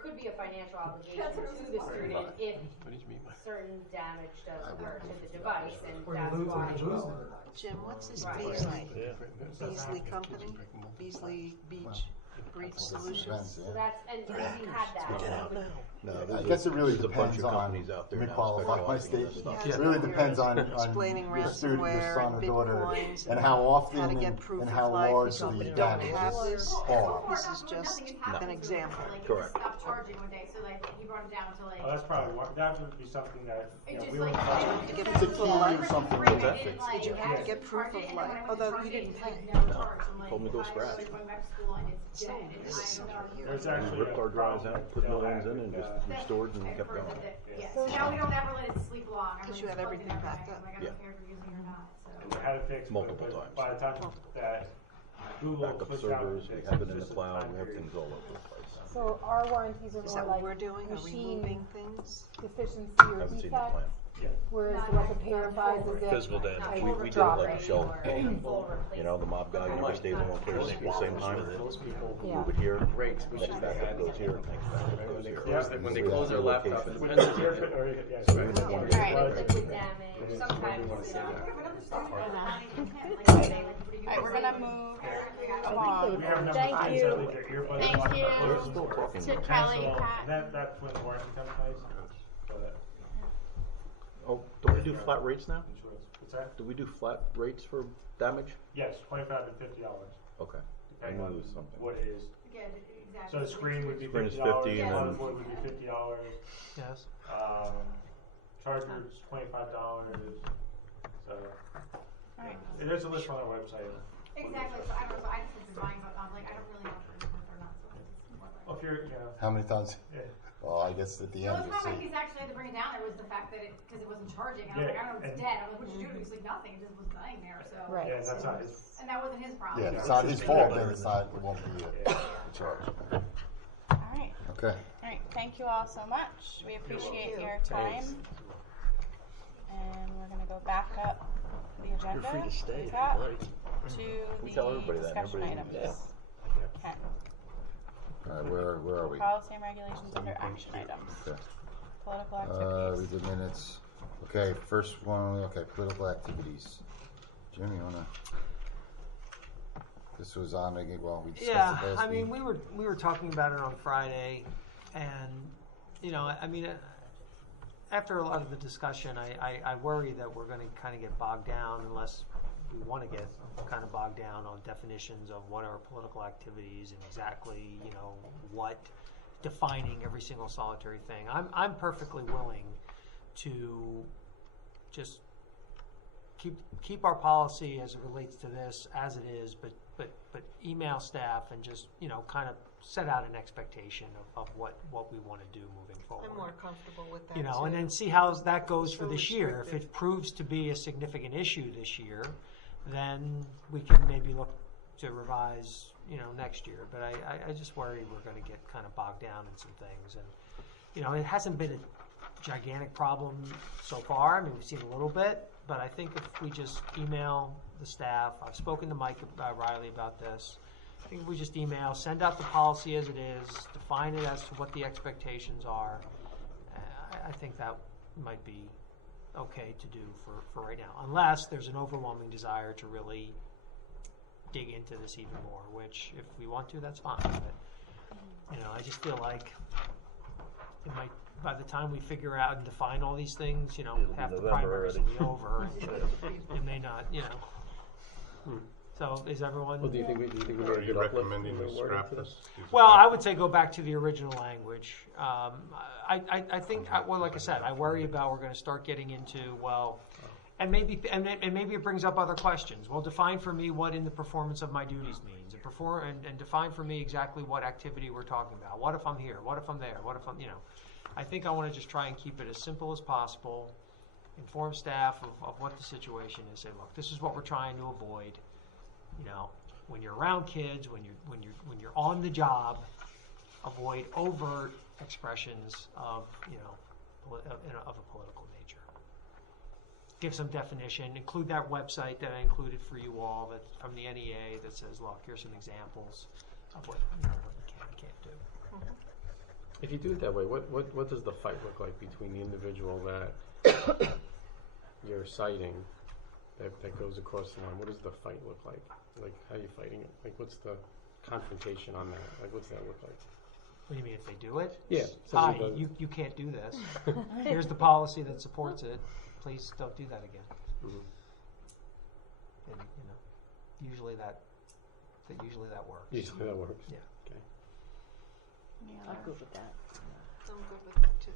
could be a financial obligation That's what I to was the wondering. student if What did you mean by? certain damage does occur to the device, and Or you that's lose- why. or you lose the Jim, what's this Right. Beasley? Yeah. Beasley Company? Beasley Beach Breach Solutions? So that's, and we had that. No, I guess it really there's a bunch depends of on, companies out there let me now qualify my specializing in this statement. stuff. It really depends on Explaining your student, your ransomware son and or daughter, Bitcoins and how often how to get proof and of how life. large We don't- the we don't damage have is. this. Are. This is just an example. Correct. Stopped charging one day, so he brought it down to Oh, that's probably one. That would be something that It we just were. To get It's a proof of key life or something Did like that. you have to get proof of life? Although you didn't pay. Told me to go scratch. Going back to school and it's dead. And There's We actually ripped a our drives problem out, put that new they'll ones have in, and with, just restored and kept going. Yeah, so now we don't ever let it sleep long. Because you had everything backed up. Like, I don't care if you're using it or not, And we had it fixed, but Multiple times. by the time that Google Backup switched out servers, the we fix, have it it in the was just a cloud, time we have period. things all over the place. So our warranties are Is more that like what we're doing? Are we machine moving things? deficiency or Haven't seen the defect, plan. whereas the repair advises it. Physical damage. I We will did drop like it. a shelf, the mob guy never stays in one place at the same time. Yeah. Move it here, Rates, next backup goes here, next backup goes here. When they We close have their no laptop, location. it depends on the Yes, So right. we don't want Yeah, to- right, liquid damage, sometimes, Alright, we're gonna move along. We have number Thank three, you. so the earbuds Thank on. you. We're still talking. To Kelly, Cancel- Pat. That's when the warranty comes in place. So that Oh, don't we do flat rates now? insurance. What's that? Do we do flat rates for damage? Yes, $25 to $50. Okay. I Depending knew on there was something. what it is. Yeah, exactly. So the screen would be Screen is $50. 50 and then- motherboard would be $50. Yes. Charger's $25. So Alright. there's a list on our website. Exactly, so I don't know, so I just was buying, but I'm like, I don't really know if they're not, so it's more like. Well, if you're, How many times? yeah. Well, I guess at the The end only you'll time see. he's actually had to bring it down there was the fact that because it wasn't charging, and I was like, I don't know, it's and- dead. I'm like, what'd you do? He's like, nothing, it just was lying there, so. Right. Yeah, that's not his. And that wasn't his problem. Yeah, if it's not his fault, then it's not, it won't be a charge. Alright. Okay. Alright, thank you all so much. We appreciate your time. And we're going to go back up the agenda. You're free to stay Is if that you'd like. to We tell the everybody that. discussion Everybody, items. Ken. All right, where are we? Policy and regulations under action items. Okay. Political activities. We did minutes. Okay, first one, okay, political activities. Jim, you wanna? This was on, well, we discussed Yeah, it last I mean, week. we were talking about it on Friday, and you know, I mean, after a lot of the discussion, I worry that we're going to kind of get bogged down unless we want to get kind of bogged down on definitions of what are political activities and exactly, you know, what defining every single solitary thing. I'm perfectly willing to just keep our policy as it relates to this as it is, but email staff and just, you know, kind of set out an expectation of what we want to do moving forward. I'm more comfortable with that. You know, too. and then see how that goes for So this year. If restrictive. it proves to be a significant issue this year, then we can maybe look to revise, you know, next year. But I just worry we're going to get kind of bogged down in some things. And, you know, it hasn't been a gigantic problem so far. I mean, we've seen a little bit. But I think if we just email the staff, I've spoken to Mike Riley about this. I think if we just email, send out the policy as it is, define it as to what the expectations are, I think that might be okay to do for right now. Unless there's an overwhelming desire to really dig into this even more, which if we want to, that's fine. But, you know, I just feel like it might, by the time we figure out and define all these things, you know, It'll be half the November primaries will already. be over. It may not, you know. So is everyone? Well, do you think we need Are a you good uplift recommending in the we wording scrap to this? Well, I would say go back to the original language. I think, well, like I said, I worry about we're going to start getting into, well, and maybe it brings up other questions. Well, define for me what in the performance of my duties means, and define for me exactly what activity we're talking about. What if I'm here? What if I'm there? What if I'm, you know? I think I want to just try and keep it as simple as possible. Inform staff of what the situation is. Say, look, this is what we're trying to avoid. You know, when you're around kids, when you're on the job, avoid overt expressions of, you know, of a political nature. Give some definition. Include that website that I included for you all, that from the NEA, that says, look, here's some examples of what you know, what you can and can't do. If you do it that way, what does the fight look like between the individual that you're citing that goes across the line? What does the fight look like? Like, how are you fighting it? Like, what's the confrontation on that? Like, what's that look like? What do you mean if they do it? Yeah. Hi, somebody does- you can't do this. Here's the policy that supports it. Please don't do that again. Mhm. And, you know, usually that works. Usually that works. Yeah. Okay. I'm good with that. I'm good with that too.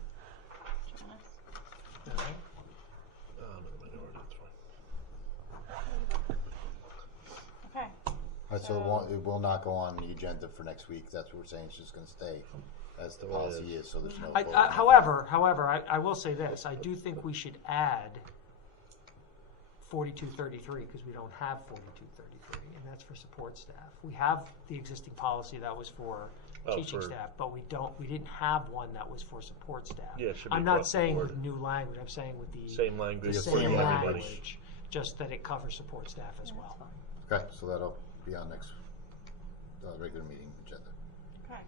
I'm in the minority, it's fine. Okay. All right, so it will not go on the agenda for next week. That's what we're saying. It's just going to stay as the policy is, so there's no vote. However, I will say this. I do think we should add 4233 because we don't have 4233, and that's for support staff. We have the existing policy that was for teaching staff, but we didn't have one that was for support staff. Yeah, it should be I'm not across the saying board. with new language. I'm saying with the Same language the for same everybody. language, just that it covers support staff as well. Okay, so that'll be on next regular meeting agenda. Okay.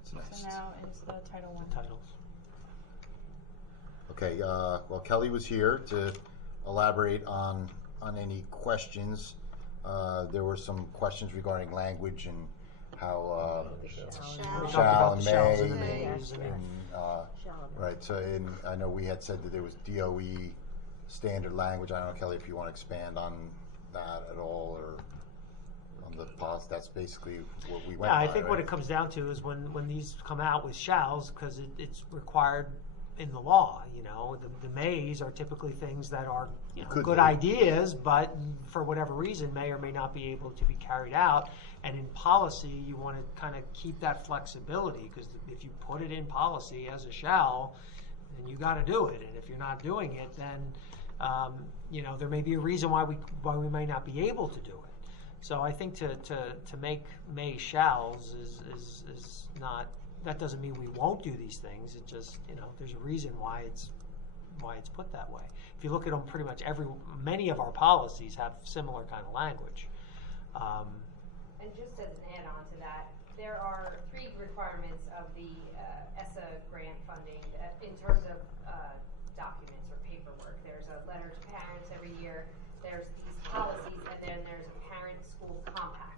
What's next? So now is the Title I. Titles. Okay, well, Kelly was here to elaborate on any questions. There were some questions regarding language and how shall and shalls and the may, mays and right. So, and I know we had said that there was DOE standard language. I don't know, Kelly, if you want to expand on that at all, or on the policy. That's basically what we went. Yeah, I by, think right? what it comes down to is when these come out with shalls, because it's required in the law. You know, the mays are typically things that are Could good be. ideas, but for whatever reason may or may not be able to be carried out. And in policy, you want to kind of keep that flexibility, because if you put it in policy as a shall, then you got to do it. And if you're not doing it, then you know, there may be a reason why we may not be able to do it. So I think to make may shalls is not, that doesn't mean we won't do these things. It just, you know, there's a reason why it's it's put that way. If you look at them, pretty much many of our policies have similar kind of language. And just as an add-on to that, there are 3 requirements of the ESSA grant funding in terms of documents or paperwork. There's a letter to parents every year, there's these policies, and then there's a parent-school compact.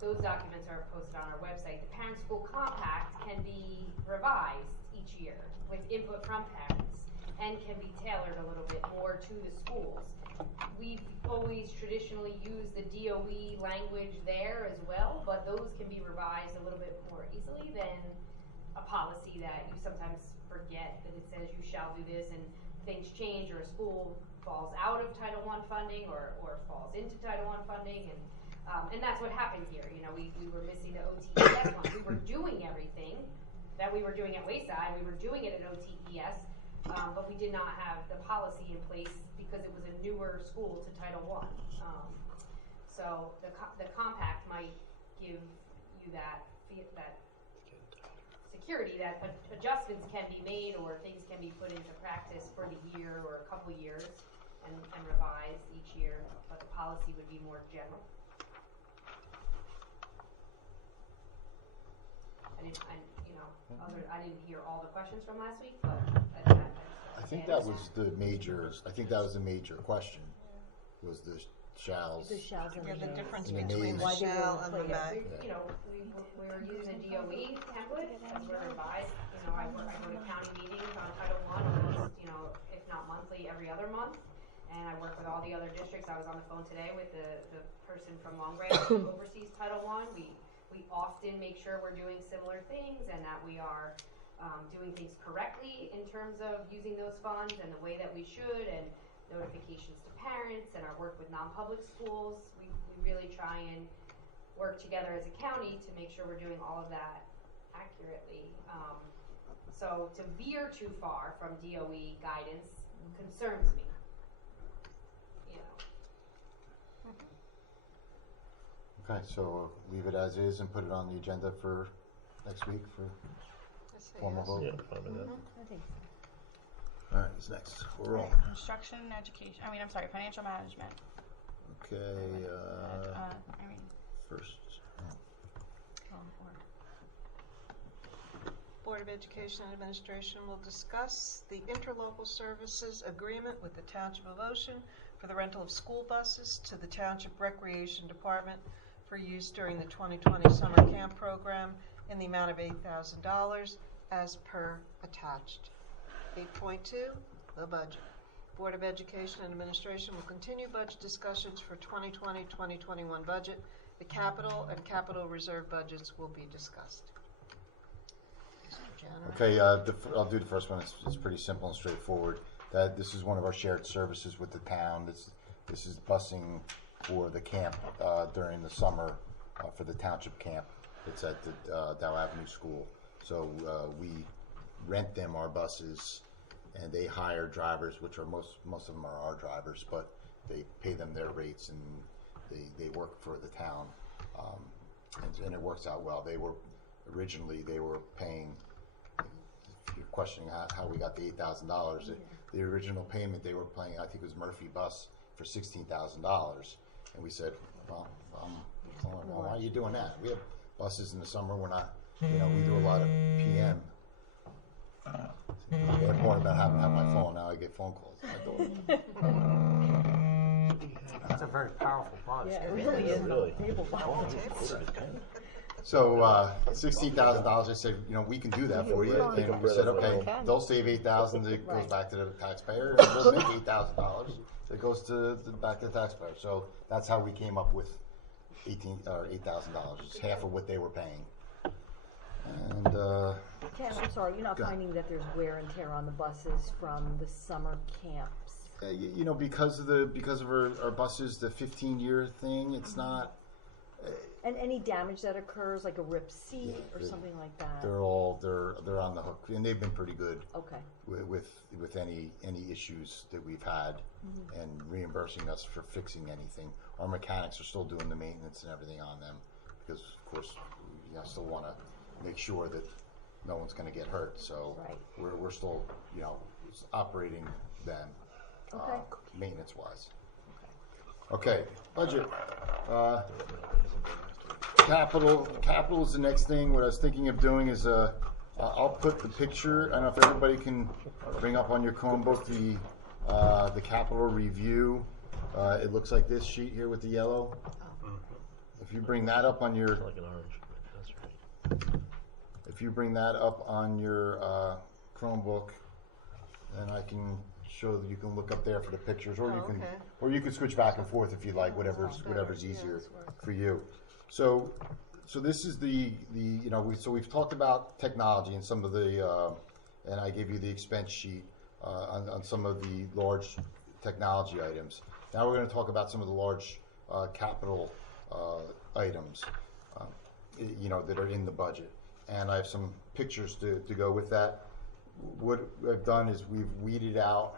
Those documents are posted on our website. The parent-school compact can be revised each year with input from parents and can be tailored a little bit more to the schools. We've always traditionally used the DOE language there as well, but those can be revised a little bit more easily than a policy that you sometimes forget that it says you shall do this and things change or a school falls out of Title I funding or falls into Title I funding, and that's what happened here. You know, we were missing the OTES one. We were doing everything that we were doing at Wayside. We were doing it at OTES, but we did not have the policy in place because it was a newer school to Title I. So the compact might give you that security that adjustments can be made or things can be put into practice for the year or a couple years and revised each year, but the policy would be more general. I didn't hear all the questions from last week, but I think that was the major question, was the shalls. The shalls and the difference and the between mays. the shall and the may. We were using DOE template as we're revised. I go to county meetings on Title I almost, if not monthly, every other month. And I work with all the other districts. I was on the phone today with the person from Long Branch who oversees Title I. We often make sure we're doing similar things and that we are doing things correctly in terms of using those funds and the way that we should, and notifications to parents and our work with non-public schools. We really try and work together as a county to make sure we're doing all of that accurately. So to veer too far from DOE guidance concerns me. Okay, so leave it as is and put it on the agenda for next week for formal vote. Yeah, fine with that. I think so. All right, who's next? We're on. Instruction and education. Financial management. Okay, first. Board of Education and Administration will discuss the interlocal services agreement with the Township of Ocean for the rental of school buses to the Township Recreation Department for use during the 2020 summer camp program in the amount of $8,000 as per attached. 8.2, the budget. Board of Education and Administration will continue budget discussions for 2020-2021 budget. The capital and capital reserve budgets will be discussed. Okay, I'll do the first one. It's pretty simple and straightforward. This is one of our shared services with the town. This is busing for the camp during the summer for the township camp. It's at the Dow Avenue School. So we rent them our buses, and they hire drivers, which are most of them are our drivers, but they pay them their rates, and they work for the town, and it works out well. They were paying. If you're questioning how we got the $8,000, the original payment they were paying, I think it was Murphy Bus, for $16,000, and we said, well, why are you doing that? We have buses in the summer. We're not, we do a lot of PM. I had more about having my phone. Now I get phone calls. That's a very powerful bus. Yeah, it really is. Really? Table bottom. So $16,000. I said, we can do that for you. And we said, okay, they'll save $8,000. It goes back to the taxpayer, and we'll make $8,000. It goes back to the taxpayer. So that's how we came up with $8,000. It's half of what they were paying. And Ken, I'm sorry, you're not finding that there's wear and tear on the buses from the summer camps? because of our buses, the 15-year thing, it's not. And any damage that occurs, like a ripped seat or something like that? They're on the hook, and they've been pretty good. Okay. With any issues that we've had, and reimbursing us for fixing anything. Our mechanics are still doing the maintenance and everything on them, because of course we still want to make sure that no one's going to get hurt. So Right. we're still, operating them Okay. maintenance-wise. Okay, budget. Capital is the next thing. What I was thinking of doing is I'll put the picture. I don't know if everybody can bring up on your Chromebook the capital review. It looks like this sheet here with the yellow. If you bring that up on your, Like an orange. That's right. if you bring that up on your Chromebook, then I can show that you can look up there for the pictures, or you can switch back and forth if you like, whatever's easier for you. So this is we've talked about technology and some of the, and I gave you the expense sheet on some of the large technology items. Now we're going to talk about some of the large capital items, that are in the budget. And I have some pictures to go with that. What I've done is we've weeded out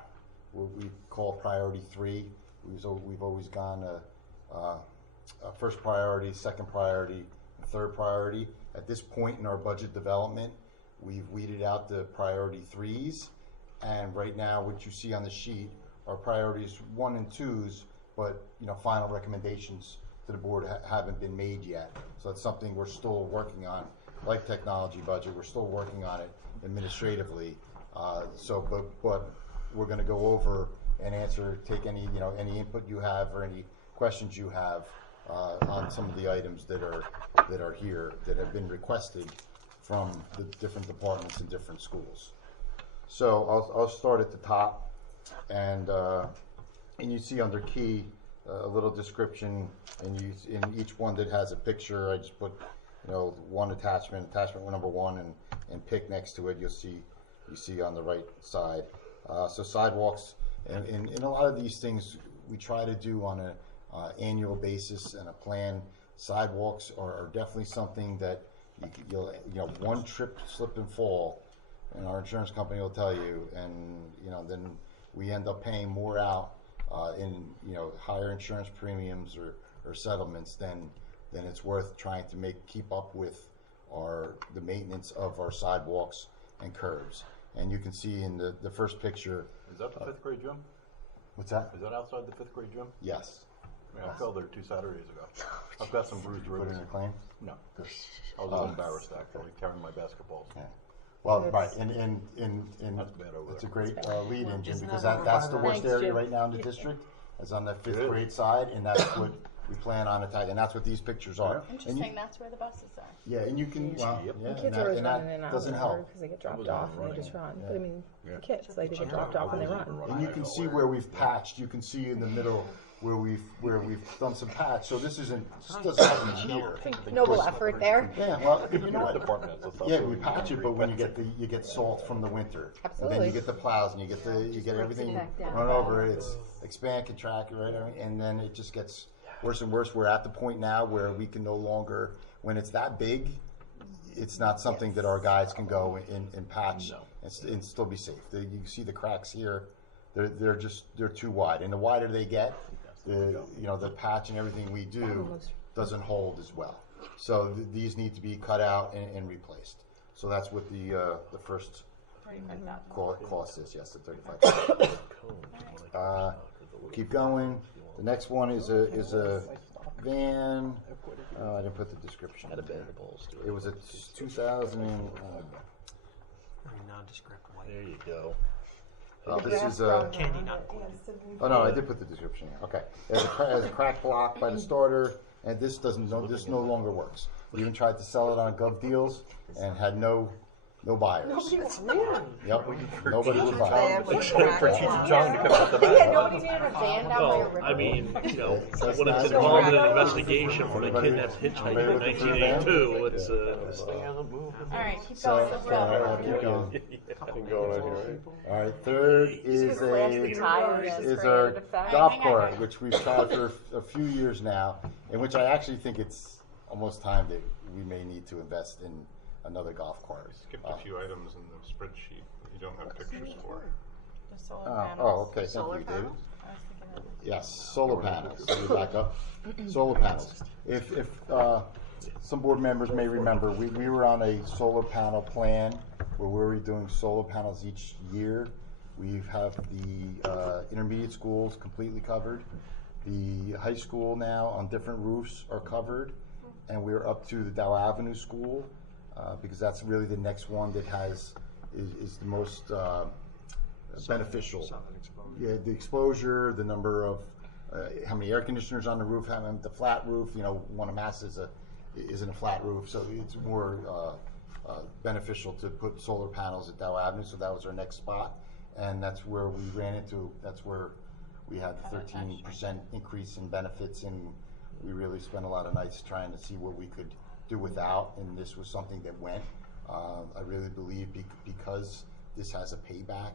what we call priority 3. We've always gone first priority, second priority, and third priority. At this point in our budget development, we've weeded out the priority 3s, and right now what you see on the sheet are priorities 1 and 2s, but final recommendations to the board haven't been made yet. So that's something we're still working on. Like technology budget, we're still working on it administratively. But we're going to go over and take any input you have or any questions you have on some of the items that are here that have been requested from the different departments in different schools. So I'll start at the top, and you see under key a little description, and in each one that has a picture, I just put one attachment number 1, and pick next to it. You see on the right side. So sidewalks, and in a lot of these things we try to do on an annual basis and a plan. Sidewalks are definitely something that one trip, slip and fall, and our insurance company will tell you, and then we end up paying more out in higher insurance premiums or settlements than it's worth trying to keep up with the maintenance of our sidewalks and curbs. And you can see in the first picture. Is that the 5th grade gym? What's that? Is that outside the 5th grade gym? Yes. I fell there 2 Saturdays ago. I've got some bruised ribs. Put in a claim? No. I was a little embarrassed actually, carrying my basketballs. Yeah. Well, right, and That's bad over it's a there. great lead engine, because that's the worst area right now in the district. It's on the 5th grade side, and that's what we plan on attacking, and that's what these pictures are. Interesting, that's where the buses are. Yeah, and you can, The kids are always running in and out doesn't help. because they get dropped off and they just run. But I mean, the kids, they get dropped off and they run. And you can see where we've patched. You can see in the middle where we've done some patch. So this doesn't happen here. Noble effort there. Yeah, well, you know what? Yeah, we patch it, but when you get salt from the winter, Absolutely. and then you get the plows and you get everything run over. It's expand, contract, right? And then it just gets worse and worse. We're at the point now where we can no longer, when it's that big, it's not something that our guys can go and patch and still be safe. You see the cracks here; they're too wide, and the wider they get, the patch and everything we do doesn't hold as well. So these need to be cut out and replaced. So that's what the first cost is. Yes, the $35,000. Keep going. The next one is a van. I didn't put the description. It was a 2000. Nondescript white. There you go. This is a candy nut. Oh no, I did put the description here. Okay, it has a crack block by the starter, and this no longer works. We even tried to sell it on Gov Deals and had no buyers. Yep, nobody would buy it. For Cheech Chong to come out the back. Yeah, nobody needed a van down by a river. I mean, when it's involved in an investigation for a kid that's hitchhiking in 1982, it's All right, keep going. Keep going on here, right? All right, third is our golf cart, which we've tried for a few years now, in which I actually think it's almost time that we may need to invest in another golf cart. Skipped a few items in the spreadsheet that you don't have pictures for. The solar panels. Oh, okay, thank you, David. Yes, solar panels. Let me back up. Solar panels. If some board members may remember, we were on a solar panel plan where we were doing solar panels each year. We have the intermediate schools completely covered. The high school now on different roofs are covered. And we're up to the Dow Avenue School because that's really the next one that is the most beneficial. Yeah, the exposure, the number of how many air conditioners on the roof, how many, the flat roof. You know, one of Mass isn't a flat roof, so it's more beneficial to put solar panels at Dow Avenue. So that was our next spot, and that's where we ran into. That's where we had the 13% increase in benefits, and we really spent a lot of nights trying to see what we could do without, and this was something that went. I really believe because this has a payback,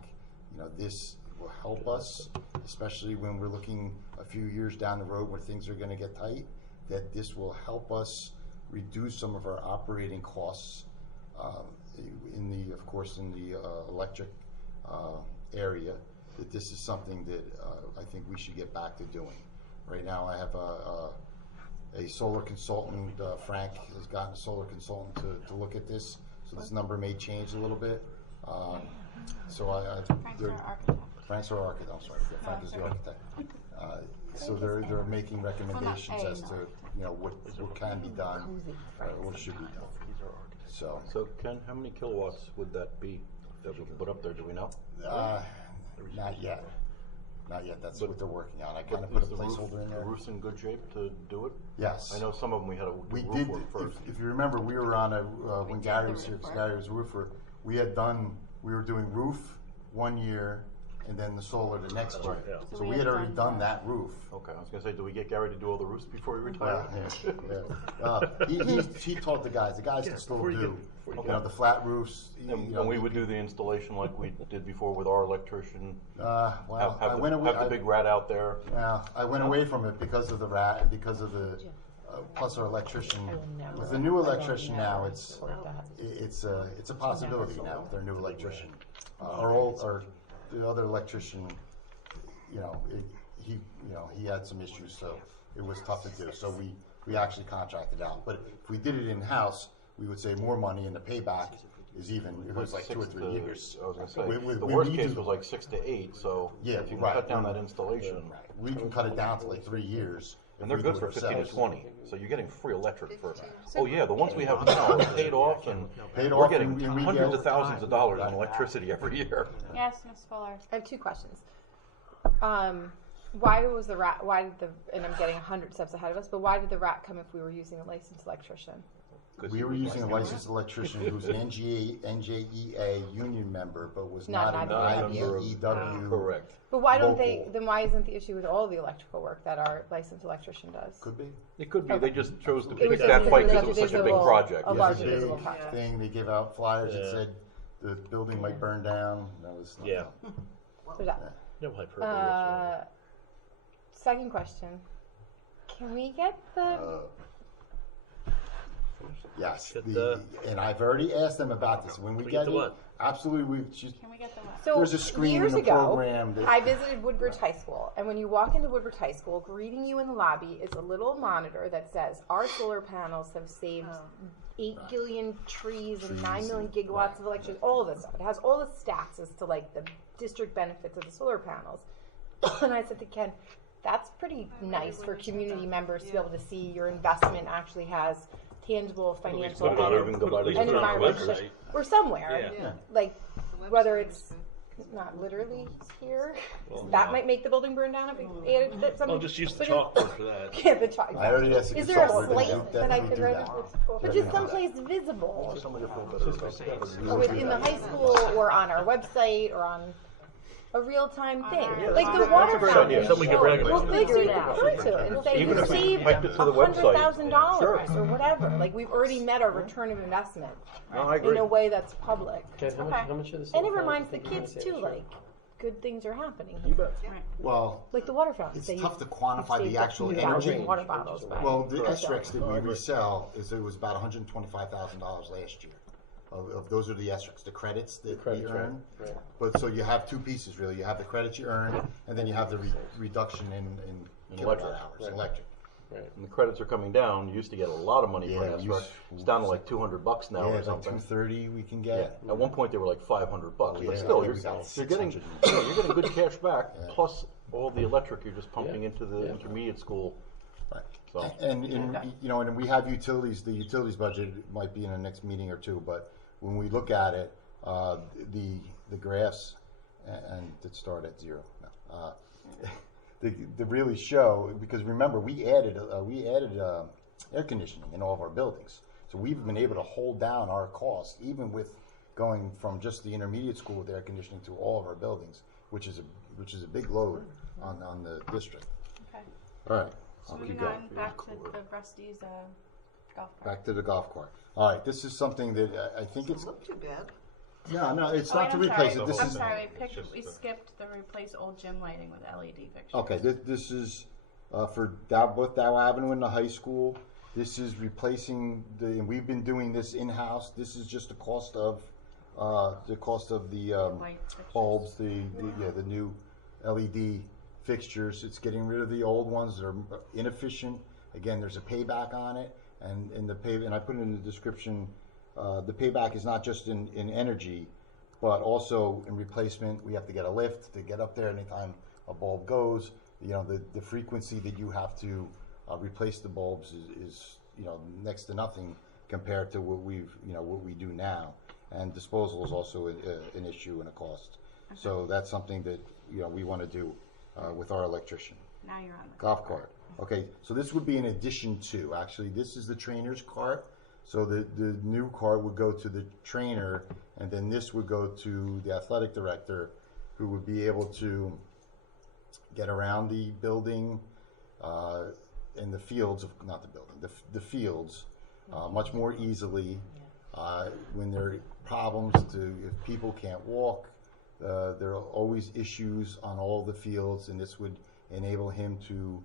you know, this will help us, especially when we're looking a few years down the road where things are going to get tight, that this will help us reduce some of our operating costs of course, in the electric area, that this is something that I think we should get back to doing. Right now I have a solar consultant, Frank has gotten a solar consultant to look at this, so this number may change a little bit. Frank's our architect, I'm sorry, yeah, Frank is the architect. So they're making recommendations as to, you know, what can be done, or what should be done. So Ken, how many kilowatts would that be that we can put up there, do we know? Not yet. Not yet. That's what they're working on. I kind of put a placeholder in there. The roof's in good shape to do it? Yes. I know some of them we had to do We roof did. work first. If you remember, we were on when Gary was here, because Gary was a roofer. We were doing roof 1 year, and then the solar the next year. Yeah. So we had already done that roof. Okay, I was gonna say, do we get Gary to do all the roofs before he retires? He taught the guys. The guys can still do. You know, the flat roofs. And we would do the installation like we did before with our electrician. Well, have the big rat out there. Yeah, I went away from it because of the rat and because of the plus our electrician. With the new electrician now, it's a possibility now with our new electrician. Our the other electrician, he had some issues, so it was tough to do. So we actually contracted out. But if we did it in house, we would save more money, and the payback is even. It was like 2 or 3 years. I was going to say, the worst case was like 6 to 8. So yeah, if you can cut down that installation, we can cut it down to like 3 years. And they're good for 15 to 20. So you're getting free electric for. Oh yeah, the ones we have now are paid off, and we're getting hundreds of thousands of dollars in electricity every year. Yes, Ms. Fuller. I have 2 questions. Why was the rat? And I'm getting 100 steps ahead of us, but why did the rat come if we were using a licensed electrician? We were using a licensed electrician who's an NJEA union member, but was not an IBEW. Correct. But why don't they? Then why isn't the issue with all the electrical work that our licensed electrician does? Could be. It could be. Okay. They just chose to pick that fight because it was such a big project. A large visible project. Thing. They gave out flyers that said the building might burn down. That was So that. Second question: can we get the? Yes, and I've already asked them about this. When we get it, absolutely, Can we get the what? So there's a screen years in the ago, program. I visited Woodbridge High School, and when you walk into Woodbridge High School, greeting you in the lobby is a little monitor that says, our solar panels have saved 8 billion trees and 9 million gigawatts of electricity, all of this stuff. It has all the stats as to like the district benefits of the solar panels. And I said to Ken, that's pretty nice for community members to be able to see your investment actually has tangible financial and environmental, or somewhere, like whether it's not literally here, that might make the building burn down if we added that. I'll just use the chalkboard for that. Yeah, the chalkboard. I already asked the Is there a consultant, slate that I could write? But just someplace visible, or within the high school, or on our website, or on a real-time thing, like the water fountain. We'll figure it out and say Even we if we saved pipe it to the website. $100,000 or whatever. Like we've already met our return of investment in a way that's public. Ken, how much of this? And it reminds the kids too, like good things are happening. You bet. Well, like the water fountain. it's tough to quantify the actual energy. Water bottles. Well, the SRECs that we resell it was about $125,000 last year. Of those are the SRECs, the credits that we earn. Right. But so you have 2 pieces really. You have the credits you earn, and then you have the reduction in kilowatt hours, electric. Right. And the credits are coming down. You used to get a lot of money for Yeah, an we escrow. used- It's down to like $200 now Yeah, or it's like something. $230 we can Yeah. get. At one point they were like $500, Oh, but yeah, still, I you're, think we got you're getting 600. you're getting good cash back. Yeah. Plus all the electric you're just pumping Yeah. into the Yeah. intermediate school. Right. So And you know, and we have utilities. The utilities budget might be in the next meeting or two, but when we look at it, the graphs and that start at zero. No, they really show, because remember we added air conditioning in all of our buildings, so we've been able to hold down our costs even with going from just the intermediate school with air conditioning to all of our buildings, which is a big load on the district. Okay. All right. So I'll keep moving going. on back to the Rusty's golf cart. Back to the golf cart. All right, this is something that I think it's. Doesn't look too bad. No, it's Oh, not wait, to I'm replace sorry. it. This I'm is. sorry, just we the- skipped the replace old gym lighting with LED fixtures. Okay, this is for both Dow Avenue and the high school. This is replacing and we've been doing this in-house. This is just the cost of the Light fixtures. bulbs, the new LED fixtures. It's getting rid of the old ones that are inefficient. Again, there's a payback on it, and I put it in the description. The payback is not just in energy, but also in replacement. We have to get a lift to get up there anytime a bulb goes. You know, the frequency that you have to replace the bulbs is next to nothing compared to what we do now. And disposal is also an issue and a cost. So that's something that we want to do with our electrician. Now you're on the Golf cart. Okay, so this would be in addition to, actually, this is the trainer's cart. So the new cart would go to the trainer, and then this would go to the athletic director, who would be able to get around the building in the fields, not the building, the fields much more easily. When there are problems, if people can't walk, there are always issues on all the fields, and this would enable him to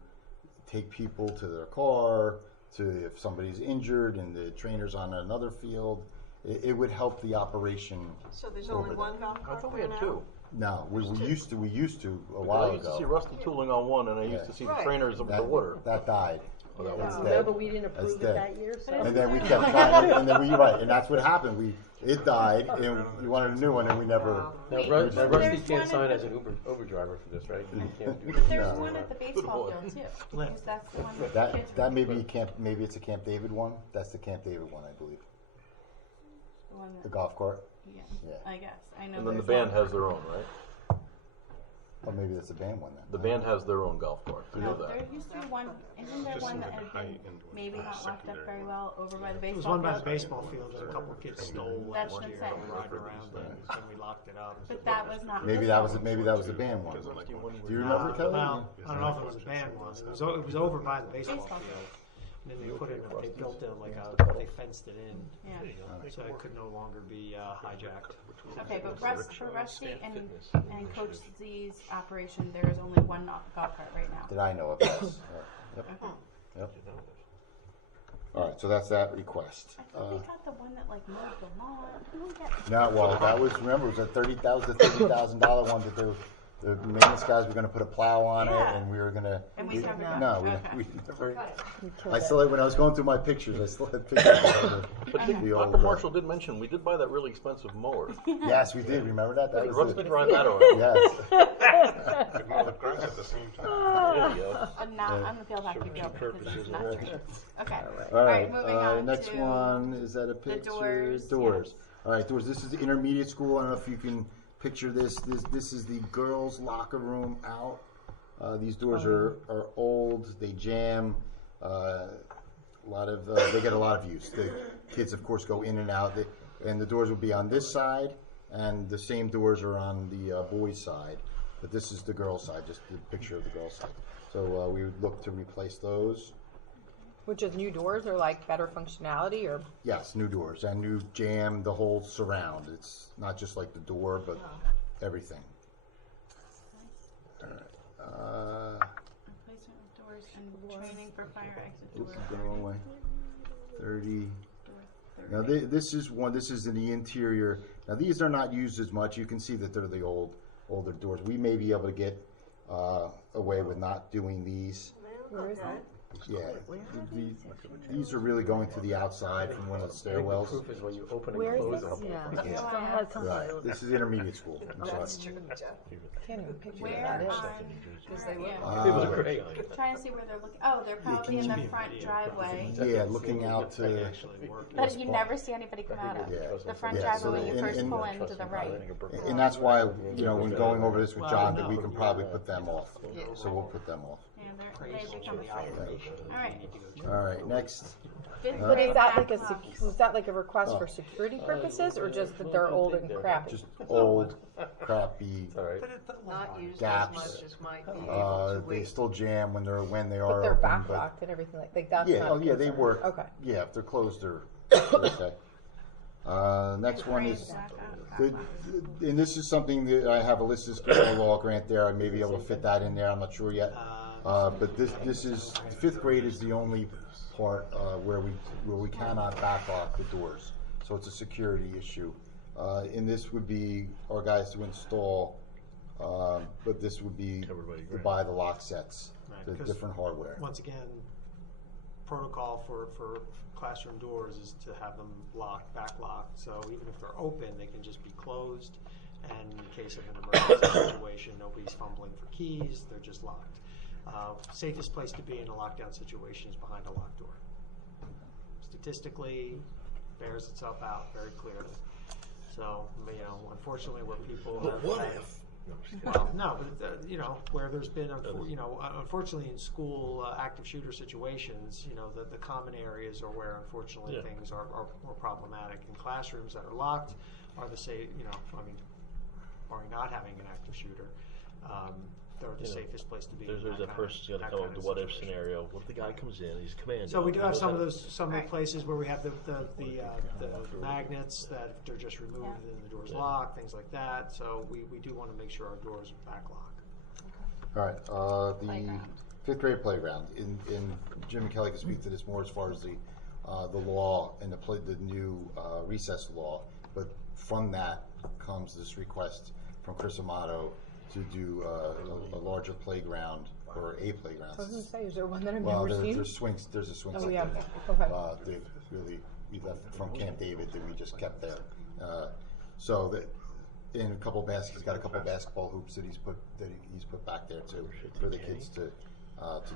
take people to their car, to if somebody's injured and the trainer's on another field. It would help the operation. So there's over only there. one golf I cart thought we there had now? two. No, we used to a Because while I used to ago. see Rusty tooling on one, and I used to see the Right. trainers of the water. That died. Oh, that That's was- dead. No, but we didn't That's approve it dead. that year, so. And then we kept trying, and then and that's what happened. It died, and we wanted a new one, and we never. Now, Wait, Rusty so there's can't one sign in as an Uber driver for this, right? He can't do But there's No. one at the baseball field too. Because that's the one that the kids That were- maybe it's a Camp David one. That's the Camp David one, I believe. the one The that, golf cart. yeah, Yeah. I guess. I know And then the there's band one. has their own, right? Or maybe that's a band one then. The band has their own golf cart. I know No, there that. used to be one, isn't there Just one seems that like a had been high-end one. maybe not locked up Secondary very one. well over by the It was baseball one by the field? baseball field that a couple of kids stole That's last what year. I'm saying. Riding around it, and we locked it up. But that was not. Maybe this that one. was a band one. Rusty one Do you remember, Kelly? Well, I don't know if it was a band one. It was over by the baseball Baseball field. And then they put it, they built it they fenced it in. Yeah. So it could no longer be hijacked. Okay, but for Rusty and Coach Z's operation, there is only one golf cart right now. That I know of. Yes. Yep. Yep. All right, so that's that request. I thought we got the one that like mowed the lawn. Didn't we get? Now, well, that was the $30,000 one that the maintenance guys were going to put a plow on it, Yeah. and we were going to. And we never got No, it. we Okay. never. We killed I that. still had, when I was going through my pictures, I still had pictures of But the old. Dr. Marshall did mention we did buy that really expensive mower. Yes, we did. Remember that? That was Rusty the, drive that around. yes. Could mow the grass at the same time. There you go. I'm gonna peel back the joke because it's not true. Okay. All right. moving on Next to one is that a picture? doors, Doors. yes. All right, doors. This is the intermediate school. I don't know if you can picture this. This is the girls' locker room out. These doors are old. They jam. They get a lot of use. The kids, of course, go in and out. And the doors will be on this side, and the same doors are on the boys' side. But this is the girls' side, just the picture of the girls' side. So we would look to replace those. Which is new doors or like better functionality or? Yes, new doors and new jam, the whole surround. It's not just like the door, but everything. All right. Replacement of doors and training for fire exit Oops, doors. I'm going the wrong way. 30. Now this is one. This is in the interior. Now these are not used as much. You can see that they're the older doors. We may be able to get away with not doing these. Where is that? Yeah, these are really going to the outside from one of the stairwells. Proof is when you open Where and is close this? it. Yeah. Yeah. Go ahead, tell me. Right. This is intermediate school. I'm sorry. That's true, Jeff. Can't even picture Where that is. Because they look yeah. It was a crayon. Trying to see where they're looking. Oh, they're probably in the front driveway. Yeah, looking out to. That you never see anybody come out of. Yeah. The front Yeah, driveway so when you and- first and- pull in to the right. And that's why, you know, when going over this with John, that we can probably put them off. So we'll put them off. Yeah, they become a friend. All right. All right, next. Fifth But grade is that like backlogs. was that like a request for security purposes, or just that they're old and crappy? Just old, crappy not used as gaps. much as might be able to They wait. still jam when they're But are they're open, backlocked and everything like that's yeah, not oh a yeah, they concern. work. Okay. Yeah, if they're closed, they're okay. Next one is, and this is something that I have a listed school law grant there. I may be able to fit that in there. I'm not sure yet. But this is fifth grade is the only part where we cannot backlock the doors. So it's a security issue. And this would be our guys to install, but this would be to buy the lock sets, Right, the 'cause different hardware. Once again, protocol for classroom doors is to have them locked, backlocked, so even if they're open, they can just be closed, and in case of an emergency situation, nobody's fumbling for keys, they're just locked. Safest place to be in a lockdown situation is behind a locked door. Statistically, bears itself out very clearly. So, you know, unfortunately, where people have what had- if? Well, no, but you know, where there's been, unfortunately, in school active shooter situations, you know, the common areas are where unfortunately things are more problematic. In classrooms that are locked, are the safe, you know, I mean, barring not having an active shooter, they're the safest place to be. There's in a person's got to come up with the what if scenario. What if the guy comes in, he's commando? So we do have some of the places where we have the magnets that they're just removed and the door's locked, things like that. So we do want to make sure our doors are backlocked. All right, the fifth grade playground. In Jim and Kelly can speak to this more as far as the law and the new recess law. But from that comes this request from Chris Amato to do a larger playground or a playground. I was going to say, is there one that I've Well, never seen? there's swings. There's a swing Oh, set yeah. there. Okay. We left from Camp David that we just kept there. So that in a couple he's got a couple basketball hoops that he's put back there too for the kids to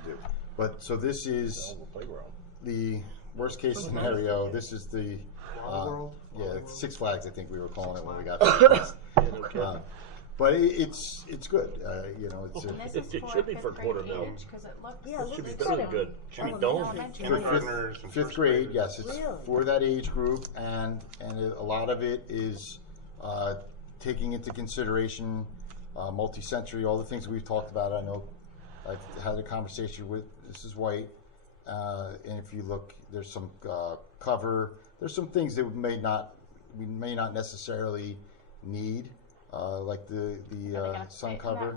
do. But so this is the worst case scenario. This is the World? Six Flags. I think we were calling it when we got there. But it's good. You know, it's it should be for quarter now. It should be better than good. Should be dome. Kindergartners and fifth grade. Yes, it's for that age group, and a lot of it is taking into consideration multi-sensory, all the things we've talked about. I know I've had a conversation with Mrs. White, and if you look, there's some cover. There's some things that we may not necessarily need. Like the sun cover.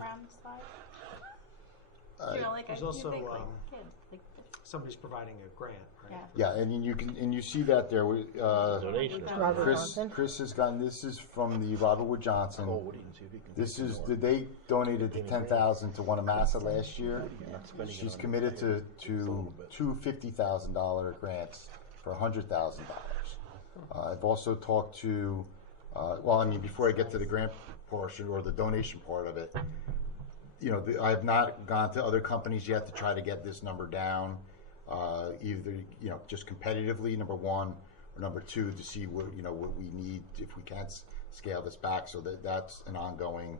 There's also somebody's providing a grant, right? Yeah, and you see that there. Donation. Chris has gotten. This is from the Robert Wood Johnson. This is they donated the $10,000 to Wanamassa last year. She's committed to two $50,000 grants for $100,000. I've also talked to. Before I get to the grant portion or the donation part of it, you know, I have not gone to other companies yet to try to get this number down, either, you know, just competitively, number one, or number two, to see what we need, if we can scale this back. So that's an ongoing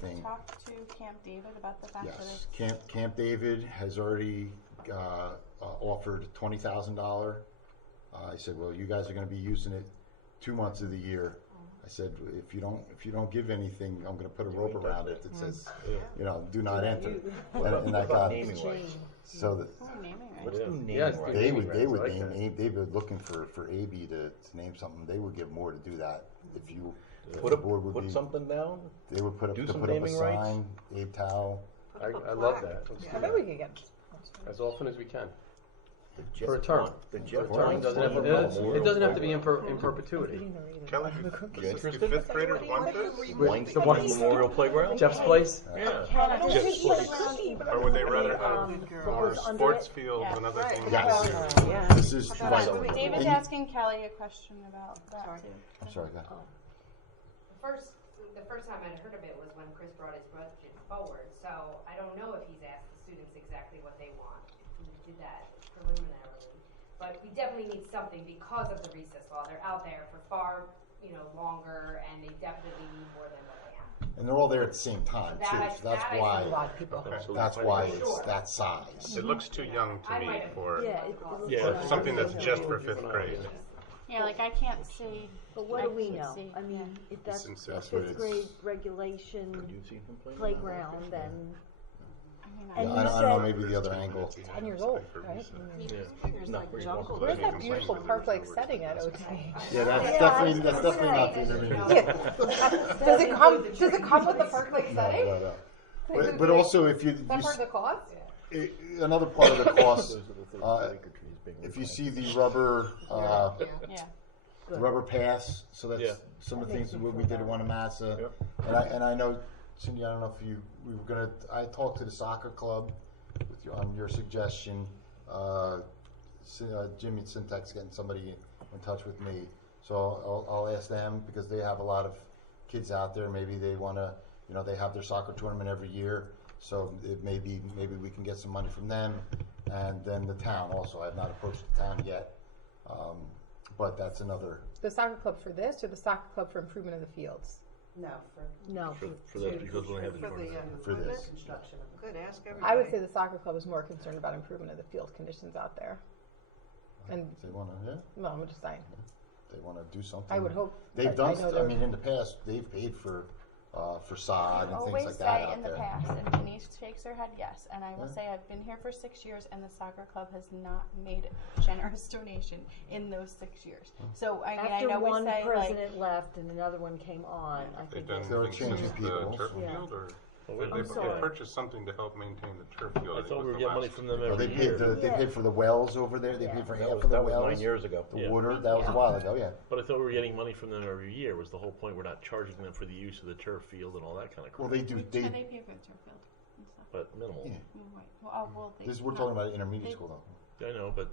thing. Talked to Camp David about the fact that Yes, it's Camp David has already offered $20,000. I said, well, you guys are going to be using it 2 months of the year. I said, if you don't give anything, I'm going to put a rope around it that says, you know, do not enter. And I got so that they were looking for AB to name something. They would give more to do that if you. Put something down. They would put up a naming rights. sign, Abe Towel. I love that. I bet we could get. As often as we can. for a term. The For a Jeff term. Wine doesn't have It doesn't have to be in perpetuity. Kelly, You the interested? fifth graders want this? Weinstein Memorial Playground? Jeff's Place? Yeah. Jeff's Place. Or would they rather have more goes under sports it? fields and other things? Yes. This is Hold right. on. David's And- asking Kelly a question about that too. I'm sorry, go ahead. The first time I'd heard of it was when Chris brought his budget forward, so I don't know if he's asked the students exactly what they want. He did that preliminarily. But we definitely need something because of the recess law. They're out there for far, longer, and they definitely need more than what they have. And they're all there at the same time too, so that's That I why, see. A lot of people. that's why it's that size. It looks too young to me for Yeah, something that's just for fifth grade. Yeah, like I can't see. But what I do we can't know? see. I mean, if that's Since a that's what fifth it's- grade regulation You seen him play? playground, then. Yeah, And I you don't know, said, maybe the other angle. 10 years old, right? No, Where's that beautiful park-like setting at OT? Yeah, that's definitely not the intermediate. Does it come with the park-like setting? No. But also if you, Is that part of the cost? another part of the cost, if you see the rubber, the rubber pass, so that's Yeah. some of the things that we did at Wanamassa. And I know, Cindy, I don't know if I talked to the soccer club with you on your suggestion. Jimmy Syntax getting somebody in touch with me. So I'll ask them because they have a lot of kids out there. Maybe they want to, they have their soccer tournament every year. So maybe we can get some money from them. And then the town also. I have not approached the town yet. But that's another. The soccer club for this, or the soccer club for improvement of the fields? No, For that, because when they have the For this. Construction. Good, ask everybody. I would say the soccer club is more concerned about improvement of the field conditions out there. And, If they want to, well, I'm just saying. they want to do something. I would hope. They've I done. know I they're- mean, in the past, they've paid for sod and things Always like that say out in the there. past, and Denise shakes her head yes, and I will Yeah. say I've been here for 6 years, and the soccer club has not made a generous donation in those 6 years. So I mean, I after know we one say president left and another one came on, I They've think. done They were things changing since the people. turf Yeah. field, or Well, they sorry. purchased something to help maintain the turf field. I thought we were getting money from them Well, every they year. paid they paid for the wells over there. They Yeah. paid for That half was, of the that was wells. 9 years ago. The water, that was a while ago. Yeah. But I thought we were getting money from them every year. Was the whole point? We're not charging them for the use of the turf field and all that kind of crap. Well, they do. Yeah, They. they pay for the turf field and stuff. But minimal. Yeah. Well, This we're talking about intermediate school though. I know, but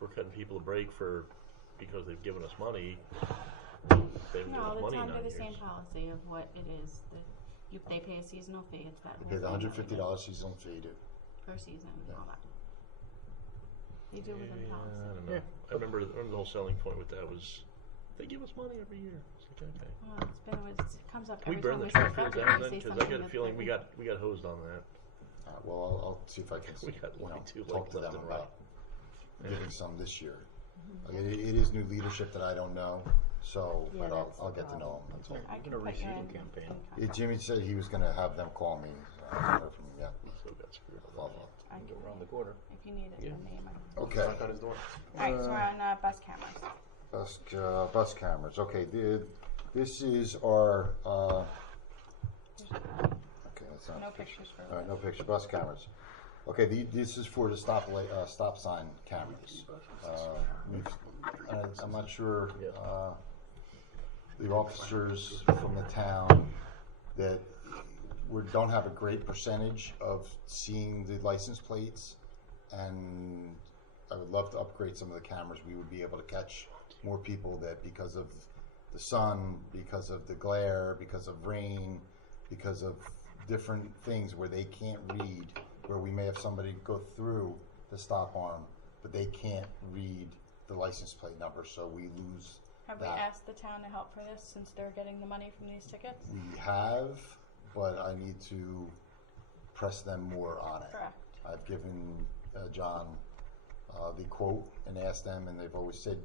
we're cutting people a break because they've given us money. They've given No, us it's money under 9 the years. same policy of what it is. They pay a seasonal fee. It's that. They pay the $150 seasonal fee to. per season and Yeah. all that. They do within Yeah, policy. I don't know. I remember the whole selling point with that was they give us money every year. It's like, okay. Well, it comes up We every burn time the we say turf field budget, down we then say because I something got a that's feeling we different. got hosed on that. Well, I'll see if I can. We got lied to talk like to them left and about right. giving some this year. It is new leadership that I don't know, so Yeah, but that's I'll the get to know them. That's all. I can We're gonna put you reseeding in campaign. contact. Yeah, Jimmy said he was going to have them call me. So I haven't heard from him yet. So got screwed up. Follow up. I Go can, around the corner. if you need it, Yeah. the name. Okay. Knock on his door. Alright, so we're on bus cameras. Bus cameras. Okay, this is our. Okay, that's not. No pictures for. All right, no picture. Bus cameras. Okay, this is for the stop sign cameras. I'm not sure the officers from the town that we don't have a great percentage of seeing the license plates, and I would love to upgrade some of the cameras. We would be able to catch more people that because of the sun, because of the glare, because of rain, because of different things where they can't read, where we may have somebody go through the stop arm, but they can't read the license plate number, so we lose Have that. we asked the town to help for this since they're getting the money from these tickets? We have, but I need to press them more on it. Correct. I've given John the quote and asked them, and they've always said,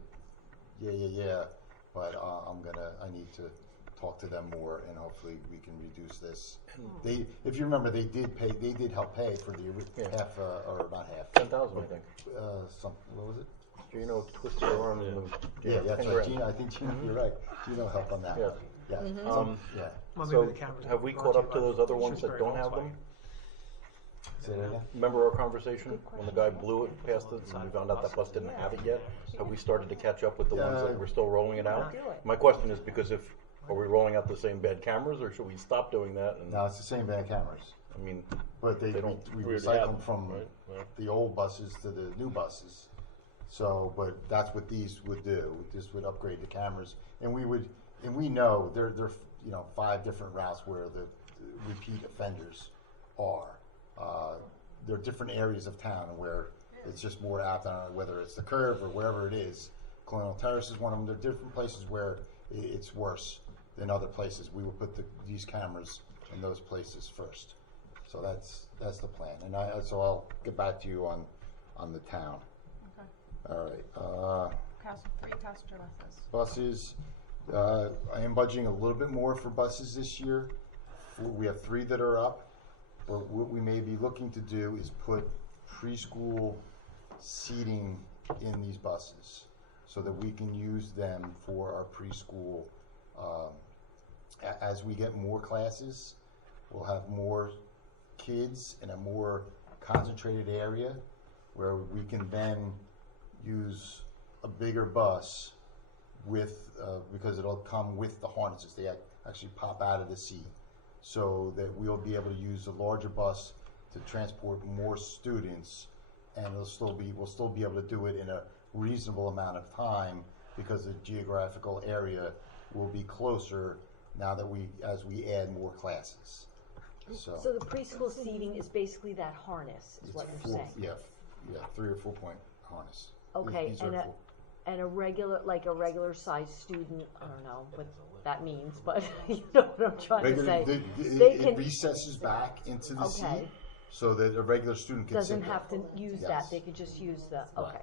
yeah, but I need to talk to them more, and hopefully we can reduce this. If you remember, they did help pay for the half, or not half. 10,000, I think. What was it? Gino twisted your arm and Yeah, that's right. Gino, I think Gino, you're right. Gino helped on that Yeah. one. Yeah. Mhm. Yeah. Well, So maybe the cameras have we brought caught to up you to by those other ones that Shrewsbury don't have them? Say that again? Remember our conversation when the guy blew it past us and we found out that bus didn't have it yet? Have we started to catch up with the ones that were still rolling it out? My question is because are we rolling out the same bad cameras or should we stop doing that? And, No, it's the same bad cameras. I mean, But they don't we really recycle have them from right? Yeah. the old buses to the new buses. So, but that's what these would do. This would upgrade the cameras, and we know there are 5 different routes where the repeat offenders are. There are different areas of town where it's just more apt on whether it's the curve or wherever it is. Colonial Terrace is one of them. There are different places where it's worse than other places. We will put these cameras in those places first. So that's the plan, and so I'll get back to you on the town. Okay. All right. 3 passenger buses. Buses. I am budgeting a little bit more for buses this year. We have 3 that are up. But what we may be looking to do is put preschool seating in these buses so that we can use them for our preschool. As we get more classes, we'll have more kids in a more concentrated area where we can then use a bigger bus with because it'll come with the harnesses. They actually pop out of the seat, so that we'll be able to use a larger bus to transport more students, and we'll still be able to do it in a reasonable amount of time because the geographical area will be closer now that as we add more classes. So the preschool seating is basically that harness, is what you're saying? Yeah, 3 or 4 point harness. Okay, These are and a regular sized student, I don't know what that means, but you know what I'm trying to say. It recesses back into the seat Okay. so that a regular student can Doesn't sit have there. to use Yes. that, they could just use the, okay.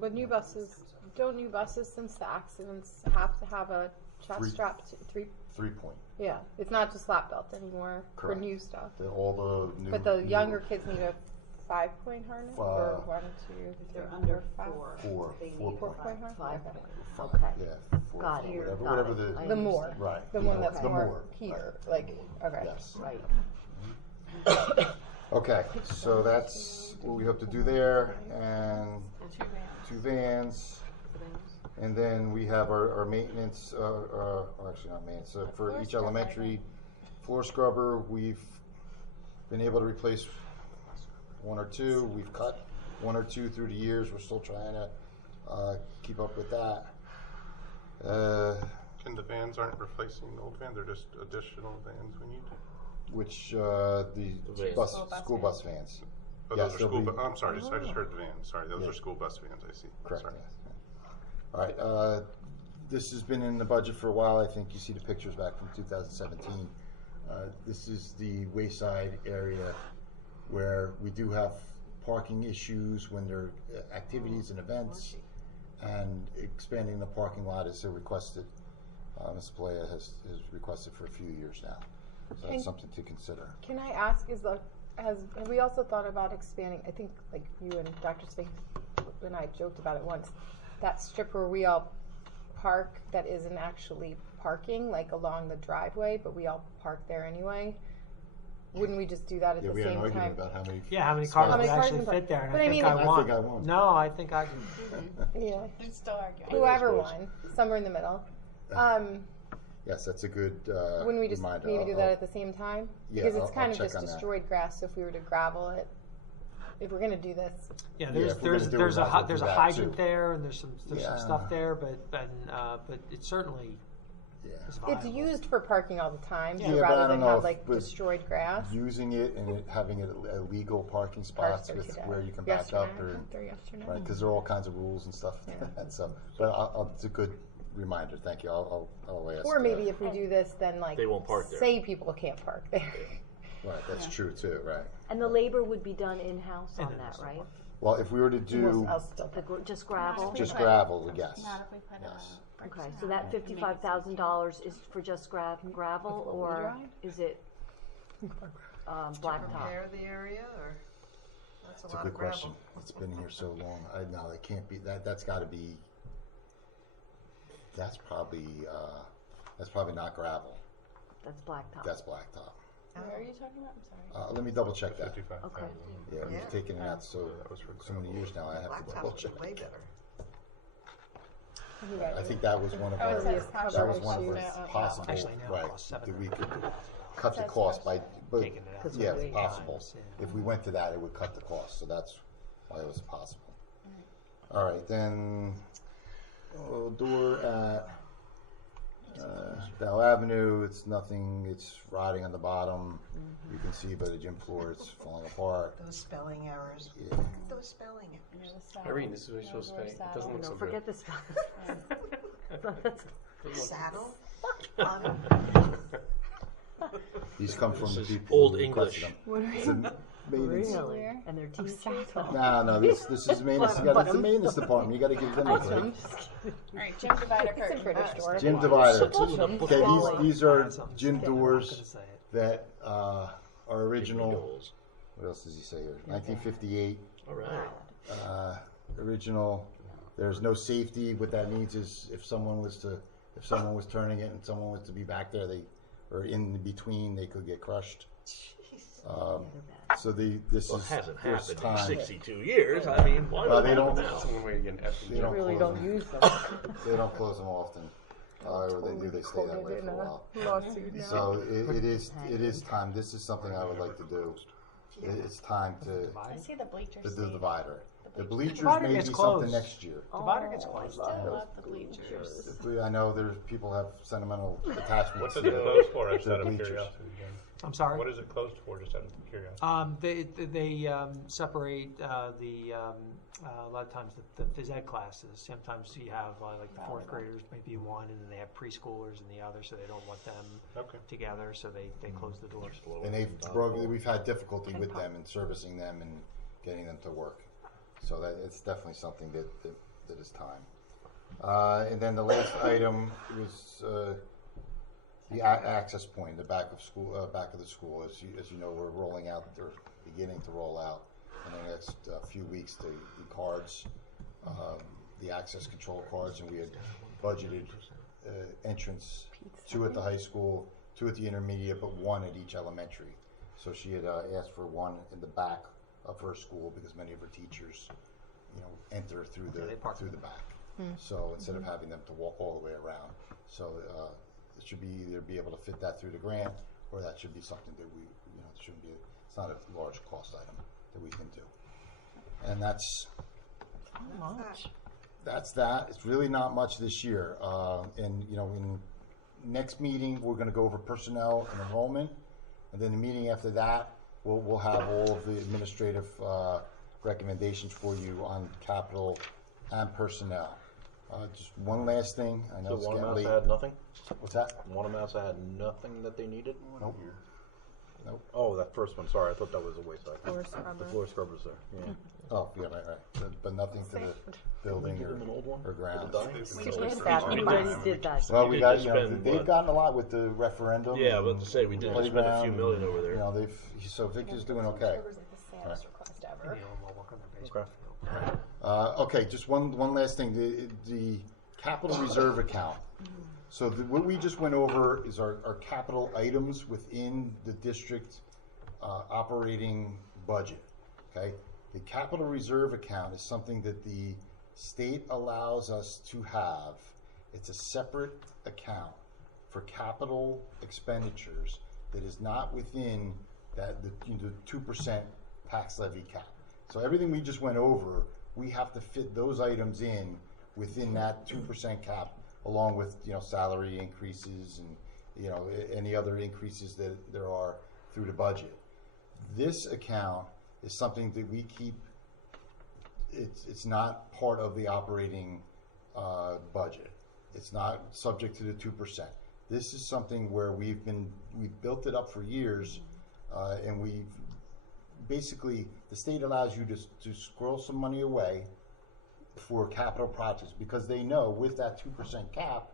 But new buses, since the accidents, have to have a chest strap? 3 point. Yeah, it's not just lap belt anymore Correct. for new stuff. All the new. But the younger kids need a 5-point harness or 1, 2, They're 3, under 4, 5. 4 4-point harness. 5 Okay. point, okay. Yeah, 4, Got it. whatever Got it. I the The more, right. the one that's the more here, like okay. Yes. Right. Okay, so that's what we hope to do there, and 2 vans. And then we have our maintenance, actually not maintenance, for each elementary floor scrubber. We've been able to replace 1 or 2. We've cut 1 or 2 through the years. We're still trying to keep up with that. And the vans aren't replacing the old vans, they're just additional vans we need? Which the school bus vans. Oh, Yes, those are they'll school, be- I'm sorry, I just heard the vans, sorry, those Yeah. are school bus vans, I see. Correct. Sorry. Yes. All right. This has been in the budget for a while. I think you see the pictures back from 2017. This is the Wayside area where we do have parking issues when there are activities and events, and expanding the parking lot is requested. Ms. Palea has requested for a few years now. So that's something to consider. Can I ask, have we also thought about expanding, I think like you and Dr. Spink and I joked about it once, that strip where we all park that isn't actually parking, like along the driveway, but we all park there anyway? Wouldn't we just do that at Yeah, the we had an same argument time? about how many. Yeah, how many spots. cars How would many cars actually can park? fit there? And But I I think mean- I I won. think I won. No, I think I can. Yeah, We're still arguing. whoever won, somewhere in the middle. Yes, that's a good Wouldn't we just reminder. maybe do that at the same time? Yeah, Because it's I'll kind of check just on that. destroyed grass, so if we were to gravel it, if we're gonna do this. Yeah, Yeah, if we're gonna do it, there's we might as well there's do a that, hydrant too. there, and there's some Yeah. stuff there, but it's certainly Yeah. it's It's viable. used for parking all the time, so Yeah, but I rather don't than know have if like with destroyed grass. Using it and having it illegal parking Parks spots there with today. where you can Yesterday, back up, I or went there yesterday. right, because there are all kinds of rules and stuff. And so, but it's a good reminder. Thank you. I'll ask. Or maybe if we do this, then like They won't park there. say people can't park there. Right, that's true too. Right. And the labor would be done in-house on In-house. that, right? Well, if we were to do Just gravel? just gravel, yes. Not if we put Yes. Okay, so that $55,000 is for just gravel, or is it blacktop? Prepare the area, or that's It's a a lot good of gravel. question. It's been here so long. I know it can't be that. That's got to be. That's probably not gravel. That's blacktop. That's blacktop. Where are you talking about? I'm sorry. Let me double check that. 55,000. Okay. Yeah, we've Yeah. taken it out so many years now. I have to Blacktop double would check. be way better. I think that was one of Oh, it our, says that was coverage one of sheet. our Oh, possible, Actually, now it right, costs that $700. we could cut the Says cost by, but, Taking it out. yeah, Because it's of possible. times, yeah. If we went to that, it would cut the cost, so that's why it was possible. All right, then, door at Dow Avenue, it's nothing, it's rotting on the bottom. You can see by the gym floor, it's falling apart. Those spelling errors. Yeah. Look at those spelling errors. Irene, this is what you're supposed to say. It doesn't look No, so forget good. this spelling. Saddle. Bottom. These come from the This is people Old who requested English. them. It's a maintenance- Really? And their teachers? No, this is maintenance, you got, it's the maintenance department, you gotta give them a break. All right, gym divider It's in British door. Gym divider. Awesome. Okay, these are gym I'm not doors gonna say it. that are original. What else does he say here? 1958. All right. Original. There's no safety. What that means is if someone was turning it and someone was to be back there, or in between, they could get crushed. So this Well, it is hasn't first happened time. in 62 years. I mean, why Well, would they it don't. happen now? Some way to get an F in They don't Really close don't them. use them. They don't close them often. However, they do. They stay that way for a while. Lawsuit now. So it is time. This is something I would like to do. It's time to I see the bleachers. do the divider. The bleachers Divider may gets be something closed. next year. Divider gets closed. I love the bleachers. I know there's people have sentimental attachments. What to does it close for, just the out of bleachers. curiosity? Jen? I'm sorry? What is it closed for, just out of curiosity? They separate a lot of times the phys ed classes. Sometimes you have like the fourth graders maybe in one, and then they have preschoolers in the other, so they don't want them together, so they close the doors. And we've had difficulty with them in servicing them and getting them to work. So that it's definitely something that is time. And then the last item was the access point, the back of the school. As you know, we're rolling out, or beginning to roll out in the next few weeks the cards, the access control cards, and we had budgeted entrance, 2 at the high school, 2 at the intermediate, but 1 at each elementary. So she had asked for 1 in the back of her school because many of her teachers, enter through the back. So instead of having them to walk all the way around, so it should be either be able to fit that through the grant, or that should be something that we, it shouldn't be. It's not a large cost item that we can do, and that's that. It's really not much this year, and in next meeting we're going to go over personnel and enrollment, and then the meeting after that we'll have all of the administrative recommendations for you on capital and personnel. Just one last thing. I know So it's getting late. Wanamassa had nothing? What's that? Wanamassa had nothing that they needed? Nope. Nope. Oh, that first one. Sorry, I thought that was a wayside. Floor scrubber. The floor scrubbers there. Yeah. Oh, yeah, right. But nothing to the building Give them an old one? or grounds. We already did that. Well, we did got, just spend, they've what? gotten a lot with the referendum. Yeah, I was and about to say, we did just spend a few playground, million over there. so Vic is doing okay. Scrubber's like the saddest request ever. Okay, just one last thing. The capital reserve account. So what we just went over is our capital items within the district operating budget. Okay, the capital reserve account is something that the state allows us to have. It's a separate account for capital expenditures that is not within the 2% tax levy cap. So everything we just went over, we have to fit those items in within that 2% cap, along with salary increases and any other increases that there are through the budget. This account is something that we keep. It's not part of the operating budget. It's not subject to the 2%. This is something where we've built it up for years, and we've basically, the state allows you to squirrel some money away for capital projects because they know with that 2% cap,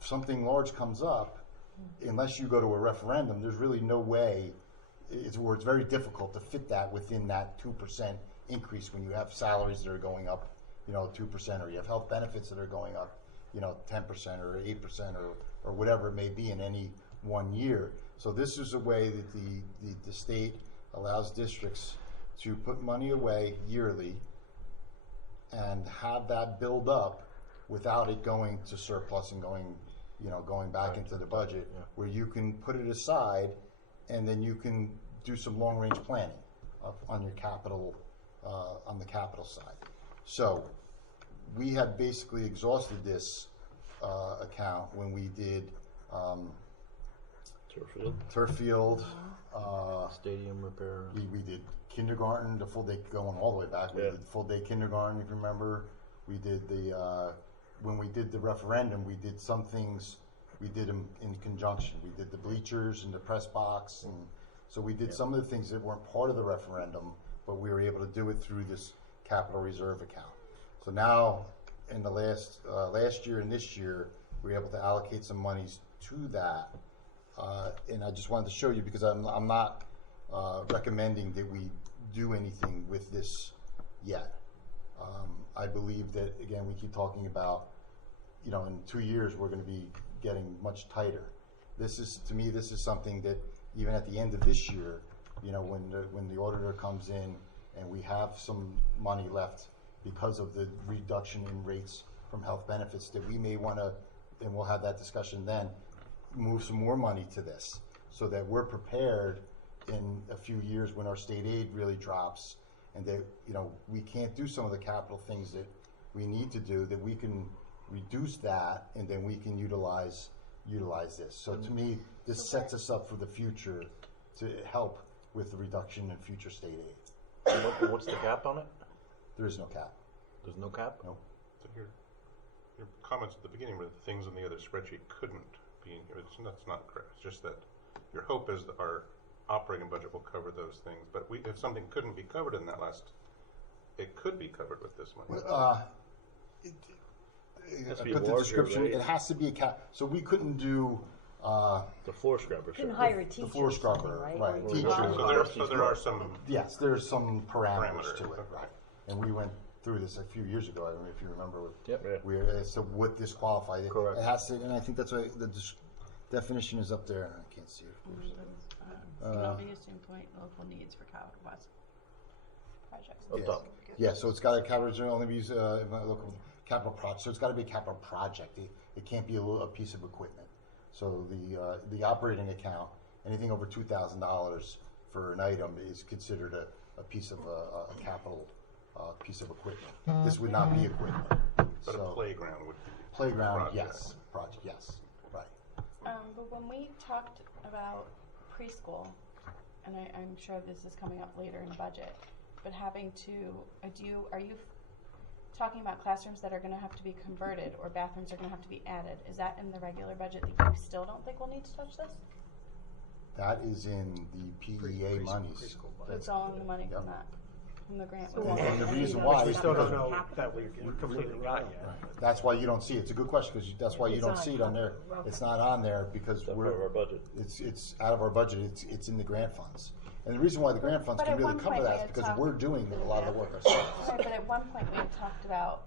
if something large comes up, unless you go to a referendum, there's really no way. It's very difficult to fit that within that 2% increase when you have salaries that are going up, 2%, or you have health benefits that are going up, 10% or 8% or whatever it may be in any 1 year. So this is a way that the state allows districts to put money away yearly and have that build up without it going to surplus and going back into the budget, where you can put it aside and then you can do some long range planning on your capital, on the capital side. So we had basically exhausted this account when we did turf field, stadium repair. We did kindergarten, the full day, going all the way back. We did full day kindergarten, if you remember. We did when we did the referendum, we did some things, we did them in conjunction. We did the bleachers and the press box, and so we did some of the things that weren't part of the referendum, but we were able to do it through this capital reserve account. So now, in the last year and this year, we were able to allocate some monies to that. And I just wanted to show you, because I'm not recommending that we do anything with this yet. I believe that, again, we keep talking about, in 2 years we're going to be getting much tighter. To me, this is something that even at the end of this year, when the auditor comes in and we have some money left because of the reduction in rates from health benefits, that we may want to, and we'll have that discussion then, move some more money to this so that we're prepared in a few years when our state aid really drops, and that we can't do some of the capital things that we need to do, that we can reduce that and then we can utilize this. So to me, this sets us up for the future to help with the reduction in future state aid. What's the cap on it? There is no cap. There's no cap? No. So your comments at the beginning were that things in the other spreadsheet couldn't be in here. That's not correct. It's just that your hope is that our operating budget will cover those things. But if something couldn't be covered in that it could be covered with this money. I put the description. It has to be a cap. So we couldn't do the floor scrubber. Couldn't hire a teacher. The floor scrubber, right? Teacher. So there are some. Yes, there's some parameters to it, right? And we went through this a few years ago. I don't know if you remember. So what disqualified it? Correct. It has to, and I think that's why the definition is up there. I can't see it. Obviously, point local needs for capital projects. Yeah, so it's got a capital, only use local capital project. So it's got to be a capital project. It can't be a piece of equipment. So the operating account, anything over $2,000 for an item is considered a piece of a capital piece of equipment. This would not be equipment. But a playground would be. Playground, project. yes. Project, yes. Right. But when we talked about preschool, and I'm sure this is coming up later in the budget, but having to, are you talking about classrooms that are going to have to be converted or bathrooms are going to have to be added? Is that in the regular budget that you still don't think we'll need to touch this? That is in the PEA monies. It's all in the money from that, from the grant. And the reason why We is still don't because know that we've completely got yet. that's why you don't see it. It's a good question, because that's why you don't see it on there. It's not on there because Out of our budget. It's out of our budget. It's in the grant funds. And the reason why the grant funds But can at really one cover point that we is had because talked- we're doing a lot of the work ourselves. Right, but at one point we had talked about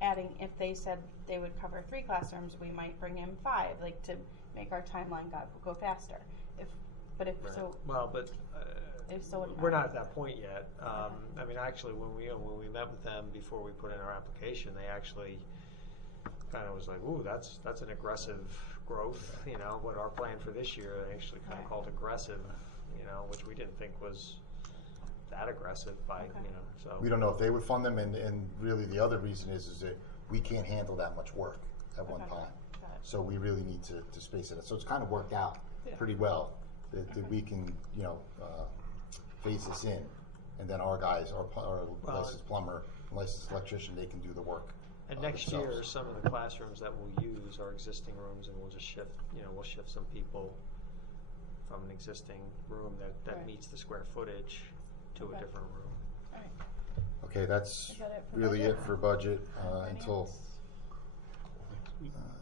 adding, if they said they would cover 3 classrooms, we might bring in 5, like to make our timeline go faster. We're not at that point yet. I mean, actually, when we met with them before we put in our application, they actually kind of was like, "Ooh, that's an aggressive growth." What our plan for this year, they actually kind of called aggressive. Which we didn't think was that aggressive by So We don't know if they would fund them, and really the other reason is that we can't handle that much work at one time. So we really need to space it out. So it's kind of worked out pretty well that we can phase this in, and then our guys, our licensed plumber, licensed electrician, they can do the work. And next year, some of the classrooms that we'll use are existing rooms, and we'll just shift. We'll shift some people from an existing room that meets the square footage to a different room. Okay, that's Is that it for really budget? it for budget until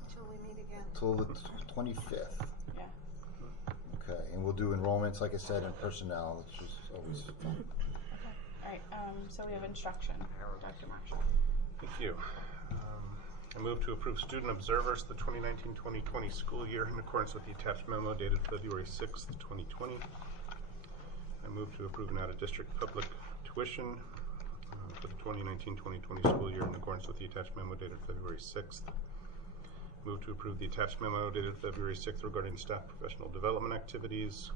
Till we meet again. till the 25th. Yeah. Okay, and we'll do enrollments, like I said, and personnel, which is always fun. All right, so we have instruction. Dr. Marshall. Thank you. I move to approve student observers the 2019-2020 school year in accordance with the attached memo dated February 6th, 2020. I move to approve an out-of-district public tuition for the 2019-2020 school year in accordance with the attached memo dated February 6th. Move to approve the attached memo dated February 6th regarding staff professional development activities.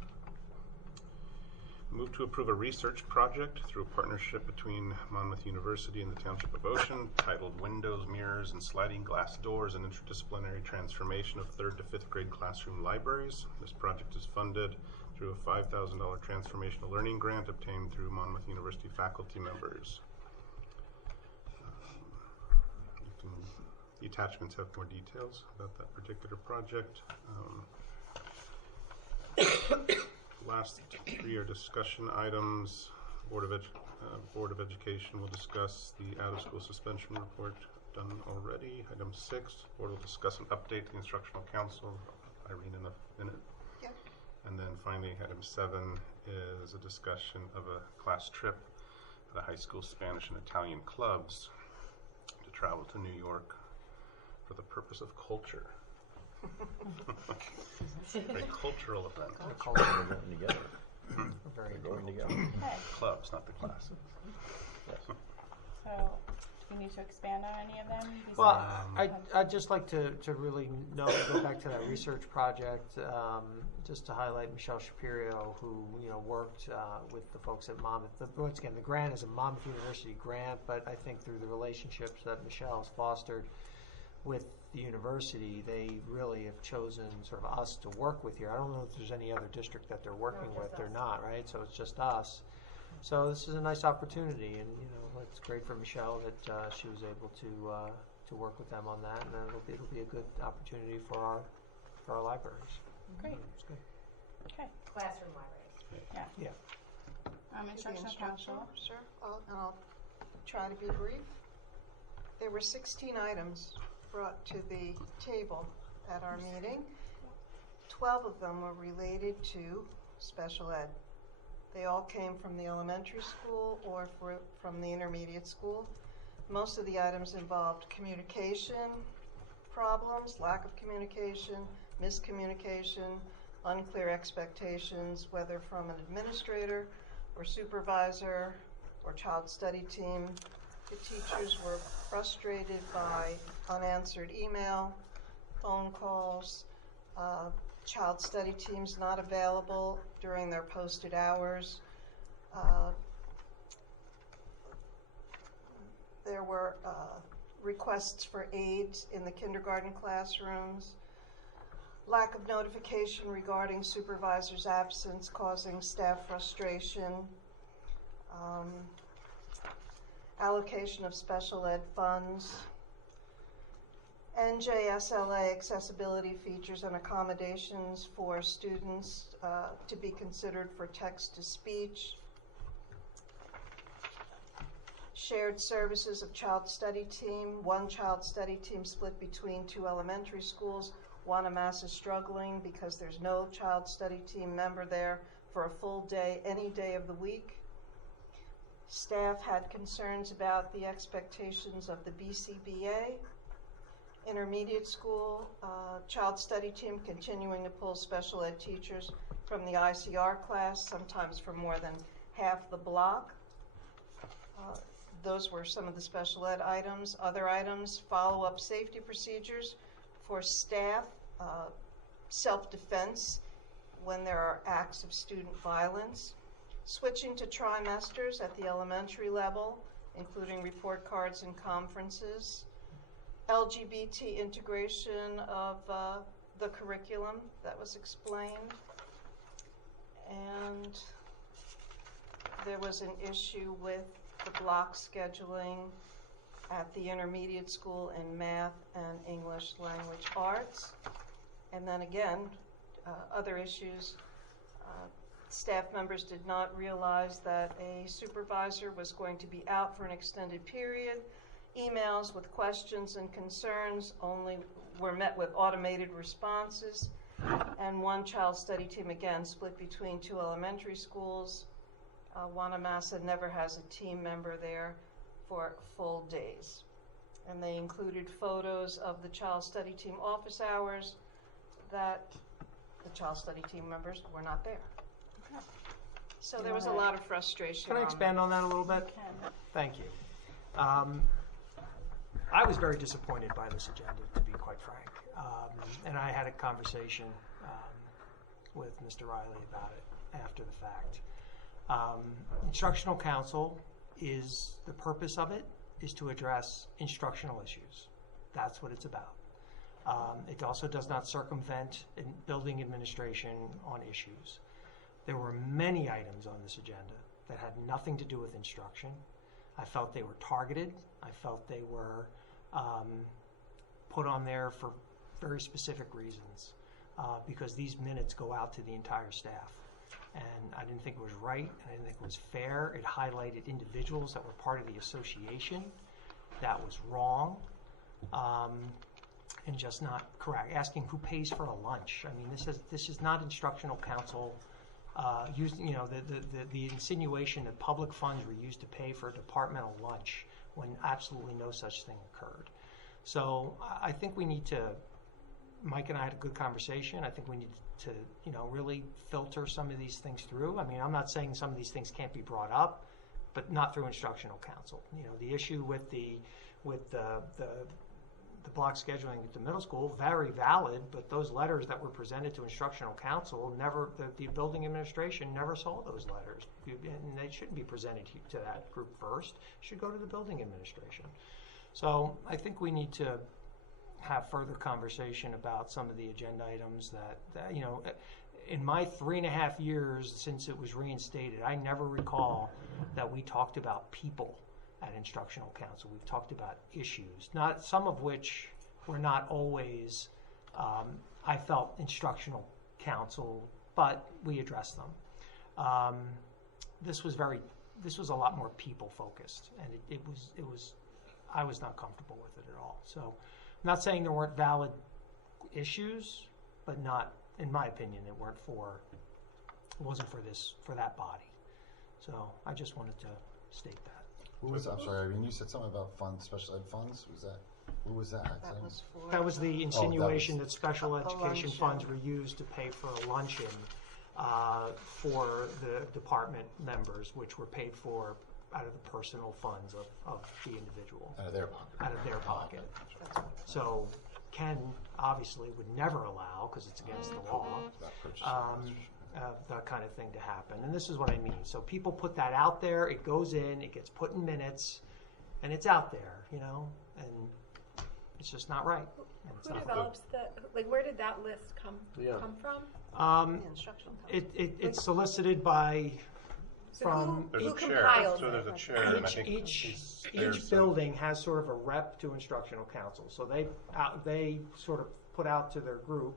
Move to approve a research project through a partnership between Monmouth University and the Township of Ocean titled Windows, Mirrors, and Sliding Glass Doors and Interdisciplinary Transformation of 3rd to 5th Grade Classroom Libraries. This project is funded through a $5,000 transformational learning grant obtained through Monmouth University faculty members. The attachments have more details about that particular project. Last three are discussion items. Board of Education will discuss the out-of-school suspension report, done already. Item 6, Board will discuss an update to the Instructional Council. Irene in a minute. Yep. And then finally, item 7 is a discussion of a class trip for the high school Spanish and Italian clubs to travel to New York for the purpose of culture. Very cultural event. Cultural event together. Very going together. Okay. Clubs, not the classes. Yes. So, do we need to expand on any of them? Well, I'd just like to really go back to that research project, just to highlight Michelle Shapiro, who worked with the folks at Monmouth. Once again, the grant is a Monmouth University grant, but I think through the relationships that Michelle has fostered with the university, they really have chosen sort of us to work with here. I don't know if there's any other district that they're working with. They're not, right? So it's just us. So this is a nice opportunity, and it's great for Michelle that she was able to work with them on that, and it'll be a good opportunity for our libraries. Great. It's good. Okay. Classroom libraries. Yeah. The Instructional Council. Sure. I'll try to be brief. There were 16 items brought to the table at our meeting. 12 of them were related to special ed. They all came from the elementary school or from the intermediate school. Most of the items involved communication problems, lack of communication, miscommunication, unclear expectations, whether from an administrator or supervisor or child study team. The teachers were frustrated by unanswered email, phone calls, child study teams not available during their posted hours. There were requests for aides in the kindergarten classrooms, lack of notification regarding supervisors' absence causing staff frustration, allocation of special ed funds, NJSLA accessibility features and accommodations for students to be considered for text-to-speech, shared services of child study team, one child study team split between 2 elementary schools. Wanamass is struggling because there's no child study team member there for a full day, any day of the week. Staff had concerns about the expectations of the BCBA. Intermediate school, child study team continuing to pull special ed teachers from the ICR class, sometimes for more than half the block. Those were some of the special ed items. Other items, follow-up safety procedures for staff, self-defense when there are acts of student violence, switching to trimesters at the elementary level, including report cards and conferences, LGBT integration of the curriculum that was explained, and there was an issue with the block scheduling at the intermediate school in math and English language arts. And then again, other issues. Staff members did not realize that a supervisor was going to be out for an extended period. Emails with questions and concerns only were met with automated responses. And one child study team, again, split between 2 elementary schools. Wanamassa never has a team member there for full days. And they included photos of the child study team office hours that the child study team members were not there. So there was a lot of frustration. Can I expand on that a little bit? Thank you. I was very disappointed by this agenda, to be quite frank. And I had a conversation with Mr. Riley about it after the fact. Instructional council is, the purpose of it is to address instructional issues. That's what it's about. It also does not circumvent building administration on issues. There were many items on this agenda that had nothing to do with instruction. I felt they were targeted. I felt they were put on there for very specific reasons because these minutes go out to the entire staff. And I didn't think it was right, and I didn't think it was fair. It highlighted individuals that were part of the association. That was wrong. And just not correct. Asking who pays for a lunch. I mean, this is not instructional council. The insinuation that public funds were used to pay for a departmental lunch when absolutely no such thing occurred. So I think we need to, Mike and I had a good conversation. I think we need to, really filter some of these things through. I mean, I'm not saying some of these things can't be brought up, but not through instructional council. The issue with the block scheduling at the middle school, very valid, but those letters that were presented to instructional council, the building administration never saw those letters. And they shouldn't be presented to that group first. It should go to the building administration. So I think we need to have further conversation about some of the agenda items that in my 3.5 years since it was reinstated, I never recall that we talked about people at instructional council. We've talked about issues, not some of which were not always, I felt, instructional council, but we addressed them. This was a lot more people focused, and it was I was not comfortable with it at all. So I'm not saying there weren't valid issues, but not, in my opinion, it wasn't for that body. So I just wanted to state that. Who was, I'm sorry, Irene, you said something about funds, special ed funds, who was that? That was the insinuation that special luncheon. education funds were used to pay for a luncheon for the department members, which were paid for out of the personal funds of the individual. Out of their pocket. Out of their pocket. So Ken obviously would never allow, because it's against the law, that kind of thing to happen. And this is what I mean. So people put that out there, it goes in, it gets put in minutes, and it's out there, and it's just not right. Who develops where did that list come from? It's solicited by There's who a chair. compiles So there's a it? chair, and I think each building has sort of a rep to instructional council. So they sort of put out to their group,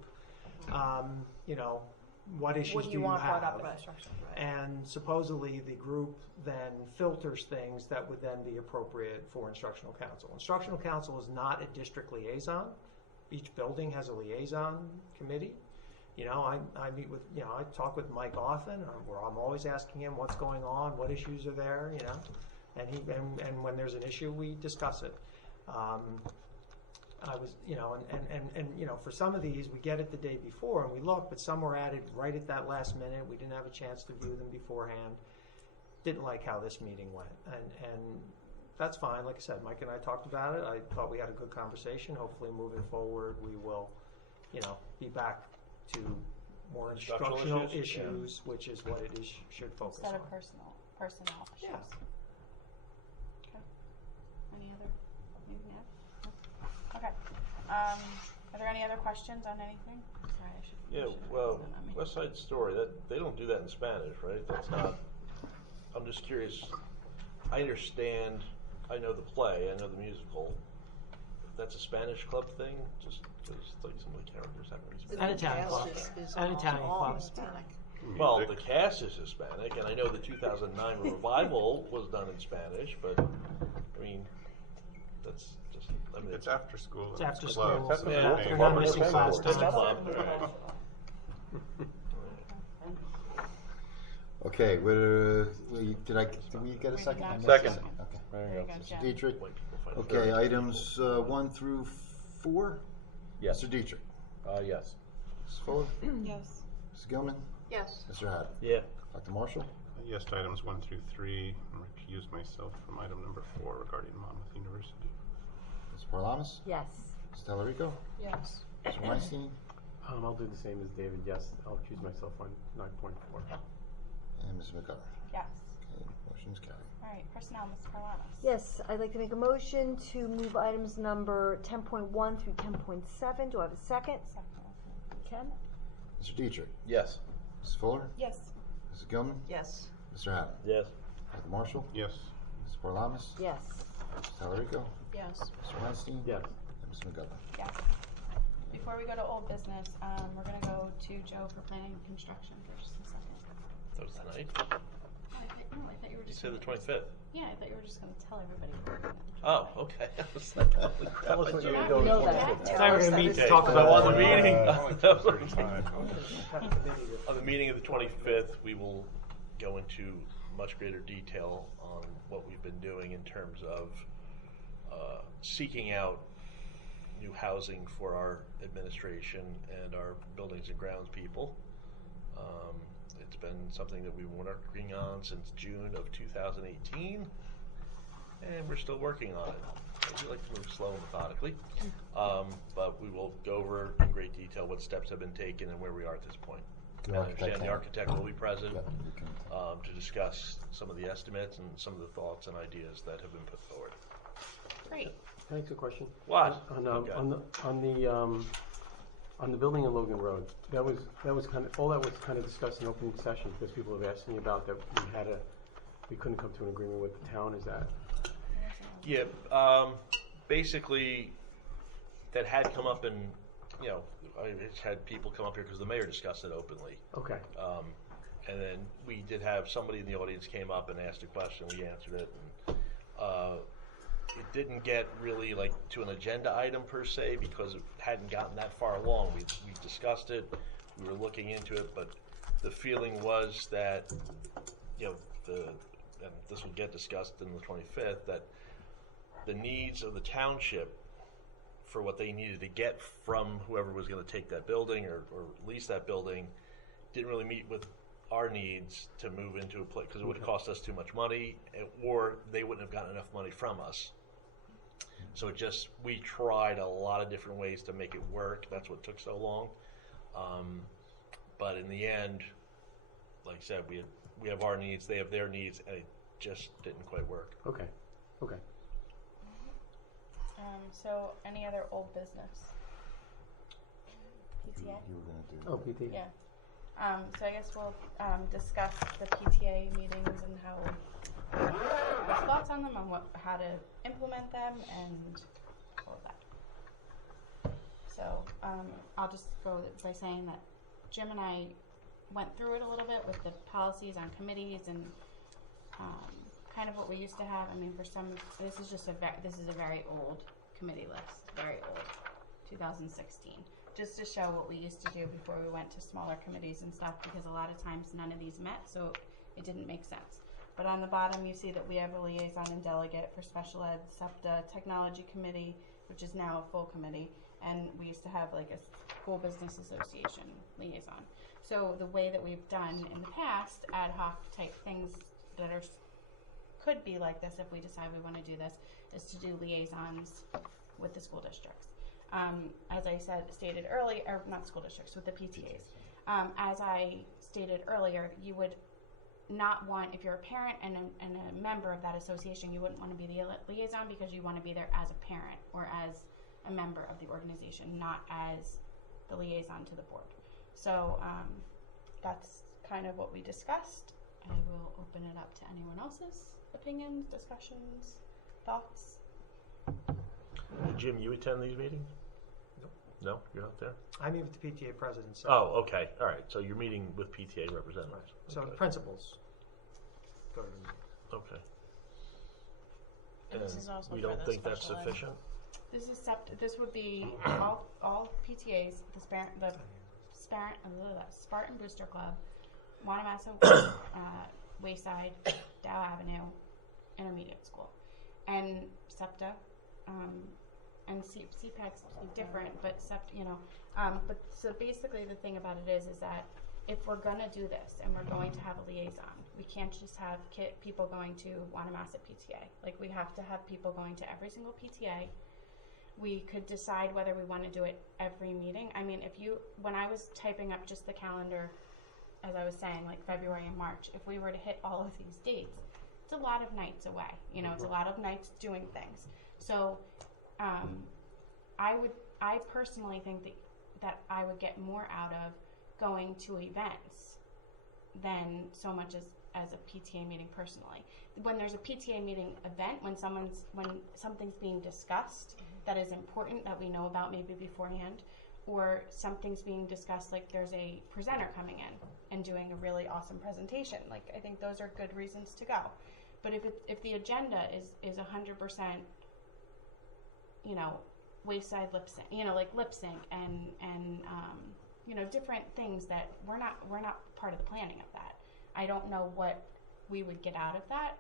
what issues do you want have? brought up about instruction? Right. And supposedly the group then filters things that would then be appropriate for instructional council. Instructional council is not a district liaison. Each building has a liaison committee. I meet with, I talk with Mike often. I'm always asking him what's going on, what issues are there, and when there's an issue, we discuss it. I was, for some of these, we get it the day before and we look, but some were added right at that last minute. We didn't have a chance to view them beforehand. Didn't like how this meeting went, and that's fine. Like I said, Mike and I talked about it. I thought we had a good conversation. Hopefully, moving forward, we will, be back to more instructional issues, which is what it is should focus Instead on. of personnel issues. Yeah. Okay. Any other? Anything else? No? Okay. Are there any other questions on anything? Sorry, I should. West Side Story. They don't do that in Spanish, right? That's not. I'm just curious. I understand. I know the play. I know the musical. That's a Spanish club thing. Just like some of the characters have to be An Italian club. An Italian club. Well, the cast is Hispanic, and I know the 2009 revival was done in Spanish, but I mean, that's just. I mean, it's after school. It's after club. school. You're not missing class It's a time. club. Okay, did we get a second? Second. Okay. There you go. Dietrich, Okay, items 1 through 4? Yes. Mr. Dietrich? Yes. Mrs. Fuller? Yes. Mrs. Gilman? Yes. Mr. Haddon? Yeah. Dr. Marshall? Yes to items 1 through 3, and recuse myself from item number 4 regarding Monmouth University. Mr. Parlamas? Yes. Mr. Tallarico? Yes. Mr. Weinstein? I'll do the same as David, yes. I'll accuse myself on 9.4. And Ms. McGovern? Yes. Okay, motion's carried. All right, personnel, Ms. Karlanos. Yes, I'd like to make a motion to move items number 10.1 through 10.7. Do I have a second? Ken? Mr. Dietrich? Yes. Mrs. Fuller? Yes. Mrs. Gilman? Yes. Mr. Haddon? Yes. Dr. Marshall? Yes. Mr. Parlamas? Yes. Mr. Tallarico? Yes. Mr. Weinstein? Yes. And Ms. McGovern? Yes. Before we go to old business, we're gonna go to Joe for planning and construction for just a second. That was tonight. Oh, I thought you were You just. said the gonna- 25th. Yeah, I thought you were just gonna tell everybody. we were gonna- Oh, okay. I was like, holy crap. Tell us what you were I doing. know that. It's time we're gonna meet to Okay, talk so about on the that. meeting, Have a committee to- on the meeting of the 25th, we will go into much greater detail on what we've been doing in terms of seeking out new housing for our administration and our buildings and grounds people. It's been something that we've been working on since June of 2018, and we're still working on it. We like to move slow and methodically, but we will go over in great detail what steps have been taken and where we are at this point. The I architect understand the can- architect will be present Yeah, you can- to discuss some of the estimates and some of the thoughts and ideas that have been put forward. Great. Can I ask a question? What? On the building in Logan Road, that was kind of, all that was kind of discussed in opening session, because people have asked me about that, we couldn't come to an agreement with the town, is that? Yeah, basically, that had come up in, I just had people come up here because the mayor discussed it openly. Okay. And then we did have somebody in the audience came up and asked a question, we answered it, and it didn't get really like to an agenda item per se because it hadn't gotten that far along. We discussed it, we were looking into it, but the feeling was that, and this will get discussed in the 25th, that the needs of the township for what they needed to get from whoever was going to take that building or lease that building didn't really meet with our needs to move into a place because it would have cost us too much money, or they wouldn't have gotten enough money from us. So we tried a lot of different ways to make it work. That's what took so long. But in the end, like I said, we have our needs, they have their needs, and it just didn't quite work. Okay. So any other old business? PTA? You were gonna do. Oh, PT. Yeah. So I guess we'll discuss the PTA meetings and our thoughts on them, on how to implement them, and all of that. So I'll just go by saying that Jim and I went through it a little bit with the policies on committees and kind of what we used to have. I mean, for some, this is a very old committee list, very old, 2016. Just to show what we used to do before we went to smaller committees and stuff, because a lot of times none of these met, so it didn't make sense. But on the bottom, you see that we have a liaison and delegate for special ed, SEPTA, technology committee, which is now a full committee, and we used to have like a school business association liaison. So the way that we've done in the past, ad hoc type things that could be like this if we decide we want to do this, is to do liaisons with the school districts. As I stated earlier, or not school districts, with the PTAs. As I stated earlier, you would not want, if you're a parent and a member of that association, you wouldn't want to be the liaison because you want to be there as a parent or as a member of the organization, not as the liaison to the board. So that's kind of what we discussed. I will open it up to anyone else's opinions, discussions, thoughts. Jim, you attend these meetings? No, you're not there? I meet with the PTA president. So Oh, okay. All right. So you're meeting with PTA representatives. So Okay. the principals go to the meeting. Okay. And this is also we for don't the think that's special ed. sufficient? This would be all PTAs, the Spartan Booster Club, Wanamasso Wayside, Dow Avenue, Intermediate School, and SEPTA, and CPAC's different, but but so basically the thing about it is that if we're gonna do this and we're going to have a liaison, we can't just have people going to Wanamassa PTA. Like, we have to have people going to every single PTA. We could decide whether we want to do it every meeting. I mean, when I was typing up just the calendar, as I was saying, like February and March, if we were to hit all of these dates, it's a lot of nights away. It's a lot of nights doing things. So, I personally think that I would get more out of going to events than so much as a PTA meeting personally. When there's a PTA meeting event, when something's being discussed that is important that we know about maybe beforehand, or something's being discussed, like there's a presenter coming in and doing a really awesome presentation, like I think those are good reasons to go. But if the agenda is 100%, wayside lip sync, like lip sync and different things that we're not part of the planning of that. I don't know what we would get out of that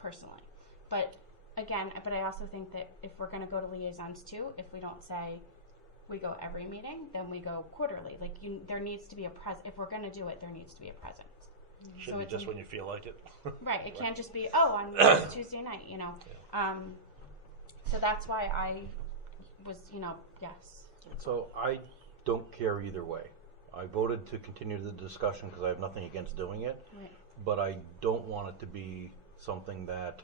personally. But again, I also think that if we're going to go to liaisons too, if we don't say we go every meeting, then we go quarterly. Like there needs to be a presence. If we're going to do it, there needs to be a presence. Shouldn't be just when you feel like it. Right. It can't just be, on this Tuesday night, Yeah. So that's why I was, yes. So I don't care either way. I voted to continue the discussion because I have nothing against doing it. Right. But I don't want it to be something that,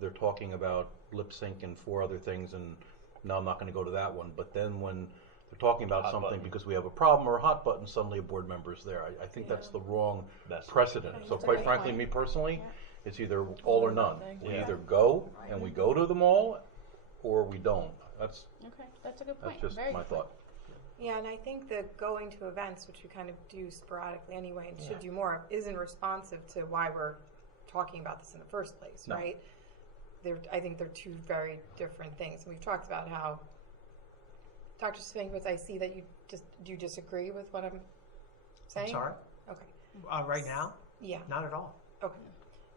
they're talking about lip sync and 4 other things, and no, I'm not going to go to that one. But then when they're talking about something because we have a problem or a hot button, suddenly a board member's there. I think that's the wrong precedent. So quite frankly, me personally, it's either all or none. We either go and we go to them all, or we don't. That's a good point. That's just my thought. Yeah, and I think that going to events, which we kind of do sporadically anyway and should do more of, isn't responsive to why we're talking about this in the first place, right? I think they're 2 very different things. And we've talked about how, Dr. Spankwitz, I see that do you disagree with what I'm saying? I'm sorry? Okay. Right now? Yeah. Not at all. Okay.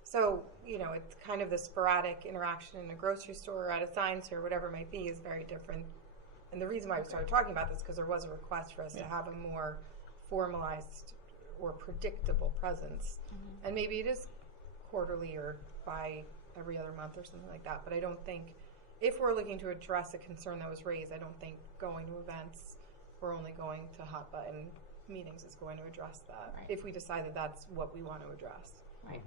So, it's kind of the sporadic interaction in a grocery store or at a science fair, whatever it might be, is very different. And the reason why we started talking about this is because there was a request for us to have a more formalized or predictable presence. And maybe it is quarterly or by every other month or something like that. But I don't think, if we're looking to address a concern that was raised, I don't think going to events or only going to hot button meetings is going to address that. Right. If we decide that that's what we want to address. Right.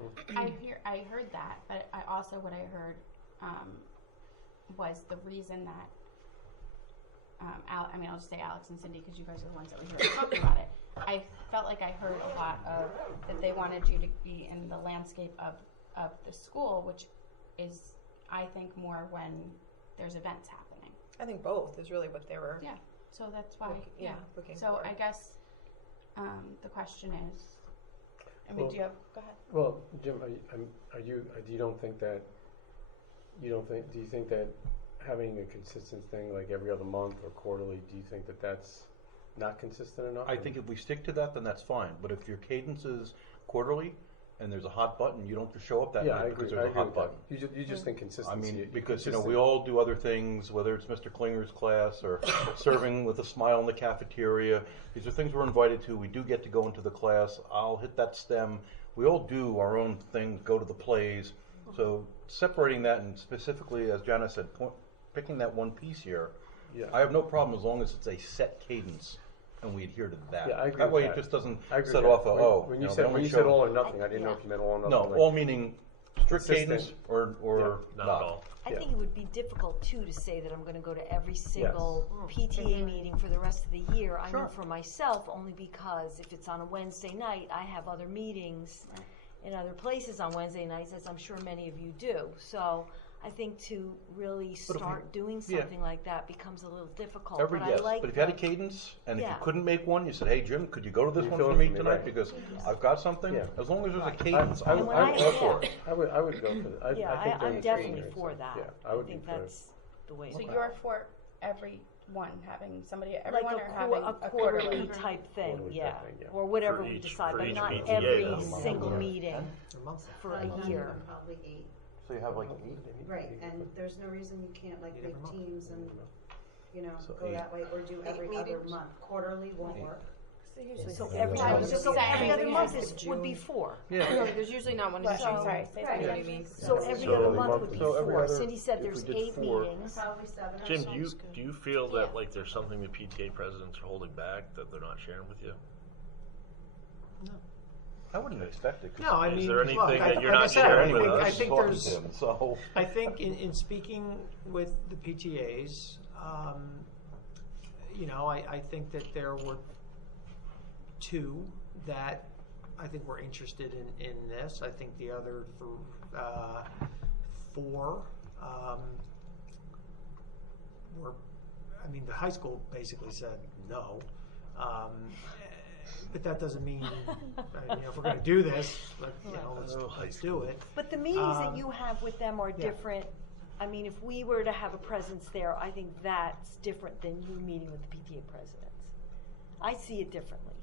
I heard that, but what I heard was the reason that I'll just say Alex and Cindy because you guys are the ones that were here talking about it. I felt like I heard a lot of that they wanted you to be in the landscape of the school, which is, I think, more when there's events happening. I think both is really what they were. Yeah. So that's why. Looking so for. I guess the question is. Well, do you have? Go ahead. Well, Jim, do you think that having a consistent thing like every other month or quarterly, do you think that that's not consistent enough? I think if we stick to that, then that's fine. But if your cadence is quarterly and there's a hot button, you don't just show up that night because there's a hot button. You just think consistency. I mean, because we all do other things, whether it's Mr. Klinger's class or serving with a smile in the cafeteria. These are things we're invited to. We do get to go into the class. I'll hit that STEM. We all do our own things, go to the plays. So separating that and specifically, as Jana said, picking that one piece here, I have no problem as long as it's a set cadence and we adhere to that. Yeah, I agree that way with it that. just doesn't I agree set with off that. When you said all or nothing, I didn't know if you meant all or nothing. No, like all meaning strict consistent. cadence or not at all. I think it would be difficult too to say that I'm going to go to every single PTA meeting for the rest of the year. I know for myself only because if it's on a Wednesday night, I have other meetings in other places on Wednesday nights, as I'm sure many of you do. So I think to really start doing something like that becomes a little difficult. But if you had a cadence and if you couldn't make one, you said, "Hey Jim, could you go to this one for me tonight because I've got something." As long as there's a cadence, I'm all for it. I would go for that. I'm definitely for that. Yeah, I would think that's the way. So you're for everyone having somebody, everyone like or having a quarterly type thing, or whatever we decide, but not every single meeting for a year. Probably 8. So you have like 8? Right, and there's no reason you can't like make teams and, you know, So go 8. that way, or do every other meetings? month. Quarterly won't work. So Yeah. every, I was so just every saying, other like, month it's would be June. 4. Yeah. There's usually not one in Right. June. So- Sorry, say right. what you mean. So every So other the month month- would be so every 4. other- Cindy said if there's we did 8 4 meetings. Probably 7 or Jim, so. do you feel that Yeah. like there's something the PTA presidents are holding back that they're not sharing with you? I wouldn't expect it. 'cause No, I Is mean, there anything look, that you're like I not said, sharing with I us? think talking there's, to him, so. I think in speaking with the PTAs, you know, I think that there were 2 that I think were interested in this. I think the other 4 were, I mean, the high school basically said no. But that doesn't mean, you know, if we're going to do this, you know, let's do it. But the meetings that you have with them are different. I mean, if we were to have a presence there, I think that's different than you meeting with the PTA presidents. I see it differently.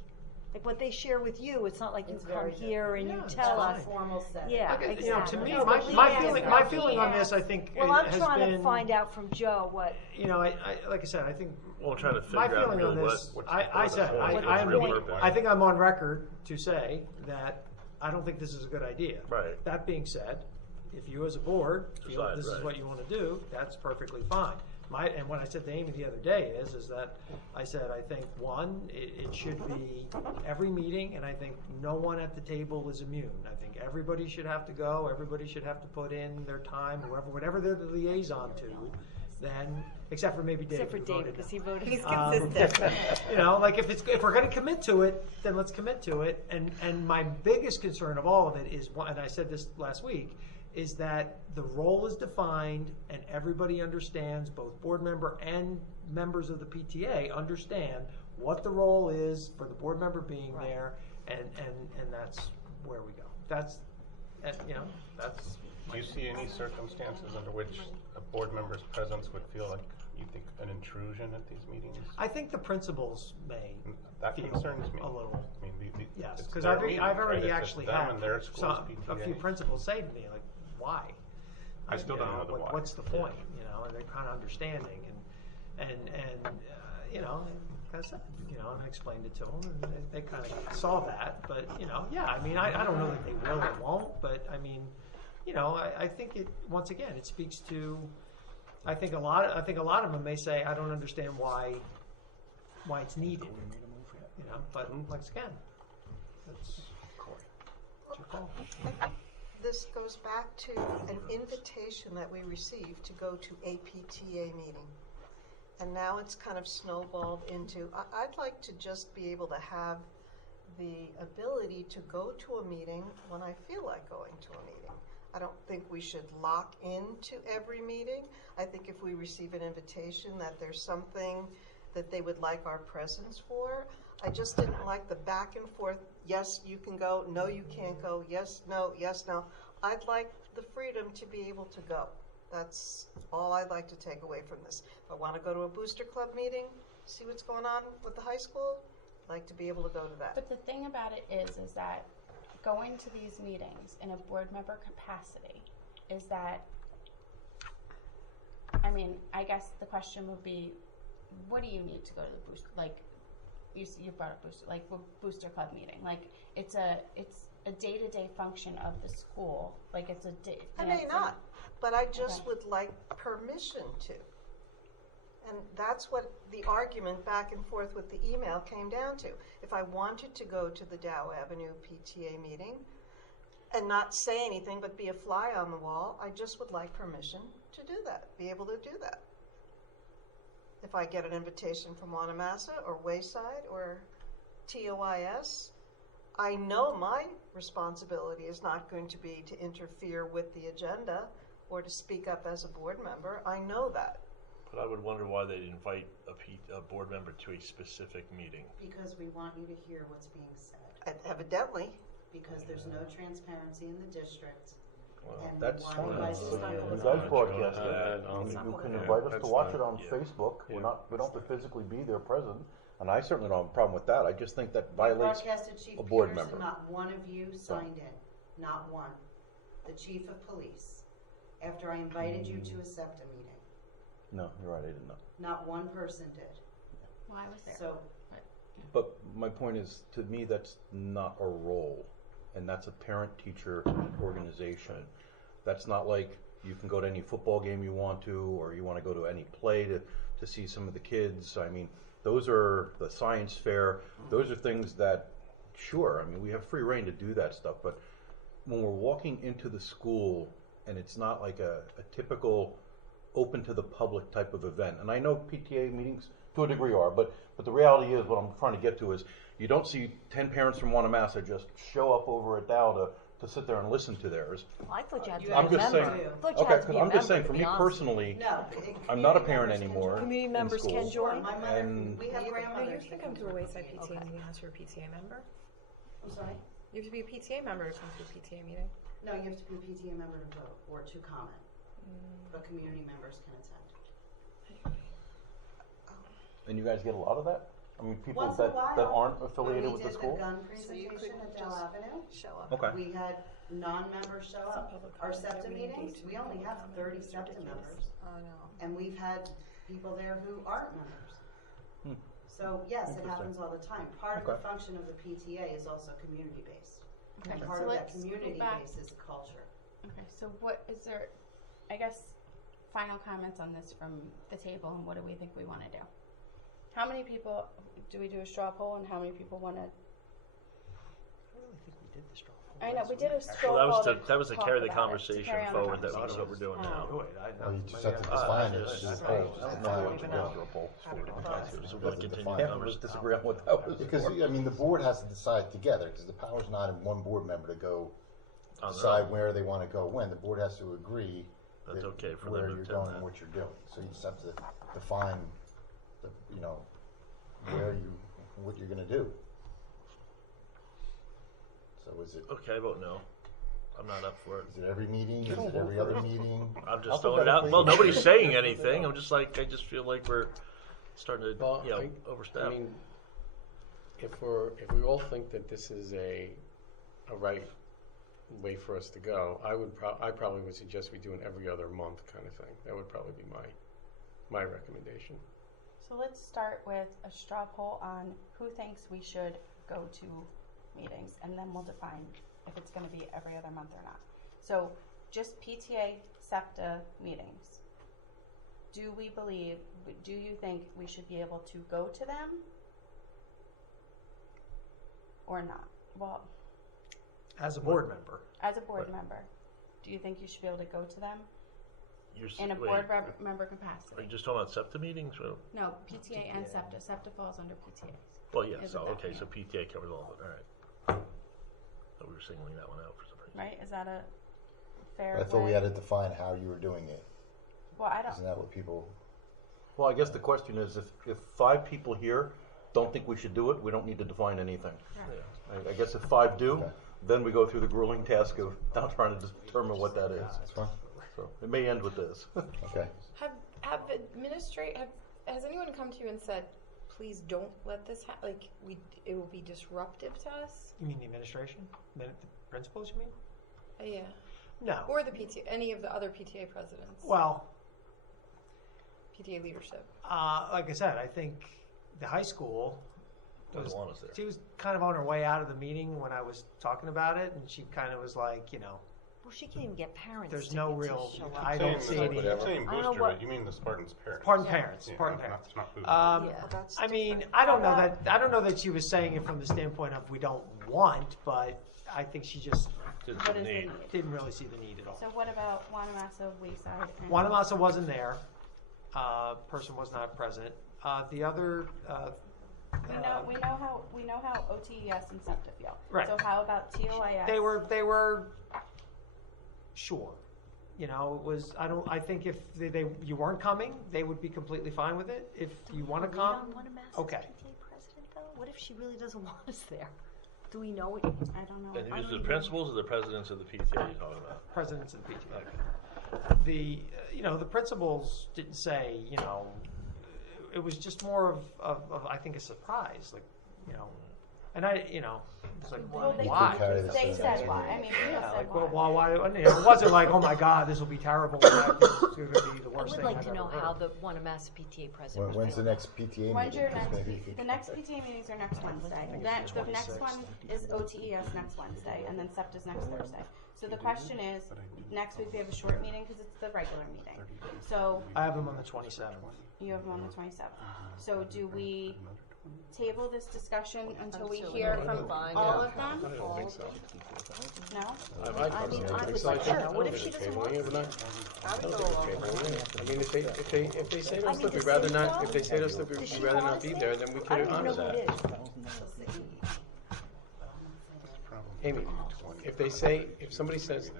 Like what they share with you, it's not like you It's come very here and you different. tell That's us. fine. Formal setting. Yeah, Like, exactly. you know, to me, No, my, but my we feeling, asked my them. feeling on this, I think, Well, I'm has trying been, to find out from Joe what. you know, I like I said, I think Well, I'm trying to my figure out feeling on really this, what's I said, what's I am, real purpose. I think I'm on record to say that I don't think this is a good idea. Right. That being said, if you as a board feel Decide, this is right. what you want to do, that's perfectly fine. And what I said to Amy the other day is that I said, I think, one, it should be every meeting, and I think no one at the table is immune. I think everybody should have to go, everybody should have to put in their time, whatever they're the liaison to, then, except for maybe David. Except for who David, voted because no. he voted. He's no. consistent. You know, like if we're going to commit to it, then let's commit to it. And my biggest concern of all of it is, and I said this last week, is that the role is defined and everybody understands, both board member and members of the PTA understand what the role is for the board member being Right. there, and that's where we go. That's, you know, that's. Do you see any circumstances under which a board member's presence would feel like you think an intrusion at these meetings? I think the principals may That feel concerns me. a little. I mean, Yes, it's because their I've meeting, already right? It's actually them had and their school's a few PTA. principals say to me, like, why? I still You don't know the why. What's the point? You know, and they're kind of understanding, and you know, like I said, you know, and I explained it to them, and they kind of saw that. But you know, yeah, I mean, I don't know that they will or won't, but I mean, you know, I think it once again it speaks to. I think a lot of them may say, I don't understand why it's needed. You know, but once again, that's your call. This goes back to an invitation that we received to go to a PTA meeting. And now it's kind of snowballed into, I'd like to just be able to have the ability to go to a meeting when I feel like going to a meeting. I don't think we should lock into every meeting. I think if we receive an invitation that there's something that they would like our presence for. I just didn't like the back and forth, yes, you can go, no, you can't go, yes, no. I'd like the freedom to be able to go. That's all I'd like to take away from this. If I want to go to a booster club meeting, see what's going on with the high school, I'd like to be able to go to that. But the thing about it is that going to these meetings in a board member capacity is that, I mean, I guess the question would be, what do you need to go to the booster? Like, you brought up booster club meeting. Like, it's a day-to-day function of the school. Like, it's a day. I may not, but I just would like permission to. And that's what the argument back and forth with the email came down to. If I wanted to go to the Dow Avenue PTA meeting and not say anything but be a fly on the wall, I just would like permission to do that, be able to do that. If I get an invitation from Wanamassa or Wayside or TOIS, I know my responsibility is not going to be to interfere with the agenda or to speak up as a board member. I know that. But I would wonder why they'd invite a board member to a specific meeting. Because we want you to hear what's being said. Evidently. Because there's no transparency in the district. Well, and That's we fine. want you guys to You stumble guys upon broadcast Yeah, it. You can invite us to watch it on Facebook. We don't have to physically be there present. And I certainly don't have a problem with that. I just think that violates Broadcasted Chief a board Peterson, member. not one of you signed in. Not one. The chief of police. after I invited you to a SEPTA meeting. No, you're right, I didn't know. Not one person did. Well, I was there. So, But my point is, to me, that's not a role, and that's a parent-teacher organization. That's not like you can go to any football game you want to, or you want to go to any play to see some of the kids. I mean, those are the science fair. Those are things that, sure, I mean, we have free reign to do that stuff, but when we're walking into the school and it's not like a typical open to the public type of event, and I know PTA meetings to a degree are, but the reality is, what I'm trying to get to is, you don't see 10 parents from Wanamassa just show up over at Dow to sit there and listen to theirs. Well, I thought you had to be I'm a just member. saying, I thought you okay, had to be a I'm just member, saying, to for be me honest. personally, no. I'm not a parent anymore. Community in members school. can join? My mother, And- we have No, you grandmothers. have to that come to a the Wayside meeting. PTA meeting unless you're a PTA member. I'm sorry? You have to be a PTA member to come to a PTA meeting. No, you have to be a PTA member to vote or to comment, but community members can attend. And you guys get a lot of that? I mean, people Once in a that while, aren't affiliated with the school? When we did the gun So you presentation could at Dell just Avenue, show up. Okay. we had non-members show Some up. public Our comment that SEPTA we meetings, engage we in only public have comment 30 is SEPTA ridiculous. members. I know. And we've had people there who aren't members. Hmm. So yes, it Interesting. happens all the time. Part of Okay. the function of the PTA is also community-based. Okay, And so part of that let's go community back. base is culture. Okay, so what is there, I guess, final comments on this from the table, and what do we think we want to do? How many people, do we do a straw poll, and how many people want to? I really think we did the straw poll. I know, we did a Well, straw that was poll. to, that was to talk carry the about it, to conversation carry on the forward, that was conversation. what we're doing now. Well, you just have to define it, do a poll. Define what you want to do a poll. So we're gonna Define continue it. the Yeah, let's conversation. disagree on what that was. Because, I mean, the board has to decide together, because the power's not in one board member to go On their decide own. where they want to go when. The board has to agree That's that okay for where them to you're attend going that. and what you're doing. So you just have to define, the, you know, what you're going to do. So is it, Okay, I vote no. I'm not up for it. is it every meeting? Is it every other meeting? I'm just throwing it out. Well, nobody's saying anything. I'm just like, I just feel like we're starting to, Well, overstep. I mean, if we all think that this is a right way for us to go, I probably would suggest we do an every other month kind of thing. That would probably be my recommendation. So let's start with a straw poll on who thinks we should go to meetings, and then we'll define if it's going to be every other month or not. So just PTA SEPTA meetings. Do you think we should be able to go to them or not? Well, As a board member. as a board member, do you think you should be able to go to them in a wait, board member Are capacity? you just talking about SEPTA meetings? Well, No, PTA and SEPTA. SEPTA falls under PTA. well, yes. Isn't Oh, that okay, fair? so PTA covers all of it. All right. Thought we were singling that one out for some reason. Right? Is that a fair I thought we way? had to define how you were doing it. Well, I don't. Isn't that what people, Well, I guess the question is, if 5 people here don't think we should do it, we don't need to define anything. I guess if 5 do, Okay. then we go through the grueling task of now trying to determine what that is. that's fine? So it may end with this. Okay. Has anyone come to you and said, please don't let this happen? Like, it will be disruptive to us? You mean the administration? The principals, you mean? Yeah. No. Or the PTA, any of the other PTA presidents? Well, PTA leadership. like I said, I think the high school Doesn't want us there. She was kind of on her way out of the meeting when I was talking about it, and she kind of was like, Well, she can't even get parents. there's to no get to real. show up. I don't see any. You're saying I don't know booster, what- but you mean the Spartans' parents. Spartan parents. Yeah, Spartan not- parents. not booster. Yeah. I mean, I don't know that. I don't know that she was saying it from the standpoint of we don't want, but I think she just Didn't What is the need. need? didn't really see the need at all. So what about Wanamassa, Wayside? And Wanamassa wasn't there. Person was not present. The other. We know how OTES and SEPTA feel. Right. So how about TOIS? They were sure. It was. I think if you weren't coming, they would be completely fine with it. If you want to We come, don't want Wanamassa's okay. PTA president though. What if she really doesn't want us there? Do we know it? I don't know. And I who's don't the even- principals or the presidents of the PTA you're talking about? Presidents of the PTA. The the principals didn't say. It was just more of I think a surprise. Like And it's like, Well, why? they said why. I mean, people Yeah, said like, why. well, why? It wasn't like, oh my God, this will be terrible. It's going to be the I worst would thing like I've to know ever how heard. the Wanamass PTA president would When's the feel. next PTA When's meeting? your 'Cause next, maybe- the next PTA meetings are next Wednesday. The next one is OTES next Wednesday, and then SEPT is next Thursday. So the question is, next week we have a short meeting because it's the regular meeting. So I have them on the 27th. you have them on the 27th. So do we table this discussion until we hear from all of them? I don't think so. No? I mean, I would like to know. What if she doesn't want to? I mean, if they say to us, look, we'd rather not, if they say to us, look, we'd rather not be there, then we I could don't even honor know who it that. is. Amy, if somebody says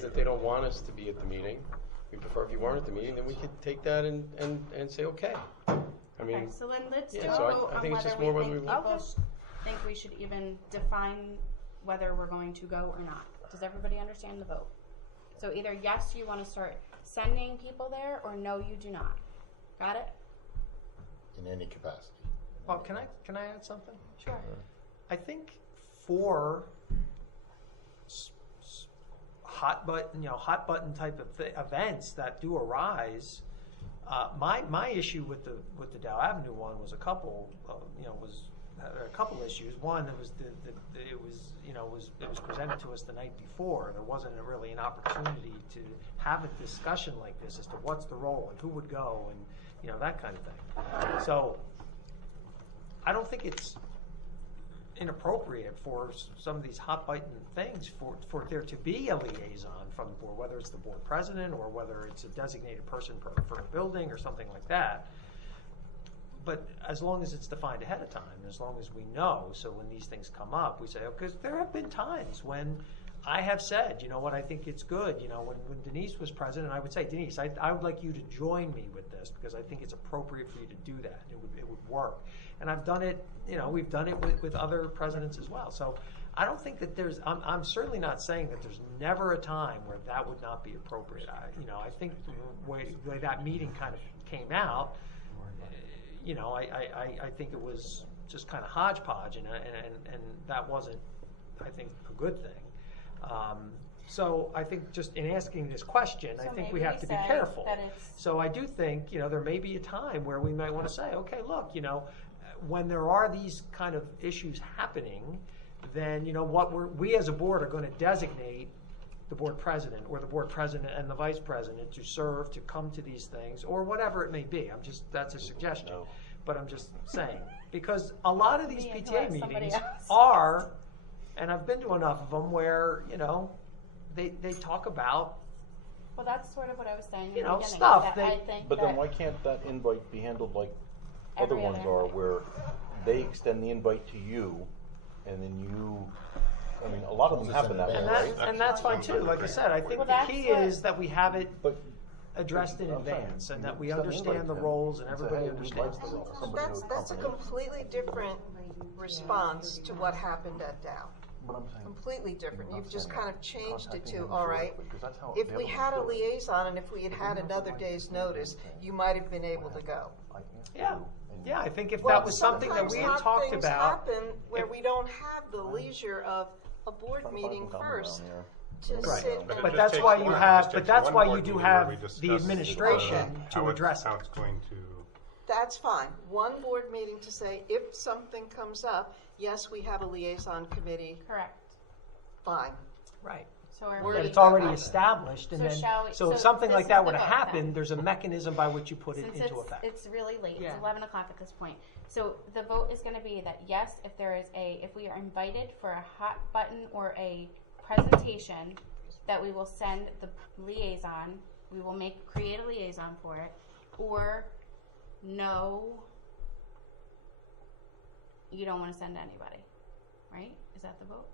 that they don't want us to be at the meeting, we prefer if you weren't at the meeting, then we could take that and say, okay. I Okay, mean, so then let's do yeah, a so vote I on think it's whether just more we whether think we. people think we should even define whether we're going to go or not. Does everybody understand the vote? So either yes, you want to start sending people there, or no, you do not. Got it? In any capacity. Well, can I add something? Sure. I think for hot button type of events that do arise, my issue with the Dow Avenue one was a couple issues. One, it was presented to us the night before. There wasn't really an opportunity to have a discussion like this as to what's the role and who would go and that kind of thing. So I don't think it's inappropriate for some of these hot button things for there to be a liaison from the board, whether it's the board president or whether it's a designated person for a building or something like that. But as long as it's defined ahead of time, as long as we know, so when these things come up, we say, because there have been times when I have said, I think it's good. When Denise was president, I would say, Denise, I would like you to join me with this because I think it's appropriate for you to do that. It would work. And I've done it, we've done it with other presidents as well. So I don't think that I'm certainly not saying that there's never a time where that would not be appropriate. I think the way that meeting kind of came out, I think it was just kind of hodgepodge and that wasn't, I think, a good thing. So I think just in asking this question, I think we have to be careful. So I do think, there may be a time where we might want to say, okay, look, when there are these kind of issues happening, then, what we as a board are going to designate the board president or the board president and the vice president to serve, to come to these things, or whatever it may be. That's a suggestion. But I'm just saying, because a lot of these PTA meetings are, and I've been to enough of them where, they talk about, Well, that's sort of what I was saying in the beginning. stuff. That I think But that then why can't that invite be handled like other Every ones other are, invite. where they extend the invite to you, and then you, a lot of them happen that way, right? and that's fine too. Like I said, I think Well, the that's key what- is that we have it But addressed in I'm sorry, advance and that we you extend the understand invite the to roles and them. everybody Say, hey, we'd understands like the roles. somebody to That's a accompany. completely different response to what happened at Dow. But I'm saying, completely different. You've just kind of changed it contacting to, them all right, directly, 'cause that's how if the we other had a ones do it. liaison and if we had had another day's notice, you might have been able to go. Yeah, I think if Well, that was something that we had sometimes talked hot things about, happen where we don't have the leisure of a board meeting first to Right. sit But it and. But just that's takes why you one- have- it just but takes that's one why board you do meeting have where we the discuss administration to how address it. How it's going to. That's fine. One board meeting to say, if something comes up, yes, we have a liaison committee, correct. fine. Right. So are We're That we- it's already established, and So then, shall we- so if so something this like is that the were to vote happen, then. there's a mechanism by which you put it Since into effect. it's really late, Yeah. it's 11 o'clock at this point. So the vote is going to be that yes, if we are invited for a hot button or a presentation, that we will send the liaison, we will create a liaison for it, or no, you don't want to send anybody, right? Is that the vote?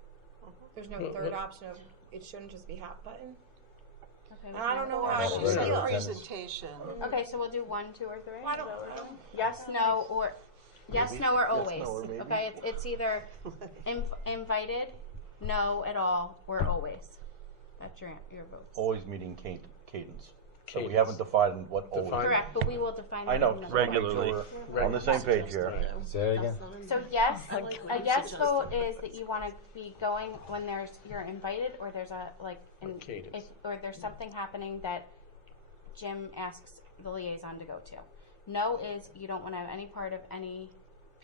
There's no third option of, it shouldn't just be hot button. Okay. And I don't know Or how I she feel. said presentation. Okay, so we'll do 1, 2, or 3. Why don't- Yes, no, or yes, Maybe. no, or Yes, always. no, or maybe. Okay, it's either invited, no at all, or always. That's your votes. Always meeting cadence. So we haven't defined what always. Correct, but we will define. I know, that in the- regularly. We're on the same page here. Say that again? So yes, a yes vote is that you want to be going when you're invited, or there's a or there's something happening that Jim asks the liaison to go to. No is you don't want to have any part of any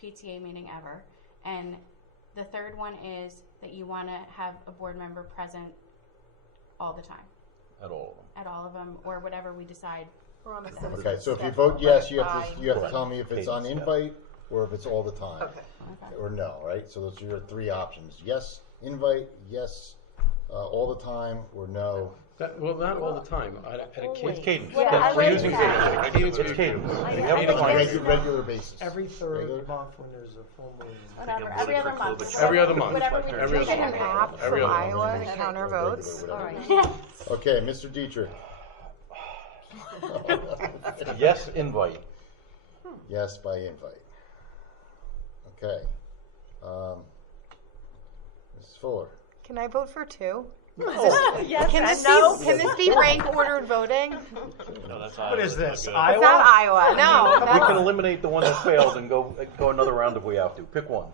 PTA meeting ever, and the third one is that you want to have a board member present all the time. At all of them. At all of them, or whatever we decide. Okay, so if you vote yes, you have to tell me if it's on invite or if it's all the time. Okay. Or no, right? So those are your three options. Yes, invite, yes, all the time, or no. Well, not all the time. It's cadence. Yeah, We're using cadence. cadence. It's cadence. We have it on a regular basis. Every third month when there's a full moon. Whatever, every other month. Every other month. Whatever we Every other decide. month. App Every from other Iowa month. to counter votes. All right. Yes. Okay, Mr. Dietrich. Yes, invite. Yes, by invite. Okay. Mrs. Fuller. Can I vote for two? Yes Can and this no. be, can this be rank ordered voting? No, that's What is this, It's Iowa? not Iowa. No. We can eliminate the one that failed and go another round if we have to. Pick one.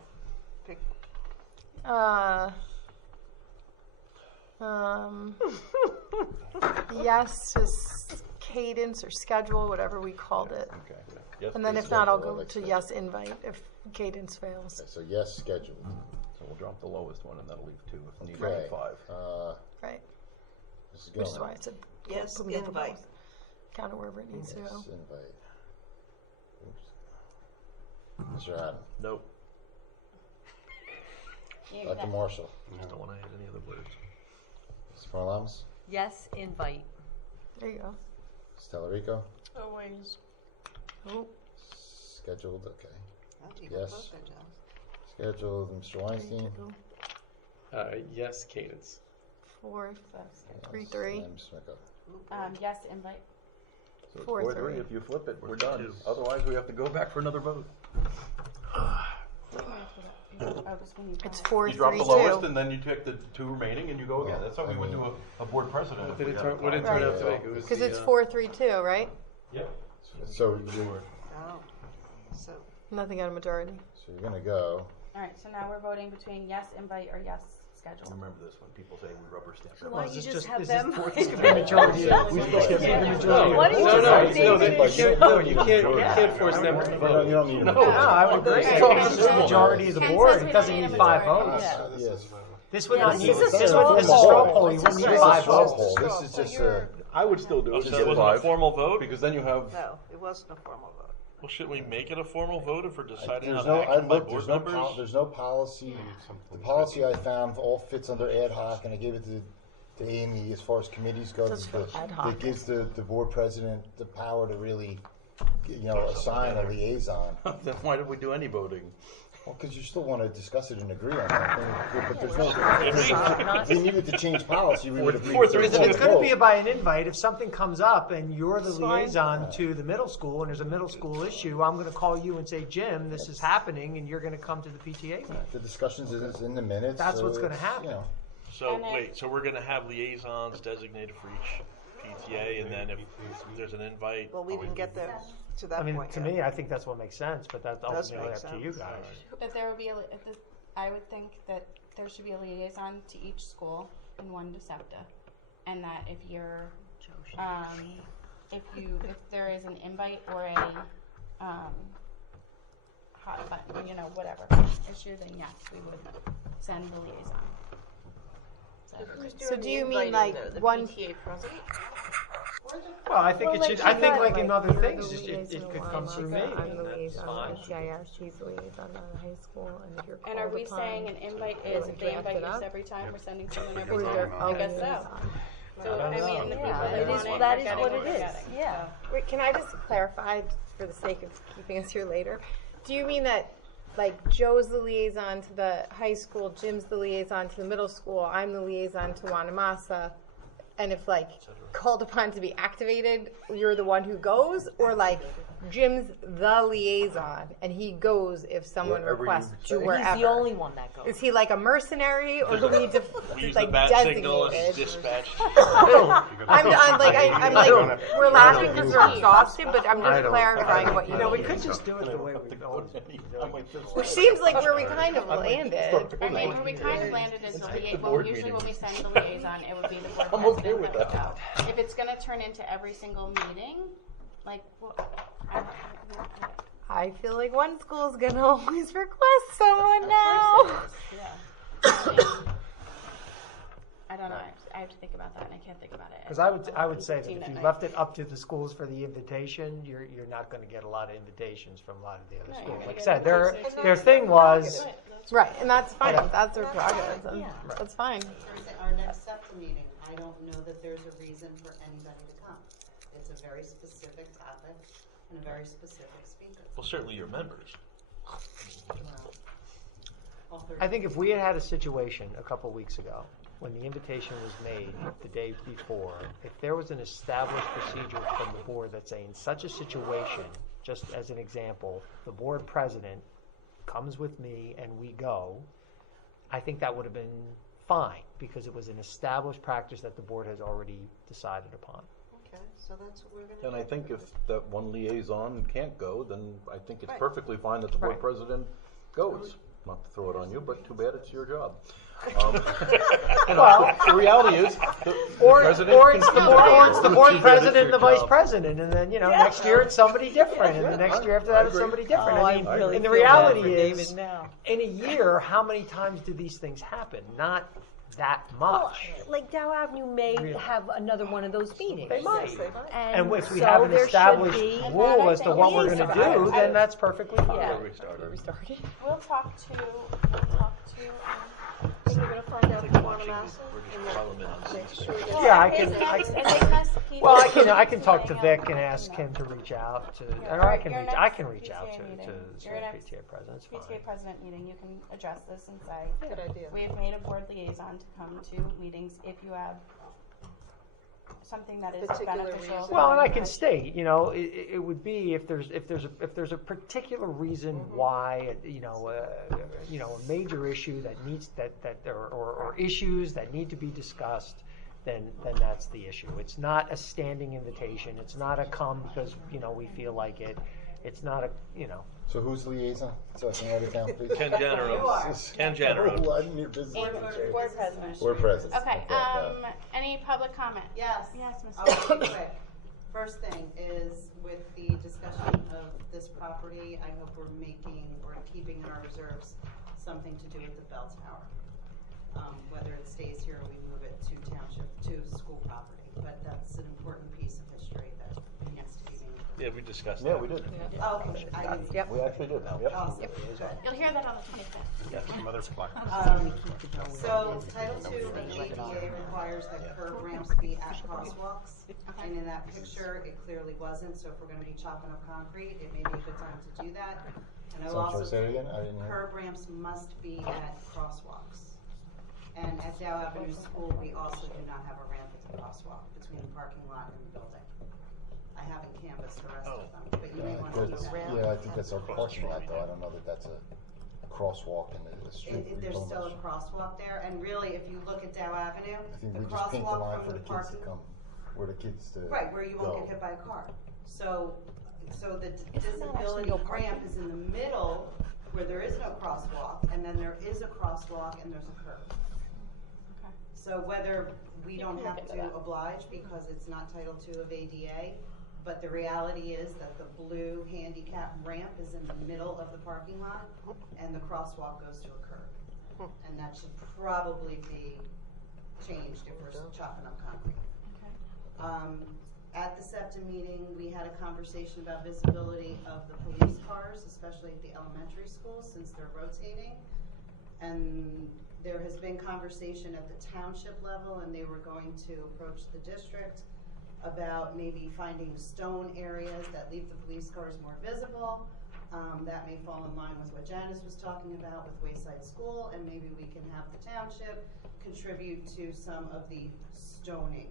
Yes, just cadence or schedule, whatever we called it. Okay. Yes, And then please if not, I'll schedule, go like to schedule. yes invite if cadence fails. Okay, so yes, scheduled. So we'll drop the lowest one and that'll leave two if needed. Okay. 5. Right. Mrs. Which is Gilman. why I said Yes, put me up for invite. both. Count it wherever it needs to go. Yes, invite. Oops. Mr. Adam. Nope. Dr. Marshall. I don't want to add any other words. Mr. Parlamas. Yes, invite. There you go. Stella Rico. Always. Oh. Scheduled, okay. Even Yes. closer, John. Scheduled, Mr. Weinstein. Yes, cadence. 4, Yes, 3, 3. and Ms. Smicko. Yes, invite. So it's 4, 4-3. 3. If you flip it, we're done. Otherwise, we have to go back for another vote. It's 4, You 3, drop the 2. lowest, and then you take the two remaining, and you go again. That's how we would do a board president. What if did we it had turn- a what did it tie. turn out to be? It was Because the, it's 4, 3, 2, right? Yep. So you're, Oh, so Nothing got a majority. so you're gonna go. All right, so now we're voting between yes, invite, or yes, schedule. Remember this when people say we rubber stamp. So why don't you just have is them? this, this could be a majority. We This could be a Yeah. majority. What is you can't force them to vote. You don't need a No, majority. I would agree. Okay. It's just a majority of the Ken board. says It we doesn't don't need need a 5 majority. votes. Yes. This would Yeah, not this need. is a This straw is a poll. straw poll. You It's a wouldn't need straw 5 Straw votes. poll. This is just a. I would still do it. Oh, to so get that wasn't a 5, formal vote? because then you have. no, it wasn't a formal vote. Well, shouldn't we make it a formal vote if we're deciding There's on no. I action by looked. board There's no. members? There's no policy. The policy I found all fits under ad hoc, and I gave it to Amy as far as committees go. Just for ad hoc. That gives the board president the power to really, assign a liaison. Then why did we do any voting? Well, because you still want to discuss it and agree on something, but there's no. If we needed to change policy, we would agree. Because if it's going to be by an invite, if something comes up and you're the It's fine. liaison to the middle school and there's a middle school issue, I'm going to call you and say, Jim, this is happening, and you're going to come to the PTA meeting. The discussions is in the minutes. That's so what's gonna it's, happen. So And then- wait, so we're gonna have liaisons designated for each PTA, and then if there's an invite, Well, we didn't get there to that I mean, point to yet. me, I think that's what makes sense, but that's Does ultimately make up to you sense. guys. That there would be I would think that there should be a liaison to each school and one to SEPTA, and that if you're, if there is an invite or a, hot button, whatever issue, then yes, we would send the liaison. So do you mean like one? Well, I think Well, it should. like I she think said, like in like, other you're things, the it liaison could to come through me. Wamasa, I'm the and that's liaison fine. to CIS, she's the liaison to the high school, and if you're And are called we upon, saying an invite you is wanna if they draft invite it us up? every time, we're sending someone Or every is there time? I a guess so. liaison? So, I mean, the people Yeah, that that want is- it that are is getting what what it we're is. getting. Yeah. Wait, can I just clarify for the sake of keeping us here later? Do you mean that, like, Joe's the liaison to the high school, Jim's the liaison to the middle school, I'm the liaison to Wanamasa, and if like called upon to be activated, you're the one who goes, or like Jim's the liaison and he goes if someone Wherever you requests say. to wherever. He's the only one that goes. Is he like a mercenary, or do we need to We use like the bat signal as designated? dispatch. I'm like, we're laughing because we're exhausted, but I'm I just don't- clarifying what you No, we mean. could just do it the way we've always done it. Which seems like where we kind of landed. I mean, where we kind of landed is usually when we send the liaison, it would be the board I'm okay president with that would that. go. If it's gonna turn into every single meeting, like, well, I feel like one school's gonna always request someone now. I don't know. I have to think about that, and I can't think about it. Because I would say that if you left it up to the schools for the invitation, you're not going to get a lot of invitations from a lot of the other No, schools. you're Like I gonna said, get their thing was, Right, and that's fine. Yeah. That's their prerogative. That's fine. Thursday, our next SEPTA meeting, I don't know that there's a reason for anybody to come. It's a very specific topic and a very specific speaker. Well, certainly your members. All 30. I think if we had had a situation a couple weeks ago when the invitation was made the day before, if there was an established procedure from the board that say in such a situation, just as an example, the board president comes with me and we go, I think that would have been fine because it was an established practice that the board has already decided upon. Okay, so that's what we're going to do. And I think if that one liaison can't go, then I think it's Right. perfectly fine that the board Right. president goes. Not to throw it on you, but too bad it's your job. Well, the reality is, the Or president it's can the come board, to or it's the go. board Too bad it's president and your the vice job. president, and then, next year it's somebody different, and the next year after that it's somebody different. Oh, I I mean, really and the feel bad reality for is, David now. in a year, how many times do these things happen? Not that Well, much. like Dow Avenue may Really? have another one of those meetings. They might. And if we so have an there should established be- rule as to what we're liaison. going to do, then that's perfectly fine. Yeah. We'll talk to. So we're going to find out from Bonamassa? Yeah, I His can. next- and they must keep Well, it I can talk to going Vic out. and ask him to reach out to, Yeah, or I or can your reach. I next can reach out PTA to meeting. the Your next PTA president. It's fine. PTA president meeting, you can address this and say, Good idea. we have made a board liaison to come to meetings if you have something that is Particular beneficial. reason. Well, and I can state, it would be if there's a particular reason why, a major issue that needs or issues that need to be discussed, then that's the issue. It's not a standing invitation. It's not a come because we feel like it. It's not a So who's the liaison? So I can write it down, please. Ken Janaro. Ken Janaro. Oh, I didn't hear business. Board president. Board president. Okay, any public comment? Yes. Yes, Ms. I'll be quick. First thing is with the discussion of this property, I hope we're keeping in our reserves something to do with the bell tower. Whether it stays here or we move it to school property, but that's an important piece of history that needs to be made. Yeah, we discussed Yeah, that. we did. Oh, okay. Yep. We actually did. Yep. Awesome. Good. You'll hear that on the 25th. Yeah, some other flyers. So Title II of the ADA requires that curb ramps be at crosswalks. And in that picture, it clearly wasn't, so if we're gonna be chopping up concrete, it may be a good time to do that. And I will So I'm sorry, also, say it again? I didn't hear. curb ramps must be at crosswalks. And at Dow Avenue School, we also do not have a ramp at the crosswalk between the parking lot and the building. I haven't canvassed the rest of them, but you may want to keep that. Yeah, I think that's our parking lot, though. I don't know that that's a crosswalk in the street. There's still a crosswalk there, and really, if you look at Dow Avenue, I think the we just paint the line crosswalk for from the the kids to parking. come, where the kids to Right, where you won't go. get hit by a car. So the Isn't that actually disability no parking? ramp is in the middle where there is no crosswalk, and then there is a crosswalk and there's a curb. Okay. So whether we don't can have look into to that. oblige because it's not Title II of ADA, but the reality is that the blue handicap ramp is in the middle of the parking lot and the crosswalk goes to a curb. And that should probably be changed if we're chopping up concrete. Okay. At the SEPTA meeting, we had a conversation about visibility of the police cars, especially at the elementary schools, since they're rotating. And there has been conversation at the township level, and they were going to approach the district about maybe finding stone areas that leave the police cars more visible. That may fall in line with what Janice was talking about with Wayside School, and maybe we can have the township contribute to some of the stoning.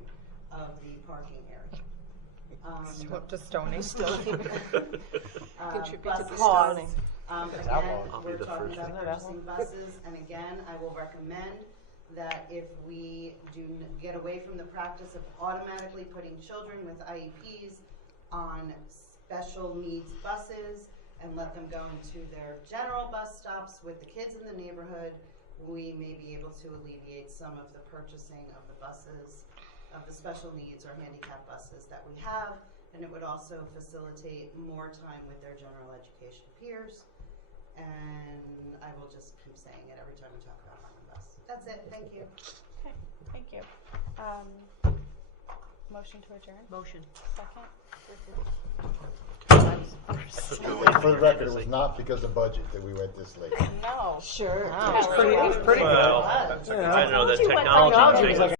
of the parking area. Just stoning. Contribute to the pause. stoning. Again, I'll be we're the talking first about one. purchasing buses, and again, I will recommend that if we get away from the practice of automatically putting children with IEPs on special needs buses and let them go into their general bus stops with the kids in the neighborhood, we may be able to alleviate some of the purchasing of the buses, of the special needs or handicap buses that we have, and it would also facilitate more time with their general education peers. And I will just keep saying it every time we talk about omnibus. That's it. Thank you. Okay, thank you. Motion to adjourn? Motion. Second? For the record, it was not because of budget that we went this late. No. Sure. It's pretty good. Well, I don't know, that technology thing.